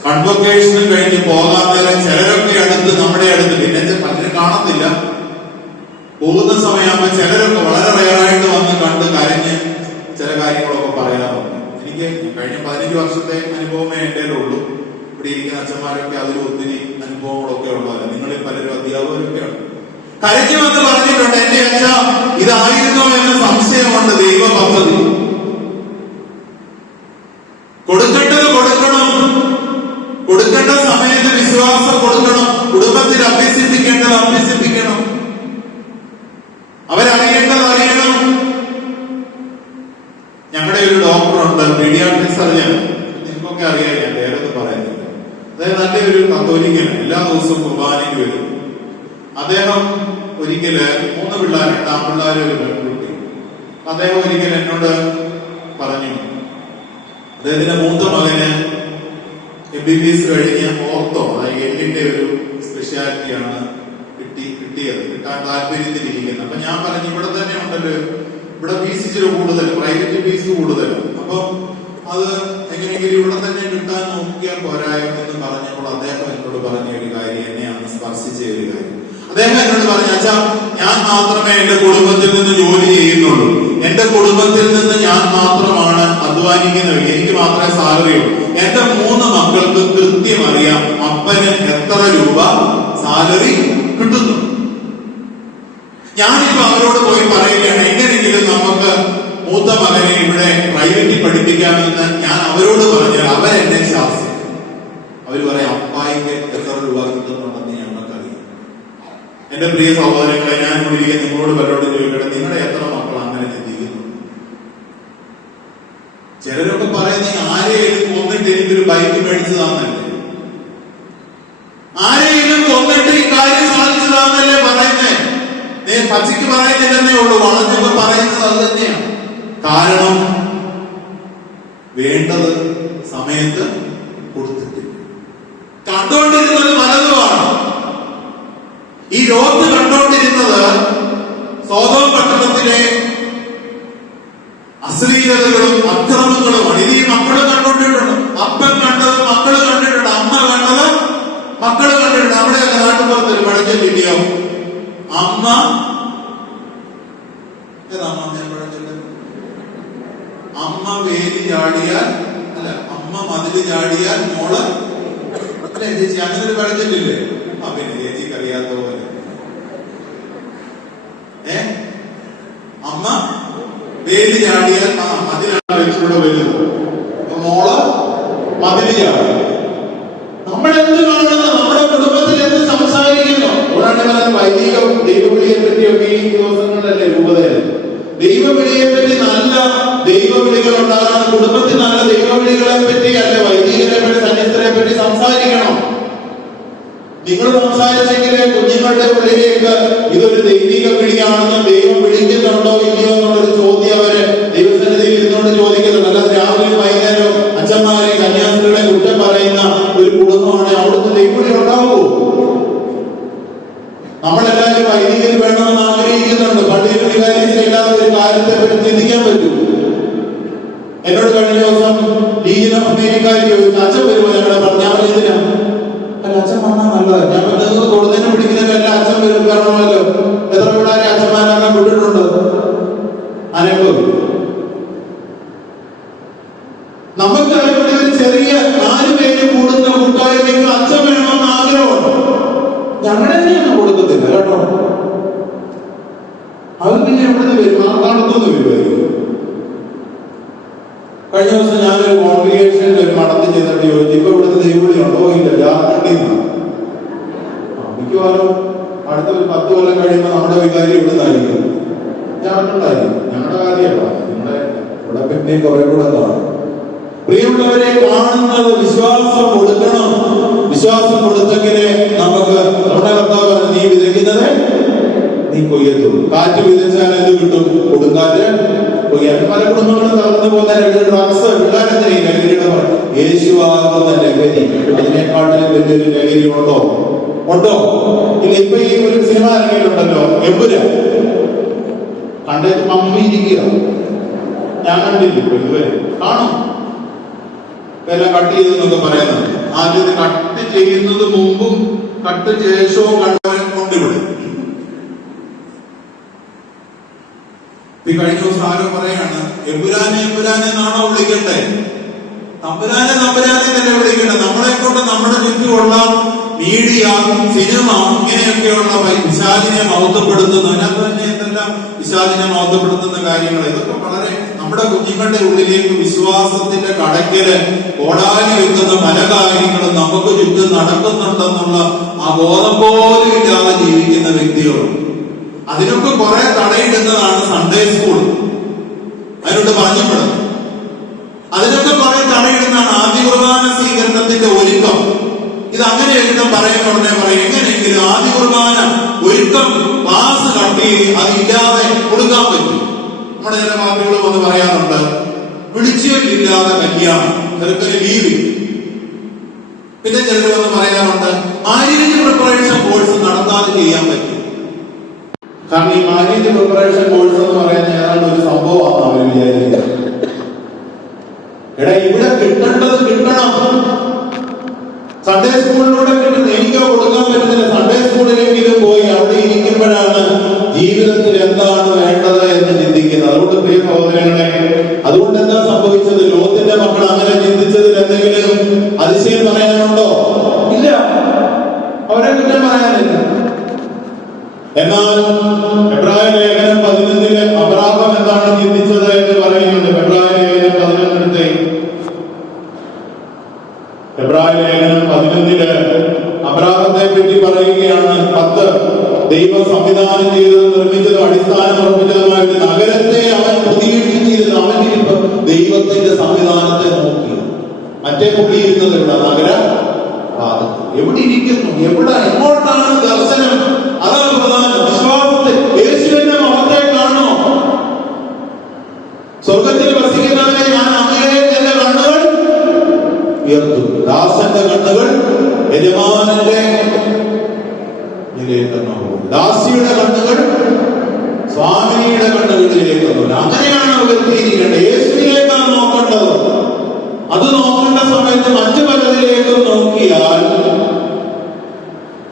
കൺവൊക്കേഷനും കഴിഞ്ഞ് പോകാൻ നേരം ചിലരൊക്കെ നമ്മുടെ അടുത്ത് പിന്നെ പലരും കാണത്തില്ല. പോകുന്ന സമയമാകുമ്പോ ചിലരൊക്കെ വളരെ റയറായിട്ട് വന്ന് കണ്ട് കരഞ്ഞ് ചില കാര്യങ്ങളൊക്കെ പറയാറുണ്ട്. എനിക്ക് കഴിഞ്ഞ 15 വർഷത്തെ അനുഭവമേ എന്റെ ഉള്ളൂ. ഇവിടെ ഇരിക്കുന്ന അച്ഛന്മാരൊക്കെ അതിൽ ഒത്തിരി അനുഭവങ്ങളൊക്കെ ഉള്ളവരാണ്. നിങ്ങളിൽ പലരും അധ്യാപകരൊക്കെയാണ്. കരഞ്ഞു വന്ന് പറഞ്ഞിട്ടുണ്ട്, എന്റെ അച്ഛ ഇതായിരുന്നോ എന്ന് സംശയമുണ്ട്. ദൈവ പദ്ധതി കൊടുക്കേണ്ടത് കൊടുക്കണം, കൊടുക്കേണ്ട സമയത്ത് വിശ്വാസം കൊടുക്കണം, കുടുംബത്തിൽ അഭ്യസിപ്പിക്കേണ്ടത് അഭ്യസിപ്പിക്കണം, അവരറിയേണ്ടത് അറിയണം. ഞങ്ങളുടെ ഒരു ഡോക്ടറുണ്ട്, പീഡിയാട്രിക് സർജൻ. നിങ്ങൾക്കൊക്കെ അറിയാം, ഞാൻ വേറെ പറയുന്നില്ല. അതായത് നല്ലൊരു കത്തോലിക്കനാണ്. എല്ലാ ദിവസവും കുർബാനയ്ക്ക് വരും. അദ്ദേഹം ഒരിക്കല് 3 പിള്ളേർ, 8 ആൺപിള്ളേർ, ഒരു പെൺകുട്ടി. അദ്ദേഹം ഒരിക്കൽ എന്നോട് പറഞ്ഞു, അദ്ദേഹത്തിന്റെ മൂത്ത മകന് MBBS കഴിഞ്ഞ് ഓർത്തോ, അതായത് എല്ലിന്റെ ഒരു സ്പെഷ്യാലിറ്റിയാണ് കിട്ടാൻ താല്പര്യത്തിലിരിക്കുന്നത്. അപ്പൊ ഞാൻ പറഞ്ഞു, ഇവിടെ തന്നെ ഉണ്ടല്ലോ, ഇവിടെ ഫീസ് ഇച്ചിരി കൂടുതൽ, പ്രൈവറ്റ് ഫീസ് കൂടുതലാണ്. അപ്പൊ അത് എങ്ങനെയെങ്കിലും ഇവിടെ തന്നെ കിട്ടാൻ നോക്കിയാൽ പോരായോ എന്ന് പറഞ്ഞപ്പോൾ അദ്ദേഹം എന്നോട് പറഞ്ഞ ഒരു കാര്യം എന്നെ അന്ന് സ്പർശിച്ച ഒരു കാര്യം. അദ്ദേഹം എന്നോട് പറഞ്ഞു, അച്ഛാ ഞാൻ മാത്രമേ എന്റെ കുടുംബത്തിൽ നിന്ന് ജോലി ചെയ്യുന്നുള്ളൂ, എന്റെ കുടുംബത്തിൽ നിന്ന് ഞാൻ മാത്രമാണ് അധ്വാനിക്കുന്നത്, എനിക്ക് മാത്രമേ സാലറി ഉള്ളൂ. എന്റെ 3 മക്കൾക്ക് കൃത്യം അറിയാം അപ്പന് എത്ര രൂപ സാലറി കിട്ടുന്നു. ഞാനിപ്പോ അവരോട് പോയി പറയുകയാണ്, എങ്ങനെയെങ്കിലും നമുക്ക് മൂത്ത മകനെ ഇവിടെ പ്രൈവറ്റിൽ പഠിപ്പിക്കാമെന്ന് ഞാൻ അവരോട് പറഞ്ഞാൽ അവരെന്നെ ശാസിക്കും. അവര് പറയാം, അപ്പായിക്ക് എത്ര രൂപ കിട്ടുന്നുണ്ടെന്ന് ഞങ്ങൾക്കറിയാം. എന്റെ പ്രിയ സഹോദരങ്ങളെ, ഞാൻ ഇവിടെ നിങ്ങളോട് പലരോടും ചോദിക്കട്ടെ, നിങ്ങളുടെ എത്ര മക്കൾ അങ്ങനെ ചിന്തിക്കുന്നു? ചിലരൊക്കെ പറയുന്നത് ആരെയും കൊന്നിട്ട് എനിക്കൊരു ബൈക്ക് മേടിച്ചു തന്നല്ലേ, ആരെയും കൊന്നിട്ട് ഈ കാര്യം സാധിച്ചു തന്നല്ലേ പറയുന്നേ. പല പച്ചയ്ക്ക് പറയുന്നില്ലെന്നേ ഉള്ളൂ, വളഞ്ഞൊക്കെ പറയുന്നത് അത് തന്നെയാണ്. കാരണം വേണ്ടത് സമയത്ത് കൊടുത്തിട്ടില്ല. കണ്ടുകൊണ്ടിരുന്നത് പലതുമാണ്. ഈ ലോകത്ത് കണ്ടുകൊണ്ടിരുന്നത് സോദോം പട്ടണത്തിലെ അശ്ലീലതകളും അക്രമങ്ങളുമാണ്. ഇത് ഈ മക്കള് കണ്ടുകൊണ്ടിട്ടുണ്ട്. അപ്പൻ കണ്ടത് മക്കള് കണ്ടിട്ടുണ്ട്, അമ്മ കണ്ടത് മക്കള് കണ്ടിട്ടുണ്ട്. നമ്മുടെ നാട്ടുപുറത്തൊരു പഴഞ്ചൊല്ലില്ലയോ, അമ്മ അമ്മ വേലി ചാടിയാൽ അല്ല അമ്മ മതില് ചാടിയാൽ മോള് അല്ലെ ചേച്ചി, അങ്ങനെ ഒരു പഴഞ്ചൊല്ലില്ലേ? പിന്നെ ചേച്ചിക്ക് അറിയാത്ത പോലെ അമ്മ വേലി ചാടിയാൽ മതിലാണ് വെച്ചിട്ടുള്ള വലുത്, മോള് മതില് ചാടി. നമ്മളെന്ത് കാണുന്നു, നമ്മുടെ കുടുംബത്തിൽ എന്ത് സംസാരിക്കുന്നു? വൈദിക ദൈവവിളിയെ പറ്റിയൊക്കെ ഈ ദിവസങ്ങളിലല്ലേ രൂപതയിൽ ദൈവവിളിയെ പറ്റി നല്ല ദൈവവിളികൾ ഉണ്ടാകണം. കുടുംബത്തിൽ നല്ല ദൈവവിളികളെ പറ്റി അല്ലെ വൈദികരെ പറ്റി സന്യസ്തരെ പറ്റി സംസാരിക്കണം. നിങ്ങൾ സംസാരിച്ചെങ്കിലേ കുഞ്ഞുങ്ങളുടെ ഉള്ളിലേക്ക് ഇതൊരു ദൈവിക വിളിയാണെന്നും ദൈവം വിളിക്കുന്നുണ്ടോ ഇല്ലയോ എന്നുള്ളൊരു ചോദ്യം അവര് ദൈവസന്നിധിയിൽ ഇരുന്നുകൊണ്ട് ചോദിക്കുന്നുണ്ട്. അല്ലാതെ രാവിലെ വൈകുന്നേരം അച്ഛന്മാരെ കന്യാസ്ത്രീകളെ കുറ്റം പറയുന്ന ഒരു കുടുംബമാണ് അവിടുന്ന് ദൈവവിളി ഉണ്ടാവൂ. നമ്മളെല്ലാവരും വൈദികർ വേണമെന്ന് ആഗ്രഹിക്കുന്നുണ്ട്. പള്ളിയിൽ വികാരിച്ചില്ലാത്ത ഒരു കാര്യത്തെ പറ്റി ചിന്തിക്കാൻ പറ്റൂ. എന്നോട് കഴിഞ്ഞ ദിവസം ലീഗിൽ അമേരിക്കയിൽ ചോദിച്ചു, അച്ഛൻ വരുമോ ഞങ്ങളെ പറഞ്ഞാൽ എന്തിനാ? അല്ല അച്ഛൻ പറഞ്ഞാൽ നല്ലതാണ്. ഞാൻ നിങ്ങൾക്ക് കൊടുത്തതിന് പിടിക്കുന്നതിനല്ല അച്ഛൻ വരും കാരണമല്ലോ. എത്ര പിള്ളേരെ അച്ഛന്മാരാക്കാൻ വിട്ടിട്ടുണ്ട്? അനേകം. നമുക്ക് ഇവിടെ ഒരു ചെറിയ 4 പേര് കൂടുന്ന കൂട്ടായ്മയ്ക്ക് അച്ഛൻ വേണമെന്ന് ആഗ്രഹമുണ്ട്. ഞങ്ങളുടെ തന്നെയൊന്നും കൊടുക്കത്തില്ല കേട്ടോ. അവർ പിന്നെ എവിടുന്ന് വരും? ആ കാലത്തൊന്നും വരുമായിരിക്കും. കഴിഞ്ഞ ദിവസം ഞാനൊരു കോൺഗ്രിഗേഷനിൽ ഒരു മഠത്തിൽ ചെന്നിട്ട് ചോദിച്ചു, ഇപ്പൊ ഇവിടുത്തെ ദൈവവിളി ഉണ്ടോ? ഇല്ല, ജാർഖണ്ഡിൽ മിക്കവാറും അടുത്ത ഒരു 10 കൊല്ലം കഴിയുമ്പോൾ നമ്മുടെ വികാരി ഇവിടുന്നായിരിക്കും, ജാർഖണ്ഡായിരിക്കും. ഞങ്ങളുടെ കാര്യമല്ല, നിങ്ങളുടെ ഇവിടെ പിന്നെ കുറെ കൂടെ കാണും. പ്രിയമുള്ളവരെ, കാണുന്നത് വിശ്വാസം കൊടുക്കണം. വിശ്വാസം കൊടുത്തെങ്കിലേ നമുക്ക് നമ്മുടെ കർത്താവ് പറഞ്ഞു, നീ വിതയ്ക്കുന്നത് നീ കൊയ്യത്തുള്ളൂ. കാറ്റ് വിതച്ചാൽ എന്ത് കിട്ടും? കൊടുങ്കാറ്റ് കൊയ്യാൻ. പല കുടുംബങ്ങളും തളർന്നു പോകുന്ന ഡ്രഗ്സ് പിള്ളേരെന്തിനാ ലഹരിയുടെ യേശുവാകുന്ന ലഹരി. അതിനെക്കാട്ടിലും വലിയൊരു ലഹരി ഉണ്ടോ? ഇല്ല. ഇപ്പൊ ഈ ഒരു സിനിമ ഇറങ്ങിയിട്ടുണ്ടല്ലോ, എമ്പുരാൻ. കണ്ടിട്ട് മമ്മിയിരിക്കുക. ഞാൻ കണ്ടില്ല ഇതുവരെ. കാണും എല്ലാം കട്ട് ചെയ്തെന്നൊക്കെ പറയുന്നത്. ആദ്യം കട്ട് ചെയ്യുന്നത് മുമ്പും കട്ട് ശേഷവും കണ്ടവരെ കൊണ്ടുവിടും. ഈ കഴിഞ്ഞ ദിവസം ആരോ പറയാണ്, എമ്പുരാനെ എമ്പുരാനെ എന്നാണോ വിളിക്കണ്ടേ? തമ്പുരാനെ തമ്പുരാനെ തന്നെ വിളിക്കണ്ടേ? നമ്മളെ കൊണ്ട് നമ്മുടെ ചുറ്റുമുള്ള മീഡിയ, സിനിമ, ഇങ്ങനെയൊക്കെയുള്ള പിശാചിനെ മഹത്വപ്പെടുത്തുന്ന, അതിനകത്ത് തന്നെ എന്തെല്ലാം പിശാചിനെ മഹത്വപ്പെടുത്തുന്ന കാര്യങ്ങൾ. ഇതൊക്കെ വളരെ നമ്മുടെ കുഞ്ഞുങ്ങളുടെ ഉള്ളിലേക്ക് വിശ്വാസത്തിന്റെ കടയ്ക്കല് കോടാലി വെക്കുന്ന പല കാര്യങ്ങളും നമുക്ക് ചുറ്റും നടക്കുന്നുണ്ടെന്നുള്ള ആ ബോധം പോലും ഇല്ലാതെ ജീവിക്കുന്ന വ്യക്തികളും. അതിനൊക്കെ കുറെ തടയിടുന്നതാണ് സൺഡേ സ്കൂൾ. അതിനോട് പറഞ്ഞപ്പെടുന്നത്. അതിനൊക്കെ കുറെ തടയിടുന്നതാണ് ആദ്യ കുർബാന സ്വീകരണത്തിന്റെ ഒരുക്കം. ഇത് അങ്ങനെ എഴുതാൻ പറയുന്ന ഉടനെ പറയും, എങ്ങനെയെങ്കിലും ആദ്യ കുർബാന ഒരുക്കം ക്ലാസ് കട്ടി അതില്ലാതെ കൊടുക്കാൻ പറ്റും. നമ്മുടെ ചില പാർട്ടികൾ വന്ന് പറയാറുണ്ട്, വിളിച്ചില്ലാതെ കല്യാണം, ചെറുക്കന് ലീവ്. പിന്നെ ചിലർ വന്ന് പറയാറുണ്ട്, മാര്യേജ് പ്രിപ്പറേഷൻ കോഴ്സ് നടത്താതെ ചെയ്യാൻ പറ്റും. കാരണം ഈ മാര്യേജ് പ്രിപ്പറേഷൻ കോഴ്സ് എന്ന് പറയുന്ന ഏതാണ്ട് ഒരു സംഭവമാണ് അവർ വിചാരിക്കുന്നത്. എടാ, ഇവിടെ കിട്ടേണ്ടത് കിട്ടണം. സൺഡേ സ്കൂളിലൂടെ കിട്ടുന്ന എനിക്കോ കൊടുക്കാൻ പറ്റുന്നില്ല. സൺഡേ സ്കൂളിലെങ്കിലും പോയി അവിടെ ഇരിക്കുമ്പോഴാണ് ജീവിതത്തിൽ എന്താണ് വേണ്ടത് എന്ന് ചിന്തിക്കുന്നത്. അതുകൊണ്ട് പ്രിയ സഹോദരങ്ങളെ, അതുകൊണ്ട് എന്താ സംഭവിച്ചത്? ലോകത്തിന്റെ മക്കൾ അങ്ങനെ ചിന്തിച്ചതിൽ എന്തെങ്കിലും അതിശയം പറയാനുണ്ടോ? ഇല്ല, അവരെ കുറ്റം പറയാനില്ല. എന്നാൽ എബ്രായ ലേഖനം 11 അബ്രാഹാം എന്താണ് ചിന്തിച്ചത് എന്ന് പറയുന്നുണ്ട്. എബ്രായ ലേഖനം 11 എബ്രായ ലേഖനം 11 അബ്രാഹത്തെ പറ്റി പറയുകയാണ്. 10 ദൈവം സംവിധാനം ചെയ്തതും നിർമ്മിച്ചതും അടിസ്ഥാനം ഉറപ്പിച്ചതുമായ ഒരു നഗരത്തെ അവൻ പ്രതീക്ഷിച്ചിരുന്നു. അവൻ ദൈവത്തിന്റെ സംവിധാനത്തെ നോക്കി. മറ്റേ പുള്ളിയിരുന്നത് എവിടെ? നഗര എവിടെ ഇരിക്കുന്നു? എവിടെ? എങ്ങോട്ടാണ് ദർശനം? അതാണ് പ്രധാനം. വിശ്വാസത്തെ യേശുവെ സ്വർഗത്തിൽ വസിക്കുന്നവനെ ഞാൻ അങ്ങയെ എന്റെ കണ്ണുകൾ ഉയർത്തും. ദാസന്റെ കണ്ണുകൾ യജമാനന്റെ ദാസിയുടെ കണ്ണുകൾ സ്വാമിനിയുടെ കണ്ണുകളിലേക്ക്. അങ്ങനെയാണ് ഉയർത്തിയിരിക്കേണ്ടത്. യേശുവിലേക്കാണ് നോക്കേണ്ടത്. അത് നോക്കേണ്ട സമയത്ത് മറ്റു പലതിലേക്കും നോക്കിയാൽ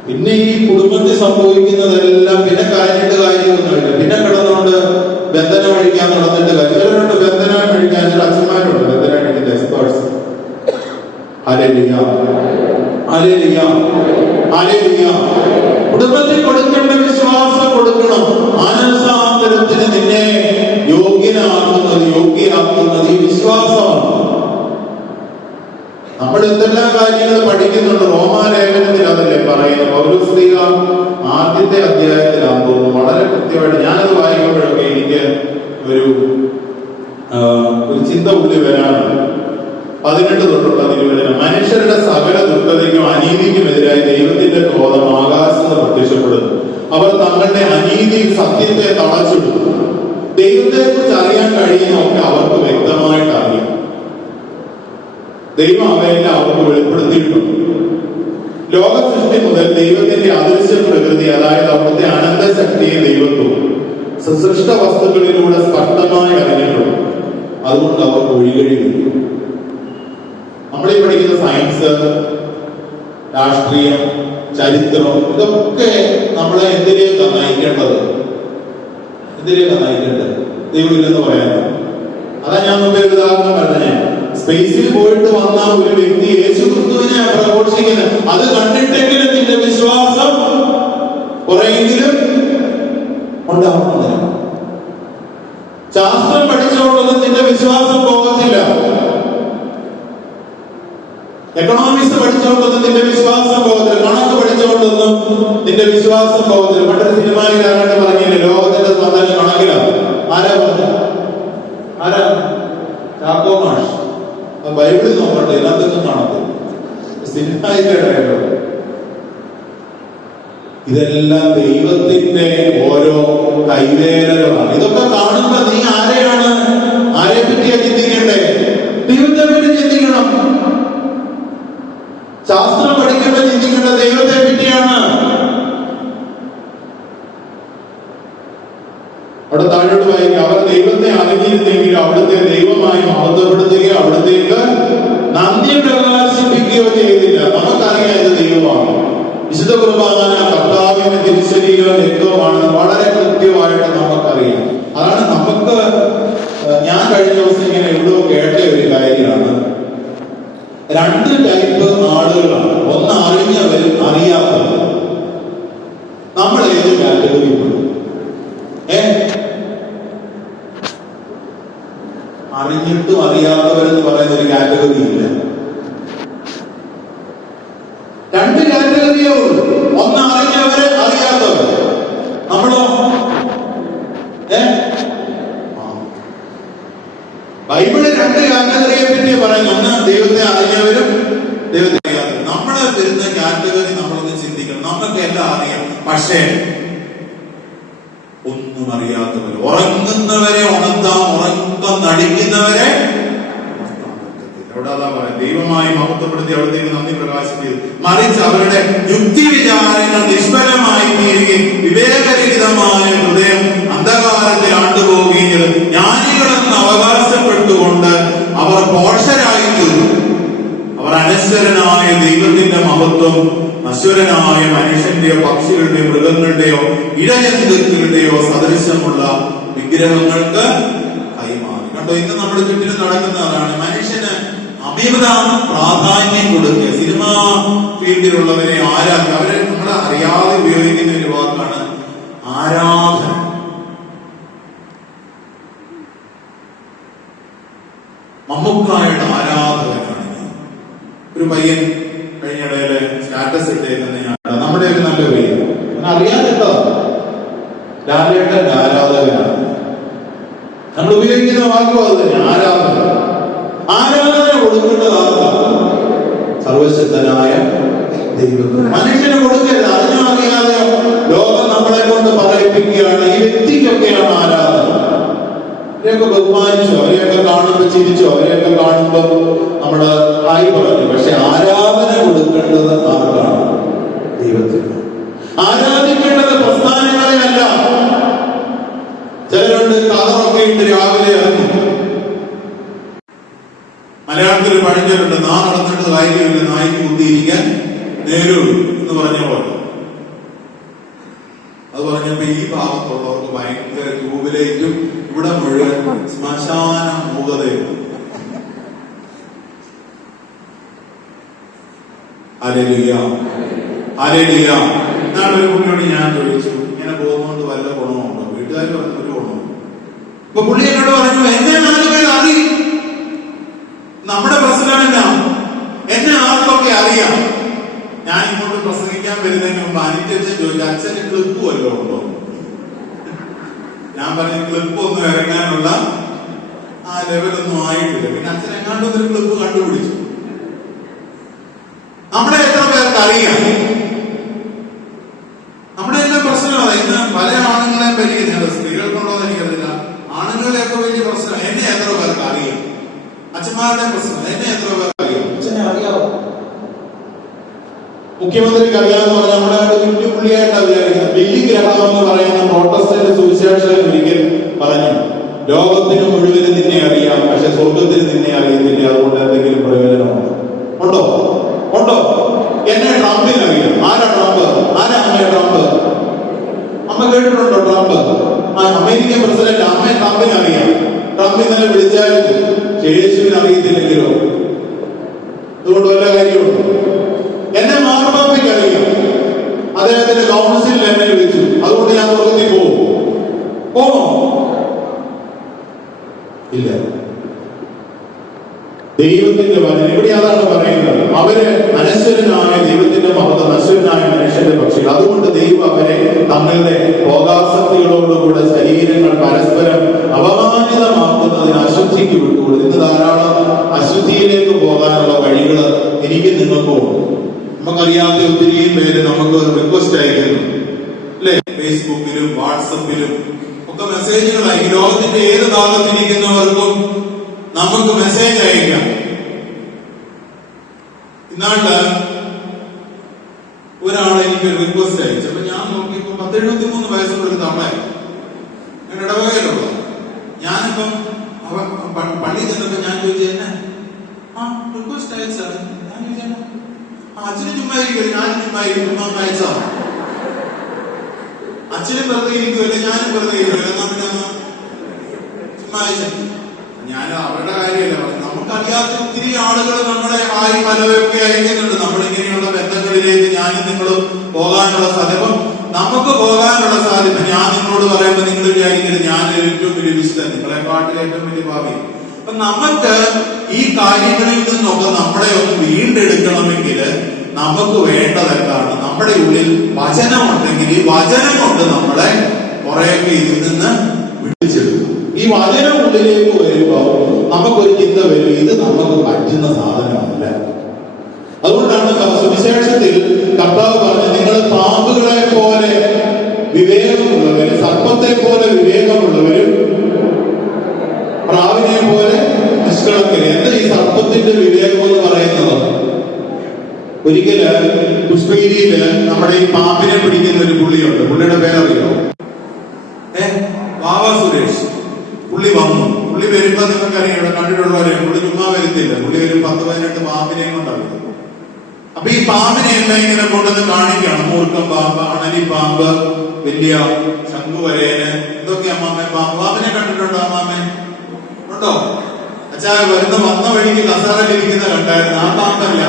പിന്നെ ഈ കുടുംബത്തിൽ സംഭവിക്കുന്നതെല്ലാം പിന്നെ കഴിഞ്ഞിട്ട് കാര്യമൊന്നുമില്ല. പിന്നെ കിടന്നുകൊണ്ട് ബന്ധനം കഴിക്കാൻ നടന്നിട്ട് കാര്യം. ചിലരുണ്ട് ബന്ധനം കഴിക്കാൻ, ചില അച്ഛന്മാരുണ്ട് ബന്ധനം കഴിക്കുന്ന എക്സ്പേർട്സ്. Hallelujah, hallelujah, hallelujah. കുടുംബത്തിൽ കൊടുക്കേണ്ട വിശ്വാസം കൊടുക്കണം. മാനസാന്തരത്തിന് നിന്നെ യോഗ്യനാക്കുന്നത് ഈ വിശ്വാസമാണ്. നമ്മൾ എന്തെല്ലാം കാര്യങ്ങൾ പഠിക്കുന്നുണ്ട്. റോമാലേഖനത്തിൽ അതല്ലേ പറയുന്നത്. പൗലോസ്ലീഹ ആദ്യത്തെ അധ്യായത്തിലാണെന്ന് തോന്നുന്നു വളരെ കൃത്യമായിട്ട് ഞാനത് വായിക്കുമ്പോഴൊക്കെ എനിക്ക് ഒരു ചിന്ത ഉള്ളിൽ വരാറുണ്ട്. 18 തൊട്ടുള്ള തിരുവചനം. മനുഷ്യരുടെ സകല ദുഷ്ടതയ്ക്കും അനീതിക്കുമെതിരായി ദൈവത്തിന്റെ ക്രോധം ആകാശത്ത് പ്രത്യക്ഷപ്പെടുന്നു. അവർ തങ്ങളുടെ അനീതി സത്യത്തെ തളച്ചിടും. ദൈവത്തെ കുറിച്ച് അറിയാൻ കഴിയുന്നതൊക്കെ അവർക്ക് വ്യക്തമായിട്ട് അറിയാം. ദൈവം അവയെല്ലാം അവർക്ക് വെളിപ്പെടുത്തിയിട്ടുണ്ട്. ലോക സൃഷ്ടി മുതൽ ദൈവത്തിന്റെ അദൃശ്യ പ്രകൃതി, അതായത് അവിടുത്തെ അനന്തശക്തിയെ ദൈവത്വം സൃഷ്ട വസ്തുക്കളിലൂടെ സ്പഷ്ടമായി അറിഞ്ഞിട്ടുണ്ട്. അതുകൊണ്ട് അവർക്ക് ഒഴികഴിവില്ല. നമ്മളീ പഠിക്കുന്ന സയൻസ്, രാഷ്ട്രീയം, ചരിത്രം, ഇതൊക്കെ നമ്മളെ എന്തിലേക്കാണ് നയിക്കേണ്ടത്? എന്തിലേക്കാണ് നയിക്കേണ്ടത്? ദൈവമില്ലെന്ന് പറയാൻ. അതാ ഞാൻ മുമ്പേ ഉദാഹരണം പറഞ്ഞേ. സ്പേസിൽ പോയിട്ട് വന്ന ഒരു വ്യക്തി യേശുക്രിസ്തുവിനെ പ്രഘോഷിക്കുന്നത്, അത് കണ്ടിട്ടെങ്കിലും നിന്റെ വിശ്വാസം കുറെയെങ്കിലും ഉണ്ടാവുന്നില്ല. ശാസ്ത്രം പഠിച്ചുകൊണ്ടൊന്നും നിന്റെ വിശ്വാസം പോകത്തില്ല. എക്കണോമിക്സ് പഠിച്ചുകൊണ്ടൊന്നും നിന്റെ വിശ്വാസം പോകത്തില്ല. കണക്ക് പഠിച്ചുകൊണ്ടൊന്നും നിന്റെ വിശ്വാസം പോകത്തില്ല. പണ്ടൊരു സിനിമയിൽ ആരാണ്ട് പറഞ്ഞില്ലേ, ലോകത്തിന്റെ സ്വന്തം കണക്കിലാണ്. ആരാ പറഞ്ഞു? ആരാ? ചാക്കോ മാഷ്. ബൈബിളിൽ നോക്കട്ടെ, എല്ലാത്തൊന്നും കാണത്തില്ല. സിനിമയിലോ ഇതെല്ലാം ദൈവത്തിന്റെ ഓരോ കൈവേലകളാണ്. ഇതൊക്കെ കാണുമ്പോ നീ ആരെയാണ്, ആരെ പറ്റിയാ ചിന്തിക്കണ്ടേ? ദൈവത്തെ പറ്റി ചിന്തിക്കണം. ശാസ്ത്രം പഠിക്കുമ്പോൾ ചിന്തിക്കേണ്ട ദൈവത്തെ പറ്റിയാണ്. അവിടെ താഴോട്ട് വായിക്കുക. അവർ ദൈവത്തെ അറിഞ്ഞിരുന്നെങ്കിൽ അവിടുത്തെ ദൈവമായി മഹത്വപ്പെടുത്തുകയോ അവിടത്തേക്ക് നന്ദി പ്രകാശിപ്പിക്കുകയോ ചെയ്തില്ല. നമുക്കറിയാം ഇത് ദൈവമാണ്. വിശുദ്ധ കുർബാന കർത്താവിന്റെ തിരുശരീരവും രക്തവുമാണെന്ന് വളരെ കൃത്യമായിട്ട് നമുക്കറിയാം. അതാണ് നമുക്ക്, ഞാൻ കഴിഞ്ഞ ദിവസം ഇങ്ങനെ എവിടെയോ കേട്ട ഒരു കാര്യമാണ്. 2 ടൈപ്പ് ആളുകളാണ്. ഒന്ന് അറിഞ്ഞവരും അറിയാത്തവരും. നമ്മൾ ഏത് കാറ്റഗറി പെടും? അറിഞ്ഞിട്ടും അറിയാത്തവരെന്ന് പറയുന്ന ഒരു കാറ്റഗറി ഇല്ല. 2 കാറ്റഗറിയേ ഉള്ളൂ. ഒന്ന് അറിഞ്ഞവര്, അറിയാത്തവർ. നമ്മളോ? ബൈബിള് 2 കാറ്റഗറിയെ പറ്റി പറയുന്നു. ഒന്ന് ദൈവത്തെ അറിഞ്ഞവരും ദൈവത്തെ അറിയാത്തവരും. നമ്മളെ വരുന്ന കാറ്റഗറി നമ്മളൊന്ന് ചിന്തിക്കണം. നമുക്ക് എല്ലാം അറിയാം, പക്ഷേ ഒന്നും അറിയാത്തവർ. ഉറങ്ങുന്നവരെ ഉണർത്താം, ഉറക്കം നടിക്കുന്നവരെ എവിടെ പറയാം. ദൈവമായി മഹത്വപ്പെടുത്തി അവിടത്തേക്ക് നന്ദി പ്രകാശിപ്പിച്ചു. മറിച്ച് അവരുടെ യുക്തി വിചാരങ്ങൾ നിഷ്ഫലമായി തീരുകയും വിവേകരഹിതമായ ഹൃദയം അന്ധകാരത്തിൽ ആണ്ടുപോവുകയും ചെയ്തു. ജ്ഞാനികളെന്ന് അവകാശപ്പെട്ടുകൊണ്ട് അവർ പോഷരായി തീർന്നു. അവർ അനശ്വരനായ ദൈവത്തിന്റെ മഹത്വം നശ്വരനായ മനുഷ്യന്റെയോ പക്ഷികളുടെയോ മൃഗങ്ങളുടെയോ ഇഴജന്തുക്കളുടെയോ സദൃശമുള്ള വിഗ്രഹങ്ങൾക്ക് കൈമാറി. കണ്ടോ, ഇന്ന് നമ്മുടെ ചുറ്റിലും നടക്കുന്നതാണ്. മനുഷ്യന് അമിത പ്രാധാന്യം കൊടുക്കുക. സിനിമാ ഫീൽഡിലുള്ളവരെ ആരാധന, അവരെ നമ്മൾ അറിയാതെ ഉപയോഗിക്കുന്ന ഒരു വാക്കാണ് ആരാധന. മമ്മൂക്കായുടെ ആരാധകനാണ്. ഒരു പയ്യൻ കഴിഞ്ഞിടയില് സ്റ്റാറ്റസ് ഇട്ടേക്കുന്ന നമ്മുടെയൊക്കെ നല്ല പയ്യൻ, അറിയാതെട്ടോ, ലാലേട്ടന്റെ ആരാധകനാണ്. നമ്മൾ ഉപയോഗിക്കുന്ന വാക്കും അത് തന്നെ, ആരാധന. ആരാധന കൊടുക്കേണ്ടത് ആർക്കാണ്? സർവശക്തനായ ദൈവത്തിന്. മനുഷ്യന് കൊടുക്കരുത്. അറിഞ്ഞോ അറിയാതെയോ ലോകം നമ്മളെ കൊണ്ട് പറയിപ്പിക്കുകയാണ് ഈ വ്യക്തിക്കൊക്കെയാണ് ആരാധന. അവരെയൊക്കെ ബഹുമാനിച്ചു, അവരെയൊക്കെ കാണുമ്പോൾ ചിരിച്ചു, അവരെയൊക്കെ കാണുമ്പോൾ നമ്മള് ഹായ് പറഞ്ഞു. പക്ഷെ ആരാധന കൊടുക്കേണ്ടത് ആർക്കാണ്? ദൈവത്തിന്. ആരാധിക്കേണ്ടത് പ്രസ്ഥാനങ്ങളെ അല്ല. ചിലരുണ്ട് കതറൊക്കെ ഇട്ട് രാവിലെ ഇറങ്ങും. മലയാളത്തിൽ പഴഞ്ചൊല്ലുണ്ട്, നാ നടന്നിട്ട് കാര്യമില്ല, നായ്ക്ക് കുത്തിയിരിക്കാൻ നേരുള്ളൂ എന്ന് പറഞ്ഞ പോലെ. അത് പറഞ്ഞപ്പോ ഈ ഭാഗത്തുള്ളവർക്ക് ഭയങ്കര ട്യൂബിലേക്കും ഇവിടെ മുഴുവൻ ശ്മശാന മൂകതയും. Hallelujah, hallelujah. എന്നാണ് ഒരു പുള്ളിയോട് ഞാൻ ചോദിച്ചു, ഇങ്ങനെ പോകുന്നോണ്ട് വല്ല ഗുണമുണ്ടോ? വീട്ടുകാർ പറഞ്ഞു ഒരു ഗുണവും. ഇപ്പൊ പുള്ളി എന്നോട് പറഞ്ഞു, എന്നെ ആളുകൾ അറിയും. നമ്മുടെ പ്രശ്നം എന്നാ, എന്നെ ആർക്കൊക്കെ അറിയാം. ഞാൻ ഇങ്ങോട്ട് പ്രസംഗിക്കാൻ വരുന്നതിന് മുമ്പ് അനുജൻ ചോദിച്ചു, അച്ഛന് ക്ലിപ്പ് വല്ലതും ഉണ്ടോ? ഞാൻ പറഞ്ഞു, ക്ലിപ്പ് ഒന്നും ഇറങ്ങാനുള്ള ആ ലെവലൊന്നും ആയിട്ടില്ല. പിന്നെ അച്ഛൻ എങ്ങാണ്ടൊന്നൊരു ക്ലിപ്പ് കണ്ടുപിടിച്ചു. നമ്മളെ എത്ര പേർക്ക് അറിയാം? നമ്മുടെ എല്ലാം പ്രശ്നമാണ്. ഇന്ന് പല ആണുങ്ങളെയും പരിഹരിക്കുന്നത്, സ്ത്രീകൾക്കുണ്ടോ എന്ന് എനിക്കറിയില്ല, ആണുങ്ങളെയൊക്കെ വലിയ പ്രശ്നം. എന്നെ എത്ര പേർക്ക് അറിയാം? അച്ഛന്മാരുടെ പ്രശ്നം, എന്നെ എത്ര പേർക്ക് അറിയാം? അച്ഛനെ അറിയാവോ? മുഖ്യമന്ത്രിക്ക് അറിയാമെന്ന് പറഞ്ഞാൽ നമ്മുടെ കുഞ്ഞു പുള്ളിയായിട്ടാണ് വിചാരിക്കുന്നത്. ബില്ലി ഗ്രഹം എന്ന് പറയുന്ന പ്രോട്ടസ്റ്റന്റ് സുവിശേഷകൻ ഒരിക്കൽ പറഞ്ഞു, ലോകത്തിന് മുഴുവനും നിന്നെ അറിയാം, പക്ഷെ സ്വർഗത്തിന് നിന്നെ അറിയത്തില്ല. അതുകൊണ്ട് എന്തെങ്കിലും പ്രയോജനമുണ്ടോ? ഉണ്ടോ? ഉണ്ടോ? എന്നെ ട്രംപിന് അറിയാം. ആരാ ട്രംപ്? ആരാ അമ്മയെ ട്രംപ്? അമ്മ കേട്ടിട്ടുണ്ടോ ട്രംപ്? അമേരിക്കൻ പ്രസിഡന്റ് അമ്മയെ ട്രംപിന് അറിയാം. ട്രംപ് ഇന്നലെ വിളിച്ചാലും യേശുവിന് അറിയത്തില്ലെങ്കിലോ? അതുകൊണ്ട് വല്ല കാര്യമുണ്ടോ? എന്നെ മാർപ്പാപ്പയ്ക്ക് അറിയാം. അദ്ദേഹത്തിന്റെ കൗൺസിലിൽ എന്നെ വിളിച്ചു. അതുകൊണ്ട് ഞാൻ സ്വർഗത്തിൽ പോമോ? ഇല്ല. ദൈവത്തിന്റെ വചനം ഇവിടെ അതാണ് പറയുന്നത്. അവര് അനശ്വരനായ ദൈവത്തിന്റെ മഹത്വം, നശ്വരനായ മനുഷ്യന്റെ പക്ഷികൾ. അതുകൊണ്ട് ദൈവം അവരെ തങ്ങളുടെ ഭോഗാസക്തികളോടുകൂടെ ശരീരങ്ങൾ പരസ്പരം അപമാനിതമാക്കുന്നതിന് അശുദ്ധിക്ക് വിട്ടുകൊടുത്തു. ഇന്ന് ധാരാളം അശുദ്ധിയിലേക്ക് പോകാനുള്ള വഴികൾ എനിക്ക് നിങ്ങൾക്കും ഉണ്ട്. നമുക്കറിയാത്ത ഒത്തിരിയും പേര് നമുക്ക് റിക്വസ്റ്റ് അയക്കുന്നു, അല്ലെ? ഫേസ്ബുക്കിലും വാട്സപ്പിലും ഒക്കെ മെസ്സേജുകൾ അയക്കും. ലോകത്തിന്റെ ഏത് ഭാഗത്തിരിക്കുന്നവർക്കും നമുക്ക് മെസ്സേജ് അയക്കാം. ഇന്നാണ്ട് ഒരാളെ എനിക്ക് റിക്വസ്റ്റ് അയച്ചു. അപ്പൊ ഞാൻ നോക്കിയപ്പോ 73 വയസ്സുള്ള ഒരു തള്ളയാണ്, ഞാൻ ഇടവകയിലുള്ള. ഞാനിപ്പം പള്ളി ചെന്നപ്പോ ഞാൻ ചോദിച്ചു, എന്നെ റിക്വസ്റ്റ് അയച്ചാണ്. ഞാൻ ചോദിച്ചാൽ അച്ഛനും ചുമ്മാ ഇരിക്കും, ഞാനും ചുമ്മാ ഇരിക്കും, അയച്ചതാണ്. അച്ഛനും വെറുതെ ഇരിക്കുമല്ലേ, ഞാനും വെറുതെ ഇരിക്കുമല്ലോ, എന്നാ പിന്നെ ചുമ്മാ അയച്ച. ഞാൻ അവരുടെ കാര്യമല്ല പറഞ്ഞു. നമുക്കറിയാത്ത ഒത്തിരി ആളുകൾ നമ്മളെ ആയി പലവയൊക്കെ അയക്കുന്നുണ്ട്. നമ്മളിങ്ങനെയുള്ള ബന്ധങ്ങളിലേക്ക് ഞാനും നിങ്ങളും പോകാനുള്ള സാധ്യത, നമുക്ക് പോകാനുള്ള സാധ്യത. ഞാൻ നിങ്ങളോട് പറയുമ്പോൾ നിങ്ങൾ വിചാരിക്കരുത് ഞാൻ ഏറ്റവും വലിയ വിശുദ്ധൻ, നിങ്ങളെക്കാട്ടിൽ ഏറ്റവും വലിയ ഭാവി. അപ്പൊ നമുക്ക് ഈ കാര്യങ്ങളിൽ നിന്നൊക്കെ നമ്മളെ ഒന്ന് വീണ്ടെടുക്കണമെങ്കിൽ നമുക്ക് വേണ്ടതെന്താണ്? നമ്മുടെ ഉള്ളിൽ വചനം ഉണ്ടെങ്കിൽ ഈ വചനം കൊണ്ട് നമ്മളെ കുറെയൊക്കെ ഇതിൽ നിന്ന് വിളിച്ചെടുക്കും. ഈ വചനം ഉള്ളിലേക്ക് വരുമ്പോൾ നമുക്കൊരു ചിന്ത വരും, ഇത് നമുക്ക് പറ്റുന്ന സാധനമല്ല. അതുകൊണ്ടാണ് സുവിശേഷത്തിൽ കർത്താവ് പറഞ്ഞത്, നിങ്ങൾ പാമ്പുകളെ പോലെ വിവേകമുള്ളവരും സർപ്പത്തെ പോലെ വിവേകമുള്ളവരും പ്രാവിനെ പോലെ നിഷ്കളങ്കരും. എന്താ ഈ സർപ്പത്തിന്റെ വിവേകം എന്ന് പറയുന്നത്? ഒരിക്കല് പുഷ്പഗിരിയില് നമ്മുടെ ഈ പാമ്പിനെ പിടിക്കുന്ന ഒരു പുള്ളിയുണ്ട്. പുള്ളിയുടെ പേരറിയോ? വാവ സുരേഷ്. പുള്ളി വന്നു. പുള്ളി വരുമ്പോ നിങ്ങൾക്കറിയാം, ഇവിടെ കണ്ടിട്ടുള്ളവരെ, പുള്ളി ചുമ്മാ വരുത്തില്ല. പുള്ളി ഒരു 10-18 പാമ്പിനെയും കൊണ്ടറിയാം. അപ്പൊ ഈ പാമ്പിനെ എല്ലാം ഇങ്ങനെ കൊണ്ടുവന്ന് കാണിക്കുകയാണ്. മൂർക്കം പാമ്പ്, അണലി പാമ്പ്, വലിയ ശംഖുവരേന്, ഇതൊക്കെ അമ്മാമ്മ പാമ്പ്. പാമ്പിനെ കണ്ടിട്ടുണ്ടോ അമ്മാമ്മ? ഉണ്ടോ? അച്ഛാ വന്ന വഴിക്ക് കസാരയിലിരിക്കുന്ന കണ്ടായിരുന്നു. ആ പാമ്പല്ല.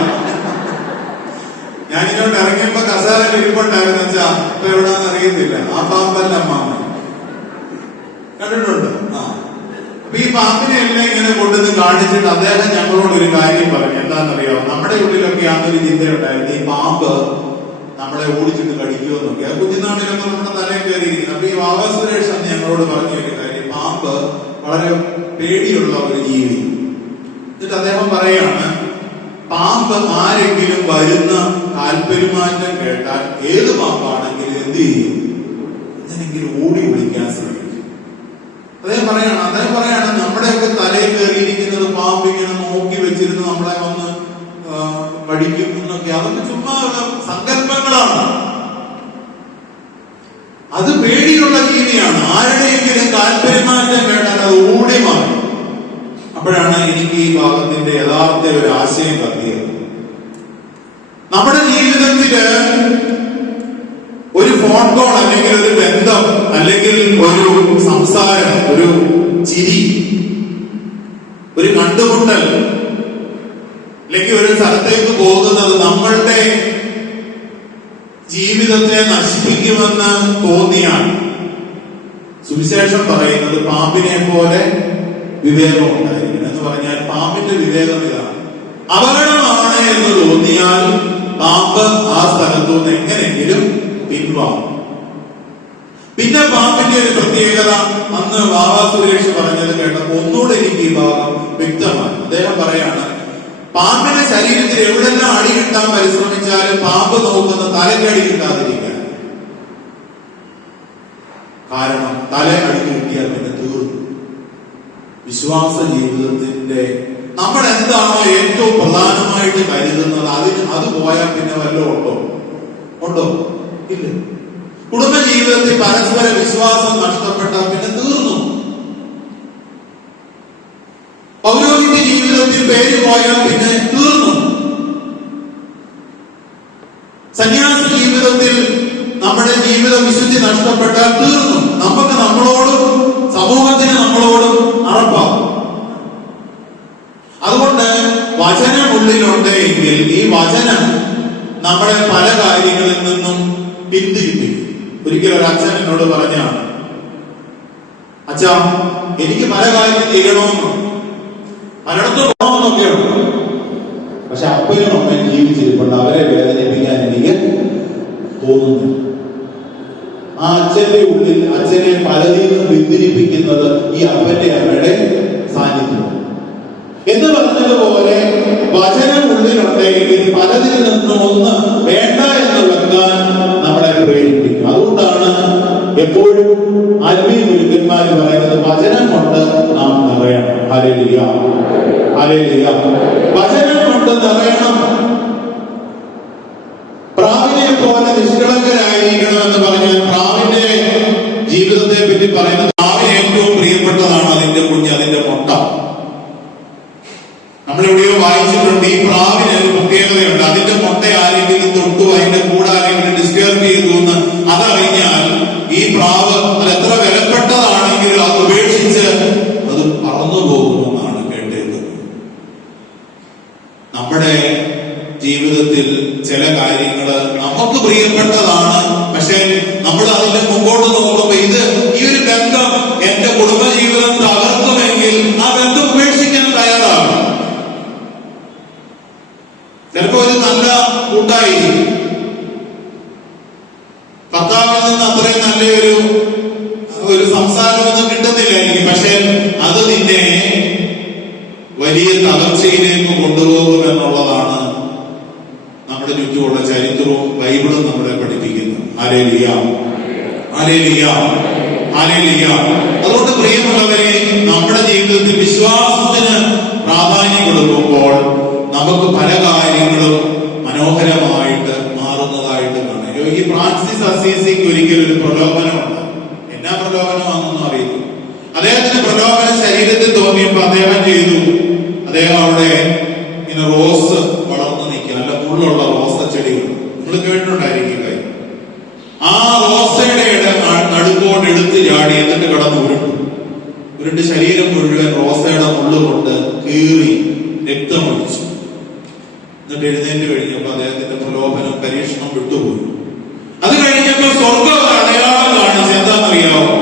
ഞാനിങ്ങോട്ട് ഇറങ്ങിയപ്പോ കസാരയിൽ ഇരിപ്പുണ്ടായിരുന്നു. അച്ഛാ ഇപ്പൊ എവിടാന്ന് അറിയത്തില്ല. ആ പാമ്പല്ല അമ്മാമ്മ. കണ്ടിട്ടുണ്ട്? അപ്പൊ ഈ പാമ്പിനെ എല്ലാം ഇങ്ങനെ കൊണ്ടുവന്ന് കാണിച്ചിട്ട് അദ്ദേഹം ഞങ്ങളോട് ഒരു കാര്യം പറഞ്ഞു. എന്താണെന്നറിയാമോ? നമ്മുടെ ഉള്ളിലൊക്കെ അന്നൊരു ചിന്തയുണ്ടായിരുന്നു, ഈ പാമ്പ് നമ്മളെ ഓടിച്ചിട്ട് കടിക്കുമോ എന്നൊക്കെ. ആ കുഞ്ഞുനാളിലൊക്കെ നമ്മുടെ തലയിൽ കയറിയിരിക്കുന്നു. അപ്പൊ ഈ വാവ സുരേഷ് അന്ന് ഞങ്ങളോട് പറഞ്ഞു ഒരു കാര്യം, പാമ്പ് വളരെ പേടിയുള്ള ഒരു ജീവി. എന്നിട്ട് അദ്ദേഹം പറയാണ്, പാമ്പ് ആരെങ്കിലും വരുന്ന താല്പര്യമാറ്റം കേട്ടാൽ ഏത് പാമ്പാണെങ്കിലും എന്ത് ചെയ്യും? എന്തെങ്കിലും ഓടി വിളിക്കാൻ ശ്രമിക്കും. അദ്ദേഹം പറയാണ് നമ്മുടെയൊക്കെ തലയിൽ കയറിയിരിക്കുന്നത് പാമ്പ് ഇങ്ങനെ നോക്കി വെച്ചിരുന്ന് നമ്മളെ വന്ന് പഠിക്കും എന്നൊക്കെ. അതൊക്കെ ചുമ്മാ സങ്കല്പങ്ങളാണ്. അത് പേടിയുള്ള ജീവിയാണ്. ആരുടെയെങ്കിലും താല്പര്യമാറ്റം കേട്ടാൽ അത് ഓടി മാറും. അപ്പോഴാണ് എനിക്ക് ഈ ഭാഗത്തിന്റെ യഥാർത്ഥ ഒരു ആശയം കത്തിയത്. നമ്മുടെ ജീവിതത്തില് ഒരു ഫോൺ കോൾ അല്ലെങ്കിൽ ഒരു ബന്ധം അല്ലെങ്കിൽ ഒരു സംസാരം, ഒരു ചിരി, ഒരു കണ്ടുമുട്ടൽ അല്ലെങ്കിൽ ഒരു സ്ഥലത്തേക്ക് പോകുന്നത് നമ്മളുടെ ജീവിതത്തെ നശിപ്പിക്കുമെന്ന് തോന്നിയാൽ സുവിശേഷം പറയുന്നത് പാമ്പിനെ പോലെ വിവേകം ഉണ്ടായിരിക്കണം എന്ന് പറഞ്ഞാൽ പാമ്പിന്റെ വിവേകം ഇതാണ്. അപകടമാണ് എന്ന് തോന്നിയാൽ പാമ്പ് ആ സ്ഥലത്തു നിന്ന് എങ്ങനെയെങ്കിലും പിൻവാങ്ങും. പിന്നെ പാമ്പിന്റെ ഒരു പ്രത്യേകത അന്ന് ബാബാ സുരേഷ് പറഞ്ഞത് കേട്ടപ്പോൾ ഒന്നുകൂടെ എനിക്ക് ഈ ഭാഗം വ്യക്തമാണ്. അദ്ദേഹം പറയാണ്, പാമ്പിന്റെ ശരീരത്തിൽ എവിടെല്ലാം അടി കിട്ടാൻ പരിശ്രമിച്ചാലും പാമ്പ് നോക്കുന്ന തലയ്ക്ക് അടി കിട്ടാതിരിക്കാൻ. കാരണം തല അടി കിട്ടിയാൽ പിന്നെ തീർന്നു. വിശ്വാസ ജീവിതത്തിന്റെ നമ്മൾ എന്താണോ ഏറ്റവും പ്രധാനമായിട്ട് കരുതുന്നത് അത് പോയാൽ പിന്നെ വല്ലതും ഉണ്ടോ? ഇല്ല. കുടുംബ ജീവിതത്തിൽ പരസ്പര വിശ്വാസം നഷ്ടപ്പെട്ടാൽ പിന്നെ തീർന്നു. പൗരോഹിത്യ ജീവിതത്തിൽ പേര് പോയാൽ പിന്നെ തീർന്നു. സന്യാസ ജീവിതത്തിൽ നമ്മുടെ ജീവിത വിശുദ്ധി നഷ്ടപ്പെട്ടാൽ തീർന്നു. നമുക്ക് നമ്മളോടും സമൂഹത്തിന് നമ്മളോടും അറപ്പാകും. അതുകൊണ്ട് വചനം ഉള്ളിലുണ്ട് എങ്കിൽ ഈ വചനം നമ്മളെ പല കാര്യങ്ങളിൽ നിന്നും പിന്തിരിപ്പിക്കും. ഒരിക്കലും ഒരു അച്ഛൻ എന്നോട് പറഞ്ഞാണ്, അച്ഛാ എനിക്ക് പല കാര്യം ചെയ്യണമെന്ന്, പലയിടത്തും പോകണമെന്നൊക്കെയുണ്ട്. പക്ഷെ അപ്പനും അമ്മയും ജീവിച്ചിരിപ്പുണ്ട്, അവരെ വേദനിപ്പിക്കാൻ എനിക്ക് തോന്നുന്നു. ആ അച്ഛന്റെ ഉള്ളിൽ അച്ഛനെ പലതിൽ നിന്നും പിന്തിരിപ്പിക്കുന്നത് ഈ അപ്പന്റെ അമ്മയുടെ സാന്നിധ്യം. എന്ന് പറഞ്ഞതുപോലെ വചനം ഉള്ളിലുണ്ടെങ്കിൽ പലതിൽ നിന്നും ഒന്ന് വേണ്ട എന്ന് വെക്കാൻ നമ്മളെ പ്രേരിപ്പിക്കും. അതുകൊണ്ടാണ് എപ്പോഴും ആത്മീയ ഗുരുക്കന്മാർ പറയുന്നത് വചനം കൊണ്ട് നാം നിറയണം. Hallelujah, hallelujah. വചനം കൊണ്ട് നിറയണം. പ്രാവിനെ പോലെ നിഷ്കളങ്കരായിരിക്കണം എന്ന് പറഞ്ഞാൽ പ്രാവിന്റെ ജീവിതത്തെ പറ്റി പറയുന്നത്, പ്രാവിന് ഏറ്റവും പ്രിയപ്പെട്ടതാണ് അതിന്റെ കുഞ്ഞ്, അതിന്റെ മുട്ട. നമ്മളെവിടെയോ വായിച്ചിട്ടുണ്ട്, ഈ പ്രാവിന് ഒരു പ്രത്യേകതയുണ്ട്. അതിന്റെ മുട്ട ആരെങ്കിലും തൊട്ടു, അതിന്റെ കൂടെ ആരെങ്കിലും ഡിസ്റ്റർബ് ചെയ്തു എന്ന് അതറിഞ്ഞാൽ ഈ പ്രാവ് അത് എത്ര വിലപ്പെട്ടതാണെങ്കിലും അത് ഉപേക്ഷിച്ച് അത് പറന്നു പോകുമെന്നാണ് കേട്ടത്. നമ്മുടെ ജീവിതത്തിൽ ചില കാര്യങ്ങൾ നമുക്ക് പ്രിയപ്പെട്ടതാണ്, പക്ഷെ നമ്മൾ അതിന്റെ മുമ്പോട്ട് നോക്കുമ്പോ ഈ ഒരു ബന്ധം എന്റെ കുടുംബ ജീവിതം തകർക്കുമെങ്കിൽ ആ ബന്ധം ഉപേക്ഷിക്കാൻ തയ്യാറാകും. ചിലപ്പോ ഒരു നല്ല കൂട്ടായിരിക്കും, ഭർത്താവിൽ നിന്ന് അത്രയും നല്ലൊരു സംസാരമൊന്നും കിട്ടുന്നില്ലായിരിക്കും, പക്ഷെ അത് നിന്നെ വലിയ തകർച്ചയിലേക്ക് കൊണ്ടുപോകും എന്നുള്ളതാണ് നമ്മുടെ ചുറ്റുമുള്ള ചരിത്രവും ബൈബിളും നമ്മളെ പഠിപ്പിക്കുന്നു. Hallelujah, hallelujah, hallelujah. അതുകൊണ്ട് പ്രിയമുള്ളവരെ, നമ്മുടെ ജീവിതത്തിൽ വിശ്വാസത്തിന് പ്രാധാന്യം കൊടുക്കുമ്പോൾ നമുക്ക് പല കാര്യങ്ങളും മനോഹരമായിട്ട് മാറുന്നതായിട്ട് കാണാം. ഈ ഫ്രാൻസിസ് അസീസിക്ക് ഒരിക്കലും ഒരു പ്രലോഭനമുണ്ട്. എന്നാ പ്രലോഭനമാണെന്നൊന്നും അറിയില്ല. അദ്ദേഹത്തിന് പ്രലോഭനം ശരീരത്തിൽ തോന്നിയപ്പോൾ അദ്ദേഹം ചെയ്തു, അദ്ദേഹം അവിടെ ഇങ്ങനെ റോസ് വളർന്നു നിൽക്കുക, നല്ല മുള്ളുള്ള റോസ ചെടികൾ നിങ്ങൾ കേട്ടിട്ടുണ്ടായിരിക്കും. ആ റോസയുടെ നടുക്കോട്ട് എടുത്ത് ചാടി എന്നിട്ട് കടന്ന് ഉരുണ്ട് ശരീരം മുഴുവൻ റോസയുടെ മുള്ളു കൊണ്ട് കീറി രക്തമൊഴിച്ചു. എന്നിട്ട് എഴുന്നേറ്റ് കഴിഞ്ഞപ്പോ അദ്ദേഹത്തിന്റെ പ്രലോഭനം, പരീക്ഷണം വിട്ടുപോയി. അത് കഴിഞ്ഞപ്പോ സ്വർഗം അടയാളം കാണിച്ച് എന്താണെന്നറിയാവോ?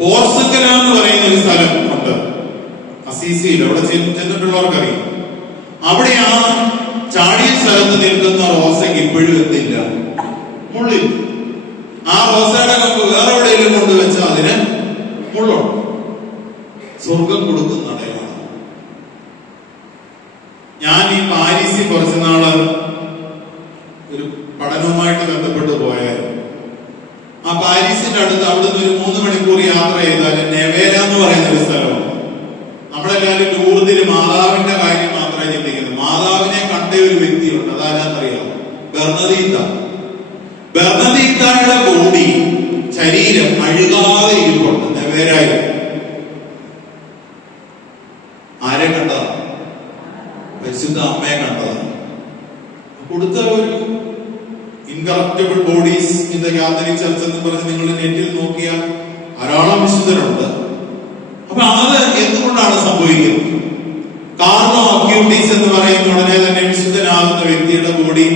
പോർസക്കല എന്ന് പറയുന്ന ഒരു സ്ഥലം ഉണ്ട് അസീസിയിൽ. അവിടെ ചെന്നിട്ടുള്ളവർക്കറിയാം. അവിടെ ആ ചാടിയ സ്ഥലത്ത് നിൽക്കുന്ന റോസയ്ക്ക് ഇപ്പോഴും എത്തില്ല, മുള്ളിൽ. ആ റോസയുടെ കമ്പ് വേറെ എവിടെയെങ്കിലും കൊണ്ടുവച്ചാൽ അതിന് മുള്ളുണ്ട്. സ്വർഗം കൊടുക്കുന്ന അടയാളം. ഞാൻ ഈ പാരീസിൽ കുറച്ചുനാള് ഒരു പഠനവുമായിട്ട് ബന്ധപ്പെട്ട് പോയാൽ ആ പാരീസിന്റെ അടുത്ത് അവിടുന്ന് ഒരു 3 മണിക്കൂർ യാത്ര ചെയ്താൽ നെവേര എന്ന് പറയുന്ന ഒരു സ്ഥലമാണ്. നമ്മളെല്ലാവരും ലൂർദിൽ മാതാവിന്റെ കാര്യം മാത്രമേ ചിന്തിക്കുന്നത്. മാതാവിനെ കണ്ട ഒരു വ്യക്തിയുണ്ട്, അതാരാന്നറിയാം? ബെർണദീത്ത. ബെർണദീത്തയുടെ ബോഡി, ശരീരം അഴുകാതെ ഇരിപ്പുണ്ട് നെവേരായിൽ. ആരെ കണ്ടതാണ്? പരിശുദ്ധ അമ്മയെ കണ്ടതാണ്. കൊടുത്ത ഒരു incorruptible bodies in the Catholic church എന്ന് പറഞ്ഞ് നിങ്ങൾ നെറ്റിൽ നോക്കിയാൽ ധാരാളം വിശുദ്ധരുണ്ട്. അപ്പൊ അത് എന്തുകൊണ്ടാണ് സംഭവിക്കുന്നത്? കാർലോ അക്യൂട്ടീസ് എന്ന് പറയുന്ന ഉടനെ തന്നെ വിശുദ്ധനാകുന്ന വ്യക്തിയുടെ ബോഡി,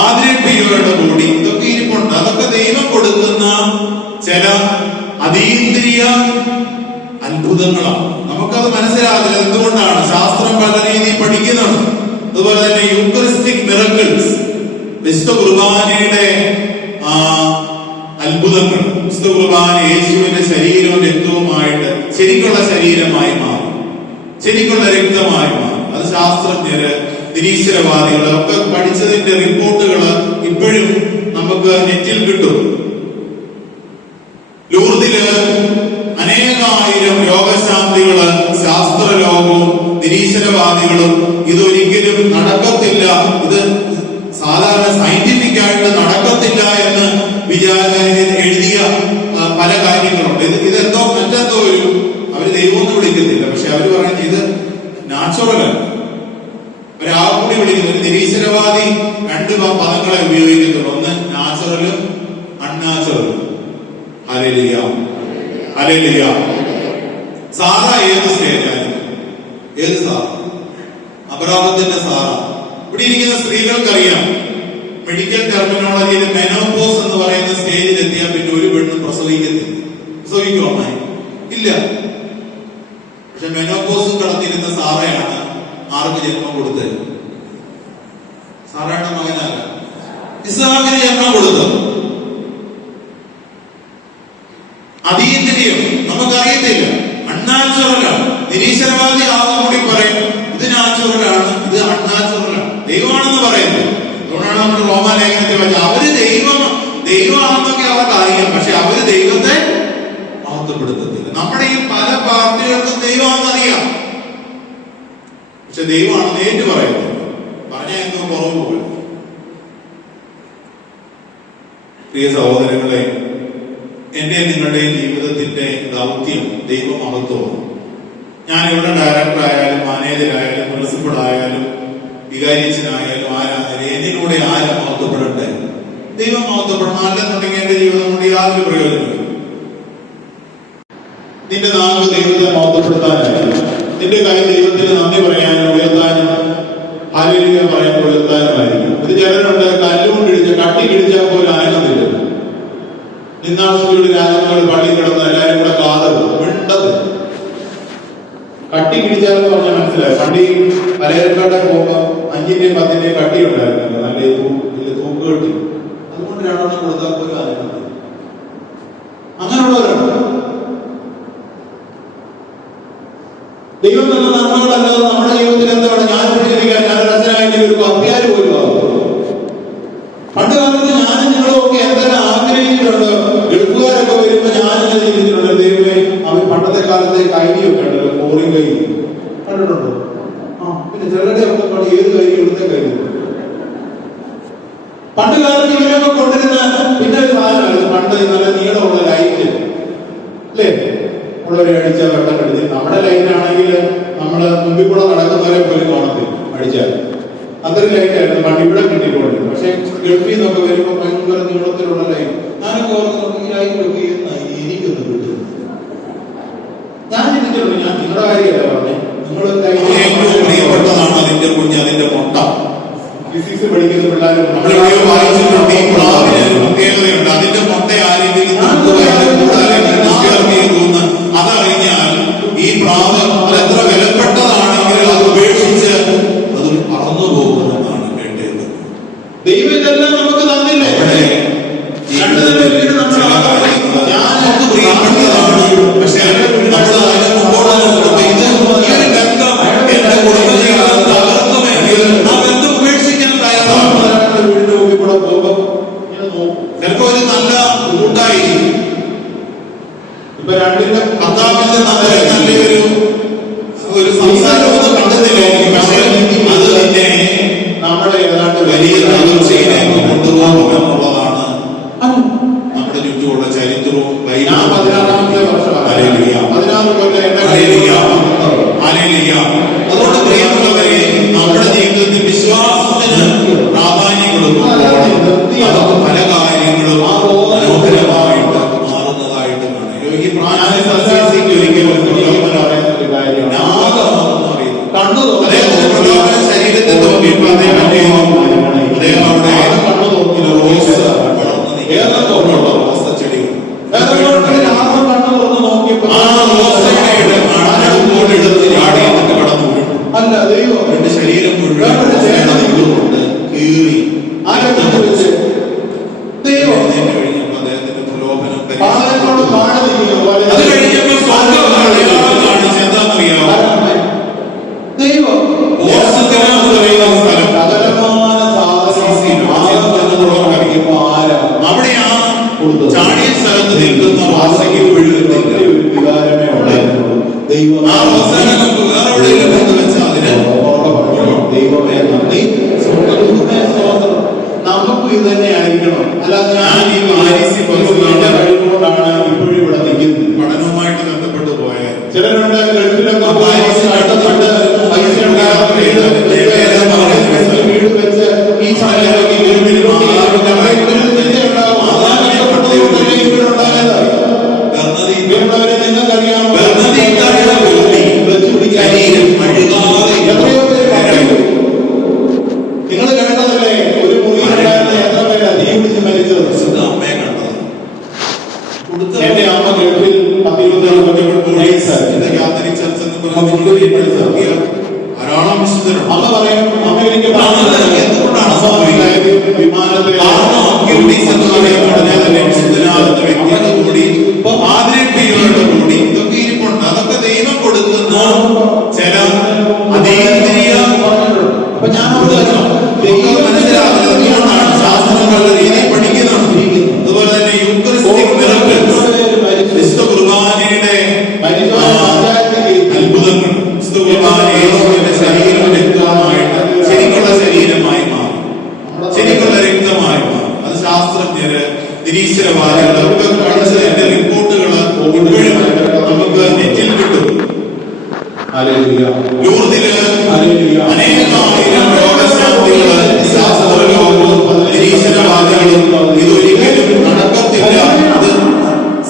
ആദ്രി പിയോയുടെ ബോഡി, ഇതൊക്കെ ഇരിപ്പുണ്ട്. അതൊക്കെ ദൈവം കൊടുക്കുന്ന ചില അതീന്ദ്രിയ അത്ഭുതങ്ങളാണ്. നമുക്കത് മനസ്സിലാകില്ല. എന്തുകൊണ്ടാണ്? ശാസ്ത്രം പല രീതിയിൽ പഠിക്കുന്നുണ്ട്. അതുപോലെ തന്നെ യൂക്കറിസ്റ്റിക് മിറക്കിൾസ്, വിശുദ്ധ കുർബാനയുടെ അത്ഭുതങ്ങൾ. വിശുദ്ധ കുർബാന യേശുവിന്റെ ശരീരവും രക്തവുമായിട്ട് ശരിക്കുള്ള ശരീരമായി മാറും, ശരിക്കുള്ള രക്തമായി മാറും. അത് ശാസ്ത്രജ്ഞര്, നിരീശ്വരവാദികള് ഒക്കെ പഠിച്ചതിന്റെ റിപ്പോർട്ടുകൾ ഇപ്പോഴും നമുക്ക് നെറ്റിൽ കിട്ടും. ലൂർദില് അനേകായിരം രോഗശാന്തികള് ശാസ്ത്രലോകവും നിരീശ്വരവാദികളും ഇതൊരിക്കലും നടക്കത്തില്ല, ഇത് സാധാരണ സയന്റിഫിക് ആയിട്ട് നടക്കത്തില്ല എന്ന് എഴുതിയ പല കാര്യങ്ങളുണ്ട്. ഇതെന്തോ മറ്റെന്തോ അവര് ദൈവമൊന്നും വിളിക്കത്തില്ല. പക്ഷെ അവര് പറയുന്നത് ഇത് നാച്ചുറലാണ്. ഒരാൾക്കൂടി വിളിക്കുന്നു. ഒരു നിരീശ്വരവാദി 2 പദങ്ങളെ ഉപയോഗിക്കുന്നുള്ളൂ. ഒന്ന് നാച്ചുറലും അൺനാച്ചുറലും. Hallelujah, hallelujah. സാറ ഏത് സ്റ്റേജായിരുന്നു? ഏത് സാറ? അബ്രാഹത്തിന്റെ സാറ. ഇവിടെ ഇരിക്കുന്ന സ്ത്രീകൾക്കറിയാം, മെഡിക്കൽ ടെർമിനോളജിയിൽ മെനോപോസ് എന്ന് പറയുന്ന സ്റ്റേജിൽ എത്തിയാൽ പിന്നെ ഒരു പെണ്ണും പ്രസവിക്കത്തില്ല. പ്രസവിക്കുമോ അമ്മായി? ഇല്ല. പക്ഷെ മെനോപോസും കടന്നിരുന്ന സാറയാണ് ആർക്ക് ജന്മം കൊടുത്തത്? സാറയുടെ മകനല്ല, ഇസ്ഹാക്കിന് ജന്മം കൊടുത്തത്. അതീന്ദ്രിയം നമുക്കറിയത്തില്ല, അൺനാച്ചുറലാണ്. നിരീശ്വരവാദി ആദ്യം കൂടി പറയും ഇത് നാച്ചുറലാണ്, ഇത് അൺനാച്ചുറലാണ്. ദൈവമാണെന്ന് പറയുന്നത്. അതുകൊണ്ടാണ് നമ്മൾ റോമാലേഖനത്തിൽ വെച്ചാൽ അവര് ദൈവമാണെന്നൊക്കെ അവർക്ക് അറിയാം, പക്ഷെ അവര് ദൈവത്തെ മഹത്വപ്പെടുത്തത്തില്ല. നമ്മുടെ ഈ പല പാർട്ടികൾക്കും ദൈവമാണെന്നറിയാം, പക്ഷെ ദൈവമാണെന്ന് ഏറ്റു പറയുന്നത്. പറഞ്ഞാൽ എന്തോ കുറവ് പോയി. പ്രിയ സഹോദരങ്ങളെ, എന്റെ നിങ്ങളുടെ ജീവിതത്തിന്റെ ദൗത്യം ദൈവമഹത്വമാണ്. ഞാൻ ഇവിടെ ഡയറക്ടർ ആയാലും മാനേജർ ആയാലും പ്രിൻസിപ്പൾ ആയാലും വികാരിച്ചനായാലും ആരായാലും എന്നിലൂടെ ആരും മഹത്വപ്പെടട്ടെ? ദൈവം മഹത്വപ്പെടണം. അല്ലെന്നുണ്ടെങ്കിൽ എന്റെ ജീവിതം കൊണ്ട് യാതൊരു പ്രയോജനമില്ല. നിന്റെ നാവ് ദൈവത്തെ മഹത്വപ്പെടുത്താനായിരിക്കും, നിന്റെ കൈ ദൈവത്തിന് നന്ദി പറയാനും ഉയർത്താനും ഹല്ലേലൂയ പറയാൻ ഉയർത്താനുമായിരിക്കും. ഇത് ചിലരുണ്ട് കല്ലുകൊണ്ട് ഇടിച്ച കട്ടി കിടിച്ചാൽ പോലും അനങ്ങത്തില്ല. നിന്നാസ്തിയുടെ രാജമകൾ പള്ളി കിടന്ന് എല്ലാവരും കൂടെ കാതത് മിണ്ടത്. കട്ടി കിടിച്ചാലെന്ന് പറഞ്ഞാൽ മനസ്സിലായി. പണ്ടി പലചരക്കാരുടെ പോകുമ്പോൾ 5-ന്റെയും 10-ന്റെയും കട്ടി ഉണ്ടായിരുന്നു, നല്ല തൂക്ക് കെട്ടി. അതുകൊണ്ട് 2 കൊടുത്താൽ പോലും അനങ്ങത്തില്ല. അങ്ങനെയുള്ളവരുണ്ട്. ദൈവം തന്ന നന്മകളല്ലാതെ നമ്മുടെ ജീവിതത്തിൽ എന്താണ്? ഞാൻ പിടിച്ചിരിക്കാൻ ഞാൻ രസനായിട്ട് ഒരു അഭ്യാര് പോലും ആകും. പണ്ട് കാലത്ത് ഞാനും നിങ്ങളും ഒക്കെ എന്തെല്ലാം ആഗ്രഹിച്ചിട്ടുണ്ട്. ഗൾഫുകാരൊക്കെ വരുമ്പോ ഞാനിങ്ങനെ ചിന്തിച്ചിട്ടുണ്ട്, ദൈവമേ അവർ പണ്ടത്തെ കാലത്തെ കൈനിയൊക്കെ ഉണ്ടല്ലോ, ഫോറിൻ കൈ കണ്ടിട്ടുണ്ടോ? പിന്നെ ചിലരുടെ ഒക്കെ കൊണ്ട് ഏത് കൈ ഇവിടുത്തെ കൈ. പണ്ട് കാലത്ത് ഇവരൊക്കെ കൊണ്ടിരുന്ന പിന്നെ ഒരു സാധനമായിരുന്നു, പണ്ട് നല്ല നീളമുള്ള ലൈറ്റ് അല്ലേ, ഉള്ളവരെ അടിച്ച വെട്ടം കടിച്ച്. നമ്മുടെ ലൈറ്റാണെങ്കിൽ നമ്മള് മുമ്പിൽ കൂടെ നടക്കുന്നവരെ പോലും കാണത്തില്ല അടിച്ചാൽ. അത്രയും ലൈറ്റായിരുന്നു പണ്ട് ഇവിടെ കിട്ടിക്കൊണ്ടിരുന്നത്. പക്ഷെ ഗൾഫിൽ നിന്നൊക്കെ വരുമ്പോൾ ഭയങ്കര നീളത്തിലുള്ള ലൈറ്റ്. ഞാനൊക്കെ ഓർക്കുന്നു ഈ ലൈറ്റൊക്കെ എനിക്കൊന്ന് കിട്ടും. ഞാൻ ചിന്തിച്ചുള്ളൂ, ഞാൻ നിങ്ങളുടെ കാര്യമല്ല പറഞ്ഞേ, നിങ്ങൾ പ്രിയപ്പെട്ടതാണ് അതിന്റെ കുഞ്ഞ്, അതിന്റെ മുട്ട. ഫിസിക്സ് പഠിക്കുന്ന പിള്ളേരും നമ്മളെവിടെയോ വായിച്ചിട്ടുണ്ട്. ഈ പ്രാവിന് ഒരു പ്രത്യേകതയുണ്ട്, അതിന്റെ മുട്ട ആരെങ്കിലും അതറിഞ്ഞാൽ ഈ പ്രാവ് അത് എത്ര വിലപ്പെട്ടതാണെങ്കിലും അത് ഉപേക്ഷിച്ച് അത് പറന്നു പോകുമെന്നാണ് കേട്ടത്. ദൈവം ഇതെല്ലാം നമുക്ക് തന്നില്ലേ? ഞാനൊക്കെ പ്രിയപ്പെട്ടതാണ്, പക്ഷെ നമ്മൾ അതിനെ മുമ്പോട്ട് ഇത് ഈ ഒരു ബന്ധം എന്റെ കുടുംബജീവിതം തകർക്കുമെങ്കിൽ ആ ബന്ധം ഉപേക്ഷിക്കാൻ തയ്യാറാണ്. വീടിന്റെ മുമ്പിൽ കൂടെ പോകുമ്പോൾ ചിലപ്പോ ഒരു നല്ല കൂട്ടായിരിക്കും, അതുകൊണ്ട് പ്രിയമുള്ളവരെ, നമ്മുടെ ജീവിതത്തിൽ വിശ്വാസത്തിന് പ്രാധാന്യം കൊടുക്കുമ്പോൾ പല കാര്യങ്ങളും മനോഹരമായിട്ട് മാറുന്നതായിട്ട് കാണാം. ഈ പ്രാർത്ഥനയ്ക്ക് ഒരിക്കലും പ്രലോഭനം ശരീരത്തെ തോന്നിയപ്പോൾ അദ്ദേഹം അവിടെ ശരീരം മുഴുവൻ കീറി കഴിഞ്ഞപ്പോ അദ്ദേഹത്തിന്റെ പ്രലോഭനം അത് കഴിഞ്ഞപ്പോ കാണിച്ച് എന്താണെന്നറിയാമോ? അവിടെയാണ് ചാടിയ സ്ഥലത്ത് നിൽക്കുന്ന വാസയ്ക്ക് നമുക്ക് ഇത് തന്നെ ആയിരിക്കണം. അല്ലാതെ ഞാൻ ഈ കഴിവുകൊണ്ടാണ് ഇപ്പോഴും ഇവിടെ നിൽക്കുന്നത്. പഠനവുമായിട്ട് ബന്ധപ്പെട്ട് പോയ ചിലരുണ്ട് ഗൾഫിലൊക്കെ വീട് വെച്ച് ഈ നിങ്ങൾക്കറിയാമോ? നിങ്ങൾ കേട്ടതല്ലേ ഒരു മുറിയിലുണ്ടായിരുന്ന എത്ര പേര് തീ പിടിച്ച് മരിച്ചത്? അമ്മയെ കണ്ടത്. എന്റെ അമ്മ ഗൾഫിൽ 10-20 കാത്തലിക് ചർച്ച് എന്ന് പറഞ്ഞ ധാരാളം വിശുദ്ധരുണ്ട്. അമ്മ പറയും അമേരിക്ക എന്തുകൊണ്ടാണ് വിമാനത്തെ വിശുദ്ധനാകുന്ന വ്യക്തിയുടെ കൂടി ആതിരപ്പിയുടെ കൂടി ഇതൊക്കെ ഇരിപ്പുണ്ട്. അതൊക്കെ ദൈവം കൊടുക്കുന്ന ചില അതീന്ദ്രിയ മനസ്സിലാകുന്നതാണ്. ശാസ്ത്രങ്ങളുടെ രീതിയിൽ പഠിക്കുന്നതാണ്. അതുപോലെ തന്നെ യൂക്കറിസ്റ്റിക് മിറക്കിൾസ്, വിശുദ്ധ കുർബാനയുടെ അത്ഭുതങ്ങൾ, വിശുദ്ധ കുർബാനയുടെ ശരീരം രക്തമായിട്ട് ശരിക്കുള്ള ശരീരമായി മാറും, ശരിക്കുള്ള രക്തമായി മാറും. അത് ശാസ്ത്രജ്ഞര്, നിരീശ്വരവാദികളൊക്കെ പഠിച്ചതിന്റെ റിപ്പോർട്ടുകൾ ഇപ്പോഴും നമുക്ക് നെറ്റിൽ കിട്ടും. ലൂർദില് അനേകായിരം രോഗശാന്തികള് ശാസ്ത്രലോകവും നിരീശ്വരവാദികളും ഇതൊരിക്കലും നടക്കത്തില്ല, അത്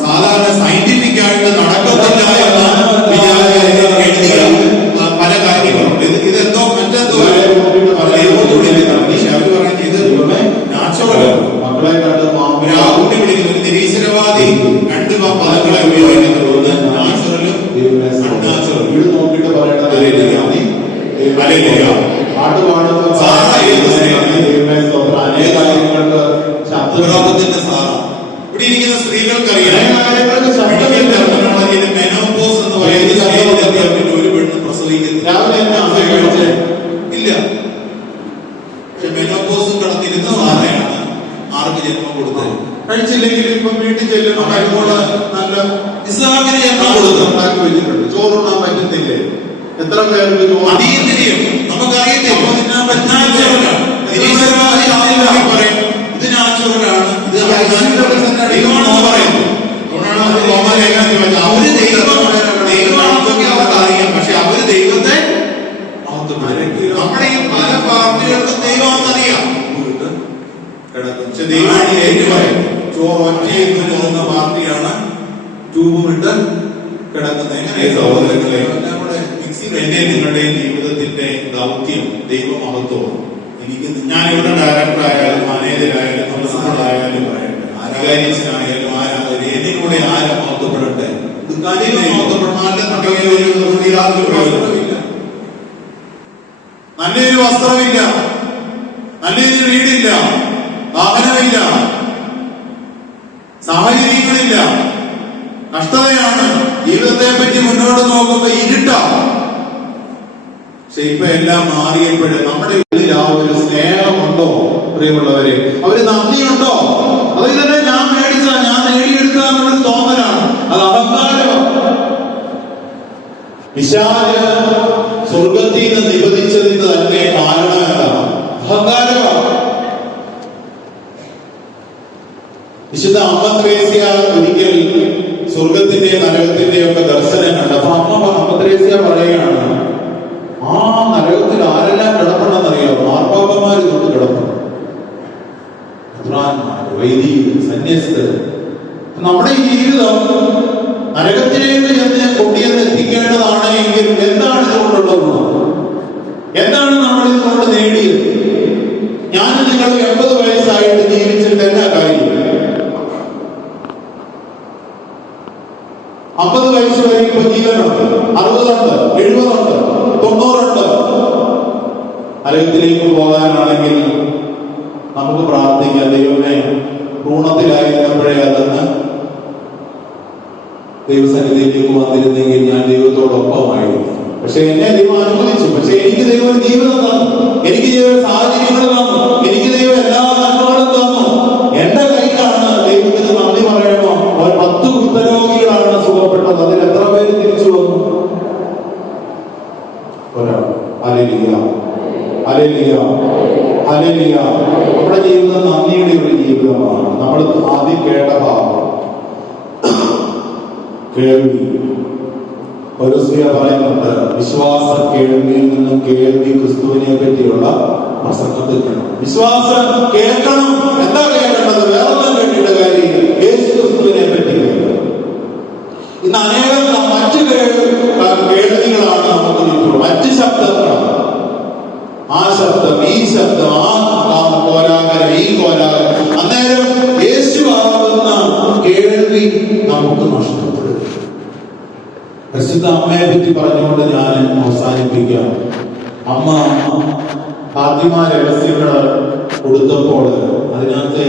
സാധാരണ സയന്റിഫിക് ആയിട്ട് നടക്കത്തില്ല എന്ന് എഴുതിയ പല കാര്യങ്ങളും ഇതെന്തോ മറ്റെന്തോ ഇത് നാച്ചുറൽ ഊട്ടി വിളിക്കുന്ന ഒരു നിരീശ്വരവാദി രണ്ട് പദങ്ങളെ ഉപയോഗിക്കുന്നുണ്ട്. നാച്ചുറലും അൺനാച്ചുറൽ. വീട് നോക്കിയിട്ട് പറയണത് ത്തിന്റെ സാറ ഇവിടെ ഇരിക്കുന്ന സ്ത്രീകൾക്കറിയാം മെനോപോസ് എന്ന് പറയുന്ന ശരീരത്തിൽ പിന്നെ ഒരു പെണ്ണ് പ്രസവിക്കുന്നില്ല. ഇല്ല. പക്ഷെ മെനോപോസും കടന്നിരുന്ന സാറയാണ് ആർക്ക് ജന്മം കൊടുത്തത്. കഴിച്ചില്ലെങ്കിൽ ഇപ്പം വീട്ടിൽ ചെല്ലുന്ന കഴിവുള്ള നല്ല ഇസ്ലാമിന് ജന്മം കൊടുത്തു ഉണ്ടാക്കി വെച്ചിട്ടുണ്ട്. ചോറുണ്ണാൻ പറ്റുന്നില്ലേ? എത്ര പേർക്ക് അതീന്ദ്രിയം നമുക്കറിയത്തില്ല. ഇത് നാച്ചുറലാണ്, ഇത് ദൈവമാണെന്ന് പറയുന്നു. അവര് ദൈവമാണെന്നൊക്കെ അവർക്ക് അറിയാം. പക്ഷെ അവര് ദൈവത്തെ നമ്മുടെ ഈ പല പാർട്ടികൾക്കും ദൈവമാണെന്നറിയാം. പക്ഷെ ദൈവമാണ് ഏറ്റു പറയുന്നത്. ചോറൊറ്റയെന്ന് തോന്നുന്ന പാർട്ടിയാണ് ട്യൂബ് വിട്ട് കിടക്കുന്നത്. എങ്ങനെ സഹോദരങ്ങളെ, എന്റെ നിങ്ങളുടെയും ജീവിതത്തിന്റെ ദൗത്യം ദൈവമഹത്വമാണ്. ഞാൻ ഇവിടെ ഡയറക്ടർ ആയാലും മാനേജരായാലും പ്രിൻസിപ്പളായാലും പറയട്ടെ, ആരായാലും ആരായാലും എന്നിലൂടെ ആരെ മഹത്വപ്പെടട്ടെ. നല്ലൊരു വസ്ത്രമില്ല, നല്ലൊരു വീടില്ല, വാഹനമില്ല, സാഹചര്യങ്ങളില്ല, കഷ്ടതയാണ്. ജീവിതത്തെ പറ്റി മുന്നോട്ട് നോക്കുമ്പോ ഇരുട്ടാണ്. പക്ഷെ ഇപ്പൊ എല്ലാം മാറിയപ്പോഴും നമ്മുടെ ഉള്ളിൽ ആ ഒരു സ്നേഹമുണ്ടോ പ്രിയമുള്ളവരെ? അവര് നന്ദിയുണ്ടോ? അതിൽ തന്നെ ഞാൻ മേടിച്ച, ഞാൻ നേടിയെടുക്കുക എന്നുള്ളൊരു തോന്നലാണ്. അത് അഹങ്കാരമാണ്. പിശാച് സ്വർഗത്തിൽ നിന്ന് നിബന്ധിച്ചതിന് തന്നെ കാരണം എന്താണ്? അഹങ്കാരമാണ്. വിശുദ്ധ അമ്മ ത്രേസ്യ ഒരിക്കൽ സ്വർഗത്തിന്റെ നരകത്തിന്റെ ഒക്കെ ദർശനം കണ്ട്. അപ്പൊ അമ്മ ത്രേസ്യ പറയുകയാണ്, ആ നരകത്തിൽ ആരെല്ലാം കിടപ്പുണ്ടെന്നറിയാമോ? മാർപ്പാപ്പന്മാര് തൊട്ട് കിടപ്പുണ്ട്, പുത്രാന്മാര്, വൈദികർ, സന്യസ്തർ. നമ്മുടെ ഈ ജീവിതം നരകത്തിലേക്ക് ചെന്ന് കൊണ്ടിയെന്ന് എത്തിക്കേണ്ടതാണ് എങ്കിൽ എന്താണ് ഇതുകൊണ്ടുള്ള ഗുണം? എന്താണ് നമ്മൾ ഇതുകൊണ്ട് നേടിയത്? ഞാൻ നിങ്ങൾ 80 വയസ്സായിട്ട് ജീവിച്ചിട്ട് എന്നാ കാര്യം? 50 വയസ്സ് വരെ ഇപ്പൊ ജീവനുണ്ട്, 60 ഉണ്ട്, 70 ഉണ്ട്, 90 ഉണ്ട്. നരകത്തിലേക്ക് പോകാനാണെങ്കിൽ നമുക്ക് പ്രാർത്ഥിക്കാം, ദൈവമേ ഭ്രൂണത്തിലായിരുന്നപ്പോഴേ അതെന്ന് ദൈവസന്നിധിയിലേക്ക് വന്നിരുന്നെങ്കിൽ ഞാൻ ദൈവത്തോടൊപ്പമായിരുന്നു. പക്ഷെ എന്നെ ദൈവം അനുവദിച്ചു. പക്ഷെ എനിക്ക് ദൈവം ഒരു ജീവിതം തന്നു, എനിക്ക് ദൈവം സാഹചര്യങ്ങൾ തന്നു, എനിക്ക് ദൈവം എല്ലാ നന്മകളും തന്നു. എന്റെ കയ്യിലാണ്. ദൈവത്തിന് നന്ദി പറയണോ? 10 കുഷ്ഠരോഗികളാണ് സുഖപ്പെട്ടത്. അതിൽ എത്ര പേര് തിരിച്ചു വന്നു? ഒരാൾ. Hallelujah, hallelujah, hallelujah. നമ്മുടെ ജീവിതം നന്ദിയുടെ ഒരു ജീവിതമാണ്. നമ്മൾ ആദ്യം കേട്ട ഭാവം കേൾവി. പൗലോസ് പറയുന്നുണ്ട്, വിശ്വാസ കേൾവിയിൽ നിന്നും കേൾവി ക്രിസ്തുവിനെ പറ്റിയുള്ള പ്രസംഗത്തിൽ വേണം. വിശ്വാസം കേൾക്കണം. എന്താ കേൾക്കേണ്ടത്? വേറൊന്നും കേട്ടിട്ട് കാര്യമില്ല, യേശു ക്രിസ്തുവിനെ പറ്റി കേൾക്കണം. ഇന്ന് അനേകം മറ്റു കേൾവികളാണ് നമുക്ക് ചുറ്റും, മറ്റ് ശബ്ദങ്ങളാണ്. ആ ശബ്ദം, ഈ ശബ്ദം, ആ കോലാഹലം, ഈ കോലാഹലം. അന്നേരം യേശു ആകുന്ന കേൾവി നമുക്ക് നഷ്ടപ്പെടും. പരിശുദ്ധ അമ്മയെ പറ്റി പറഞ്ഞുകൊണ്ട് ഞാൻ അവസാനിപ്പിക്കാം. അമ്മ ഫാത്തിമ രഹസ്യങ്ങൾ കൊടുത്തപ്പോൾ അതിനകത്തെ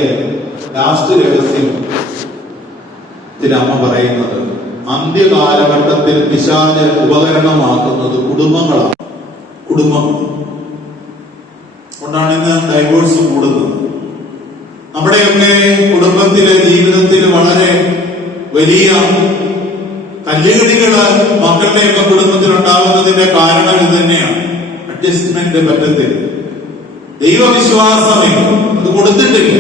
ലാസ്റ്റ് രഹസ്യം അമ്മ പറയുന്നത്, അന്ത്യകാലഘട്ടത്തിൽ പിശാച് ഉപകരണമാക്കുന്നത് കുടുംബങ്ങളാണ്. കുടുംബം കൊണ്ടാണ് ഇന്ന് ഡൈവോഴ്സ് കൂടുന്നത്. നമ്മുടെയൊക്കെ കുടുംബത്തിലെ ജീവിതത്തിൽ വളരെ വലിയ കല്ലുകടികള് മക്കളുടെയൊക്കെ കുടുംബത്തിൽ ഉണ്ടാകുന്നതിന്റെ കാരണം ഇത് തന്നെയാണ്. അഡ്ജസ്റ്റ്മെന്റ് പറ്റത്തില്ല, ദൈവവിശ്വാസമേ അത് കൊടുത്തിട്ടില്ല,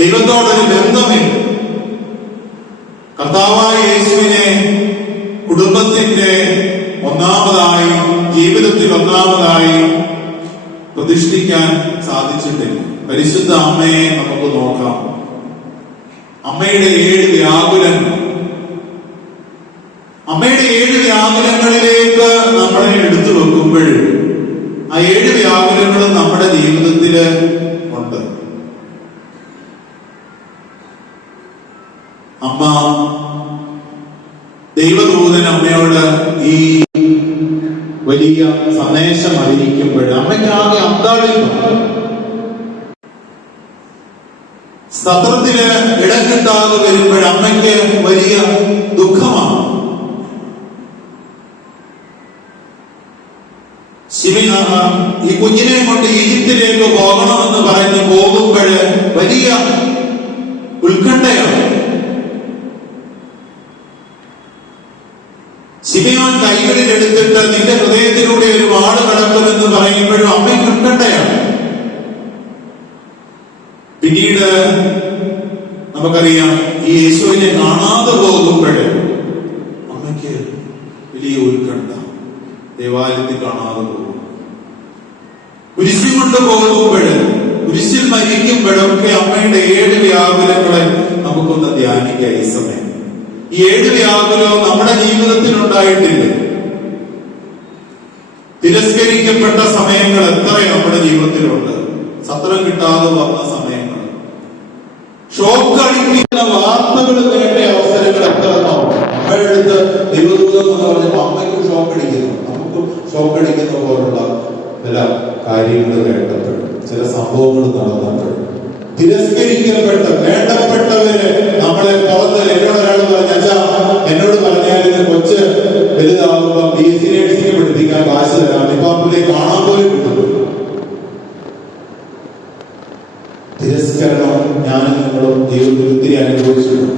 ദൈവത്തോടൊരു ബന്ധമില്ല. കർത്താവായ യേശുവിനെ കുടുംബത്തിന്റെ ഒന്നാമതായി, ജീവിതത്തിൽ ഒന്നാമതായി പ്രതിഷ്ഠിക്കാൻ സാധിച്ചിട്ടില്ല. പരിശുദ്ധ അമ്മയെ നമുക്ക് നോക്കാം. അമ്മയുടെ 7 വ്യാകുലങ്ങൾ, അമ്മയുടെ 7 വ്യാകുലങ്ങളിലേക്ക് നമ്മളെ എടുത്തു വെക്കുമ്പോൾ ആ 7 വ്യാകുലങ്ങളും നമ്മുടെ ജീവിതത്തില് ഉണ്ട്. അമ്മ ദൈവദൂതൻ അമ്മയോട് ഈ വലിയ സന്ദേശം അറിയിക്കുമ്പോൾ അമ്മയ്ക്കാകെ അന്താളിക്കുന്നു. സത്രത്തില് ഇടം കിട്ടാതെ വരുമ്പോൾ അമ്മയ്ക്ക് വലിയ ദുഃഖമാണ്. ഈ കുഞ്ഞിനെ കൊണ്ട് ഈജിപ്തിലേക്ക് പോകണമെന്ന് പറഞ്ഞ് പോകുമ്പോൾ വലിയ ഉത്കണ്ഠയാണ്. ശിമയോൻ കൈകളിൽ എടുത്തിട്ട് നിന്റെ ഹൃദയത്തിലൂടെ ഒരു വാട് കടക്കുമെന്ന് പറയുമ്പോഴും അമ്മയ്ക്ക് ഉത്കണ്ഠയാണ്. പിന്നീട് നമുക്കറിയാം, ഈ യേശുവിനെ കാണാതെ പോകുമ്പോൾ അമ്മയ്ക്ക് വലിയ ഉത്കണ്ഠ. ദേവാലയത്തിൽ കാണാതെ പോകും, കുരിശിൽ കൊണ്ട് പോകുമ്പോൾ, കുരിശിൽ മരിക്കുമ്പോഴൊക്കെ അമ്മയുടെ 7 വ്യാകുലങ്ങളെ നമുക്കൊന്ന് ധ്യാനിക്കാം ഈ സമയം. ഈ 7 വ്യാകുലവും നമ്മുടെ ജീവിതത്തിൽ ഉണ്ടായിട്ടില്ല. തിരസ്കരിക്കപ്പെട്ട സമയങ്ങൾ എത്ര നമ്മുടെ ജീവിതത്തിലുണ്ട്. സത്രം കിട്ടാതെ വന്ന സമയങ്ങൾ, ഷോക്ക് അടിക്കുന്ന വാർത്തകൾ കേട്ട അവസരങ്ങൾ എത്ര അമ്മയെടുത്ത് ദൈവദൂതം എന്ന് പറഞ്ഞപ്പോൾ അമ്മയ്ക്ക് ഷോക്ക് അടിക്കുന്നു, നമുക്കും ഷോക്ക് അടിക്കുന്ന പോലുള്ള ചില കാര്യങ്ങൾ കേട്ടപ്പോൾ, ചില സംഭവങ്ങൾ നടന്നപ്പോൾ, തിരസ്കരിക്കപ്പെട്ട വേണ്ടപ്പെട്ടവര് നമ്മളെ പുറത്ത്. എന്നോടൊരാൾ പറഞ്ഞ, അച്ഛാ എന്നോട് പറഞ്ഞായിരുന്നു കൊച്ച് വലുതാകുമ്പോ BSc നഴ്സിംഗ് പഠിപ്പിക്കാൻ കാശ് തരാം, ഇപ്പൊ കാണാൻ പോലും കിട്ടുന്നു. തിരസ്കരണം ഞാനും നിങ്ങളും ജീവിതത്തിൽ ഒത്തിരി അനുഭവിച്ചിട്ടുണ്ട്.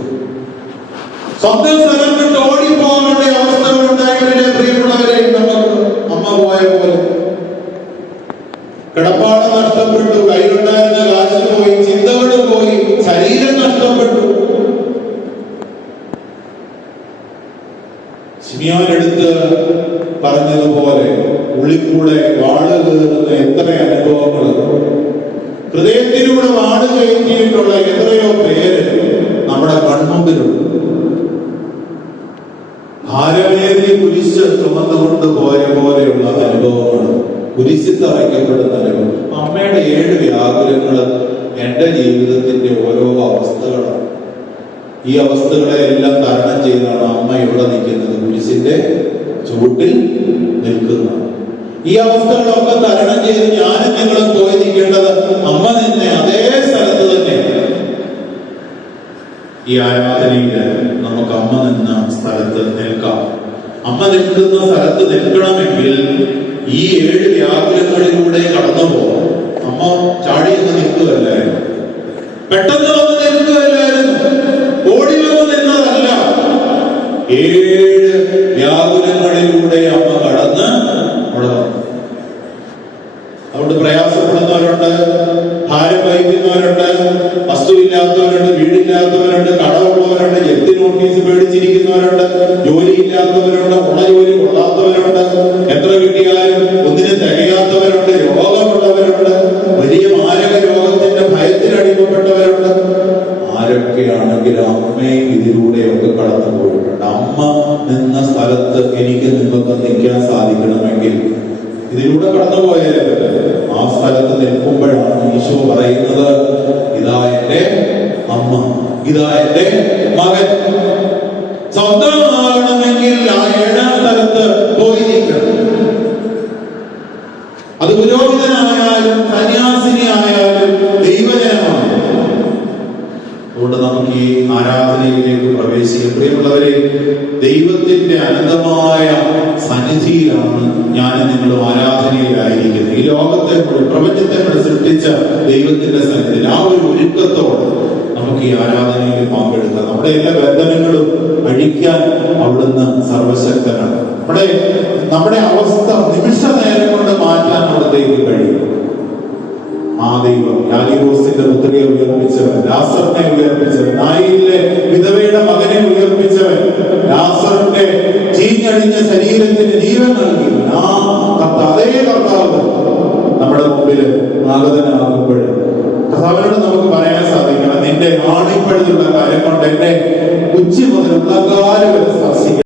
സ്വന്തം സ്ഥലം വിട്ട് ഓടിപ്പോകേണ്ട അവസ്ഥകൾ ഉണ്ടായിട്ടില്ല പ്രിയമുള്ളവരെ. നമുക്ക് അമ്മ പോയ പോലെ കിടപ്പാട് നഷ്ടപ്പെട്ടു, കയ്യിലുണ്ടായിരുന്ന കാശ് പോയി, ചിന്തകൾ പോയി, ശരീരം നഷ്ടപ്പെട്ടു. ശിമിയോൻ എടുത്ത് പറഞ്ഞതുപോലെ ഉള്ളിക്കൂടെ വാള് കയറുന്ന എത്ര അനുഭവങ്ങൾ, ഹൃദയത്തിലൂടെ വാള് കയറ്റിയിട്ടുള്ള എത്രയോ പേര് നമ്മുടെ കൺമുമ്പിലുണ്ട്. ഭാരമേറിയ കുരിശ് ചുമന്നുകൊണ്ട് പോയ പോലെയുള്ള അനുഭവങ്ങൾ, കുരിശിൽ തറയ്ക്കപ്പെടുന്ന അനുഭവം. അമ്മയുടെ 7 വ്യാകുലങ്ങള് എന്റെ ജീവിതത്തിന്റെ ഓരോ അവസ്ഥകളാണ്. ഈ അവസ്ഥകളെ എല്ലാം തരണം ചെയ്താണ് അമ്മ ഇവിടെ നിൽക്കുന്നത്, കുരിശിന്റെ ചുവട്ടിൽ നിൽക്കുന്നത്. ഈ അവസ്ഥകളൊക്കെ തരണം ചെയ്ത് ഞാനും നിങ്ങളും പോയി നിൽക്കേണ്ടത് അമ്മ നിന്നെ അതേ സ്ഥലത്ത് തന്നെ. ഈ ആരാധനയില് നമുക്ക് അമ്മ നിന്ന സ്ഥലത്ത് നിൽക്കാം. അമ്മ നിൽക്കുന്ന സ്ഥലത്ത് നിൽക്കണമെങ്കിൽ ഈ 7 വ്യാകുലങ്ങളിലൂടെ കടന്നു പോകാം. അമ്മ ചാടിയെന്ന് നിൽക്കുകയല്ലായിരുന്നു, പെട്ടെന്ന് വന്ന് നിൽക്കുകയല്ലായിരുന്നു, ഓടി വന്ന് നിന്നതല്ല. 7 വ്യാകുലങ്ങളിലൂടെ അമ്മ കടന്ന് അവിടെ വന്നു. അതുകൊണ്ട് പ്രയാസപ്പെടുന്നവരുണ്ട്, ഭാരം വഹിക്കുന്നവരുണ്ട്, വസ്തുവില്ലാത്തവരുണ്ട്, വീടില്ലാത്തവരുണ്ട്, കടമുള്ളവരുണ്ട്, ജപ്തി നോട്ടീസ് പേടിച്ചിരിക്കുന്നവരുണ്ട്, ജോലിയില്ലാത്തവരുണ്ട്, ജോലി കൊള്ളാത്തവരുണ്ട്, എത്ര കിട്ടിയാലും ഒന്നിനും തികയാത്തവരുണ്ട്, രോഗമുള്ളവരുണ്ട്, വലിയ മാരക രോഗത്തിന്റെ ഭയത്തിലടിമപ്പെട്ടവരുണ്ട്. ആരൊക്കെയാണെങ്കിലും അമ്മയും ഇതിലൂടെയൊക്കെ കടന്നു പോയിട്ടുണ്ട്. അമ്മ നിന്ന സ്ഥലത്ത് എനിക്ക് നിങ്ങൾക്ക് നിൽക്കാൻ സാധിക്കണമെങ്കിൽ ഇതിലൂടെ കടന്നുപോയാലേ ആ സ്ഥലത്ത് നിൽക്കുമ്പോഴാണ് ഈശോ പറയുന്നത്, ഇതാ എന്റെ അമ്മ, ഇതാ എന്റെ മകൻ. സ്വന്തമാകണമെങ്കിൽ ആ 7ാം സ്ഥലത്ത് പോയി നിൽക്കണം. അത് പുരോഹിതനായാലും സന്യാസിനിയായാലും ദൈവജനമാണ്. അതുകൊണ്ട് നമുക്ക് ഈ ആരാധനയിലേക്ക് പ്രവേശിക്കാം. പ്രിയമുള്ളവരെ, ദൈവത്തിന്റെ അനന്തമായ സന്നിധിയിലാണ് ഞാൻ നിങ്ങളും ആരാധനയിലായിരിക്കുന്നത്. ഈ ലോകത്തെ പ്രപഞ്ചത്തെ സൃഷ്ടിച്ച ദൈവത്തിന്റെ സന്നിധിയിൽ ആ ഒരു ഒരുക്കത്തോടെ നമുക്ക് ഈ ആരാധനയിൽ പങ്കെടുക്കാം. നമ്മുടെ എല്ലാ ബന്ധനങ്ങളും അഴിക്കാൻ അവിടുന്ന് സർവശക്തനാണ്. നമ്മുടെ അവസ്ഥ നിമിഷ നേരം കൊണ്ട് മാറ്റാൻ അവിടത്തേക്ക് കഴിയും. ആ ദൈവം യാഗീറോസിന്റെ പുത്രിയെ ഉയർപ്പിച്ചവൻ, ലാസറിനെ ഉയർപ്പിച്ചവൻ, നായിലെ വിധവയുടെ മകനെ ഉയർപ്പിച്ചവൻ, ലാസറിന്റെ ചീഞ്ഞടിഞ്ഞ ശരീരത്തിന് ജീവൻ നൽകിയവൻ, ആ അതേ കർത്താവ് നമ്മുടെ മുമ്പിൽ ആഗതനാകുമ്പോൾ കർത്താവിനോട് നമുക്ക് പറയാൻ സാധിക്കണം, നിന്റെ ആണിപ്പഴുതുള്ള കാര്യം കൊണ്ട് എന്നെ ഉച്ച മുതൽ ഉള്ളകാലം വരെ സ്പർശിക്കണം.